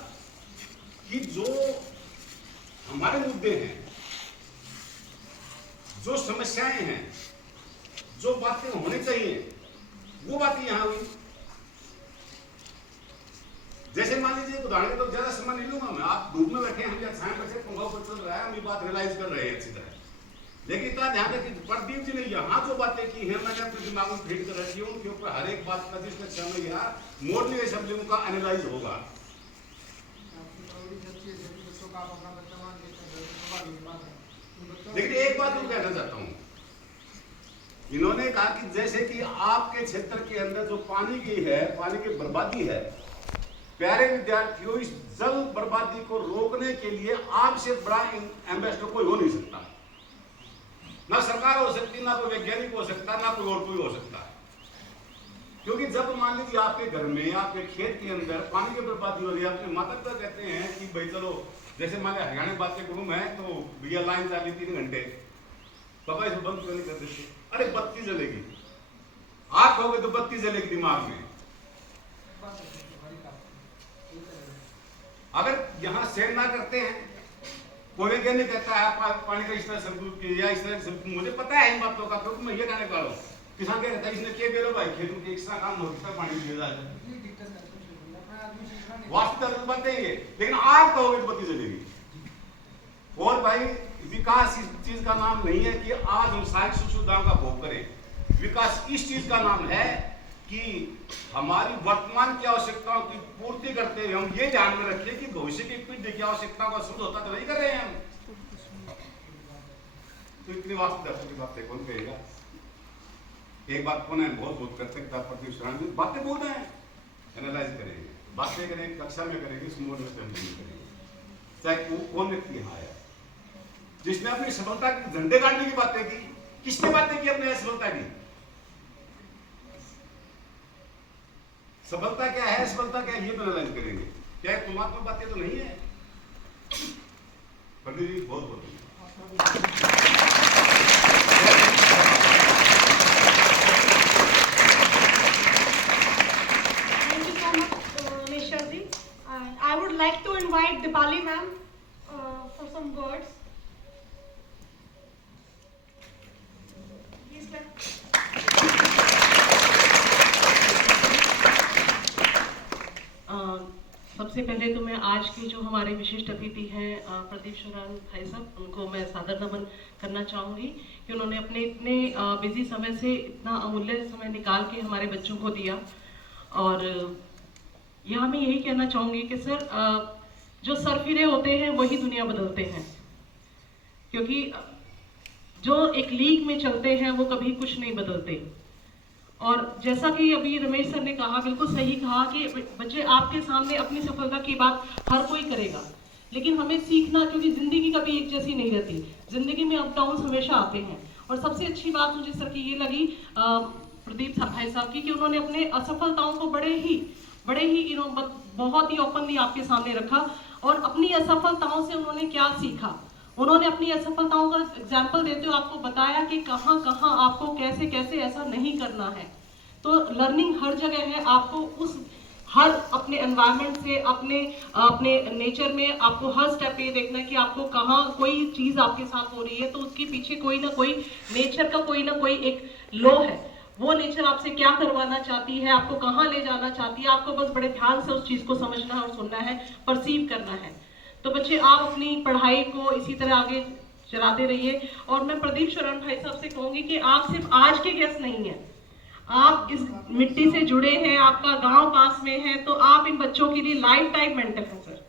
कि जो हमारे मुद्दे हैं, जो समस्याएं हैं, जो बातें होनी चाहिए, वो बातें यहां हुई। जैसे मान लीजिए उदाहरण के तो ज्यादा समय नहीं लूंगा मैं, आप धूप में बैठे, हम या छाया बैठे, पंखा पर चल रहा है, हम ये बात रियलाइज कर रहे हैं अच्छी तरह। लेकिन इतना ध्यान रखिए, प्रदीप जी ने यहाँ जो बातें की हैं मैंने अपने दिमाग में फीड कर रखी है, उनके ऊपर हर एक बात का जिस कक्षा में या मोडली असेंबली उनका एनालाइज होगा। लेकिन एक बात मैं कहना चाहता हूँ, इन्होंने कहा कि जैसे कि आपके क्षेत्र के अंदर जो पानी की है, पानी की बर्बादी है, प्यारे विद्यार्थियों, इस जल बर्बादी को रोकने के लिए आपसे बड़ा एम्बेसडर कोई हो नहीं सकता। ना सरकार हो सकती, ना कोई वैज्ञानिक हो सकता, ना कोई और कोई हो सकता है। क्योंकि जब मान लीजिए आपके घर में, आपके खेत के अंदर पानी की बर्बादी हो रही है, अपने माता पिता कहते हैं कि भाई चलो, जैसे मान लिया हरियाणा बात के गुरु है तो भैया लाइन चली 3 घंटे, पापा इसे बंद क्यों नहीं कर देते? अरे बत्ती जलेगी, आप कहोगे तो बत्ती जलेगी दिमाग में। अगर यहाँ सेल ना करते हैं, कोई वैज्ञानिक कहता है पानी का इस तरह संतुलित किया, इस तरह से, मुझे पता है इन बातों का, क्योंकि मैं ये कहने वाला हूँ। किसान क्या कहता है, इसने क्या करो भाई, खेतों के एक्स्ट्रा काम होता है, पानी दिया जाए, वास्तविक बात नहीं है। लेकिन आप कहोगे तो बत्ती जलेगी। और भाई विकास इस चीज का नाम नहीं है कि आज हम सारी सुख सुविधाओं का भोग करें। विकास इस चीज का नाम है कि हमारी वर्तमान की आवश्यकताओं की पूर्ति करते हुए हम ये ध्यान में रखें कि भविष्य की पीढ़ी की आवश्यकताओं का समझौता तो नहीं कर रहे हैं हम। तो इतनी वास्तविकता की बातें कौन कहेगा? एक बात कौन है, बहुत बहुत कृतज्ञता प्रति बातें बोल रहे हैं, एनालाइज करेंगे, बातें करेंगे, कक्षा में करेंगे, स्मूथ में करेंगे। चाहे वो कौन व्यक्ति यहाँ आया जिसने अपनी सफलता की झंडे गाड़ने की बातें की, किसने बातें की अपने सफलता की? सफलता क्या है, सफलता क्या है, ये तो एनालाइज करेंगे। क्या तुमात्मक बातें तो नहीं है? पंडित जी बहुत बहुत Thank you so much, Nishar ji. I would like to invite Dipali ma'am for some words. Please, ma'am. सबसे पहले तो मैं आज के जो हमारे विशिष्ट अतिथि हैं प्रदीप शरण भाई साहब, उनको मैं सादर नमन करना चाहूँगी कि उन्होंने अपने इतने बिजी समय से इतना अमूल्य समय निकाल के हमारे बच्चों को दिया। और यहाँ मैं यही कहना चाहूँगी कि सर, जो सरफिरे होते हैं वही दुनिया बदलते हैं, क्योंकि जो एक लीग में चलते हैं वो कभी कुछ नहीं बदलते। और जैसा कि अभी रमेश सर ने कहा, बिल्कुल सही कहा कि बच्चे आपके सामने अपनी सफलता की बात हर कोई करेगा, लेकिन हमें सीखना, क्योंकि जिंदगी कभी एक जैसी नहीं रहती, जिंदगी में अप डाउन हमेशा आते हैं। और सबसे अच्छी बात मुझे सर की ये लगी प्रदीप भाई साहब की, कि उन्होंने अपने असफलताओं को बड़े ही बहुत ही ओपनली आपके सामने रखा और अपनी असफलताओं से उन्होंने क्या सीखा। उन्होंने अपनी असफलताओं का एग्जाम्पल देते हुए आपको बताया कि कहाँ कहाँ आपको कैसे कैसे ऐसा नहीं करना है। तो लर्निंग हर जगह है, आपको उस हर अपने एनवायरनमेंट से, अपने नेचर में आपको हर स्टेप ये देखना है कि आपको कहाँ कोई चीज़ आपके साथ हो रही है तो उसके पीछे कोई ना कोई नेचर का कोई ना कोई एक लॉ है। वो नेचर आपसे क्या करवाना चाहती है, आपको कहाँ ले जाना चाहती है, आपको बस बड़े ध्यान से उस चीज़ को समझना है और सुनना है, परसीव करना है। तो बच्चे आप अपनी पढ़ाई को इसी तरह आगे चलाते रहिए। और मैं प्रदीप शरण भाई साहब से कहूँगी कि आप सिर्फ आज के गेस्ट नहीं हैं, आप इस मिट्टी से जुड़े हैं, आपका गांव पास में है, तो आप इन बच्चों के लिए लाइफ टाइम मेंटर हैं सर।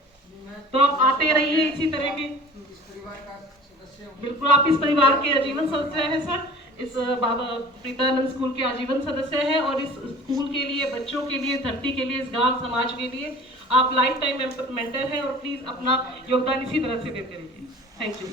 तो आप आते रहिए इसी तरह के। इस परिवार का सदस्य हूँ। बिल्कुल, आप इस परिवार के आजीवन सदस्य हैं सर। इस बाबा प्रीतानंद स्कूल के आजीवन सदस्य हैं और इस स्कूल के लिए, बच्चों के लिए, धरती के लिए, इस गांव समाज के लिए आप लाइफ टाइम मेंटर हैं और प्लीज अपना योगदान इसी तरह से देते रहिए। Thank you.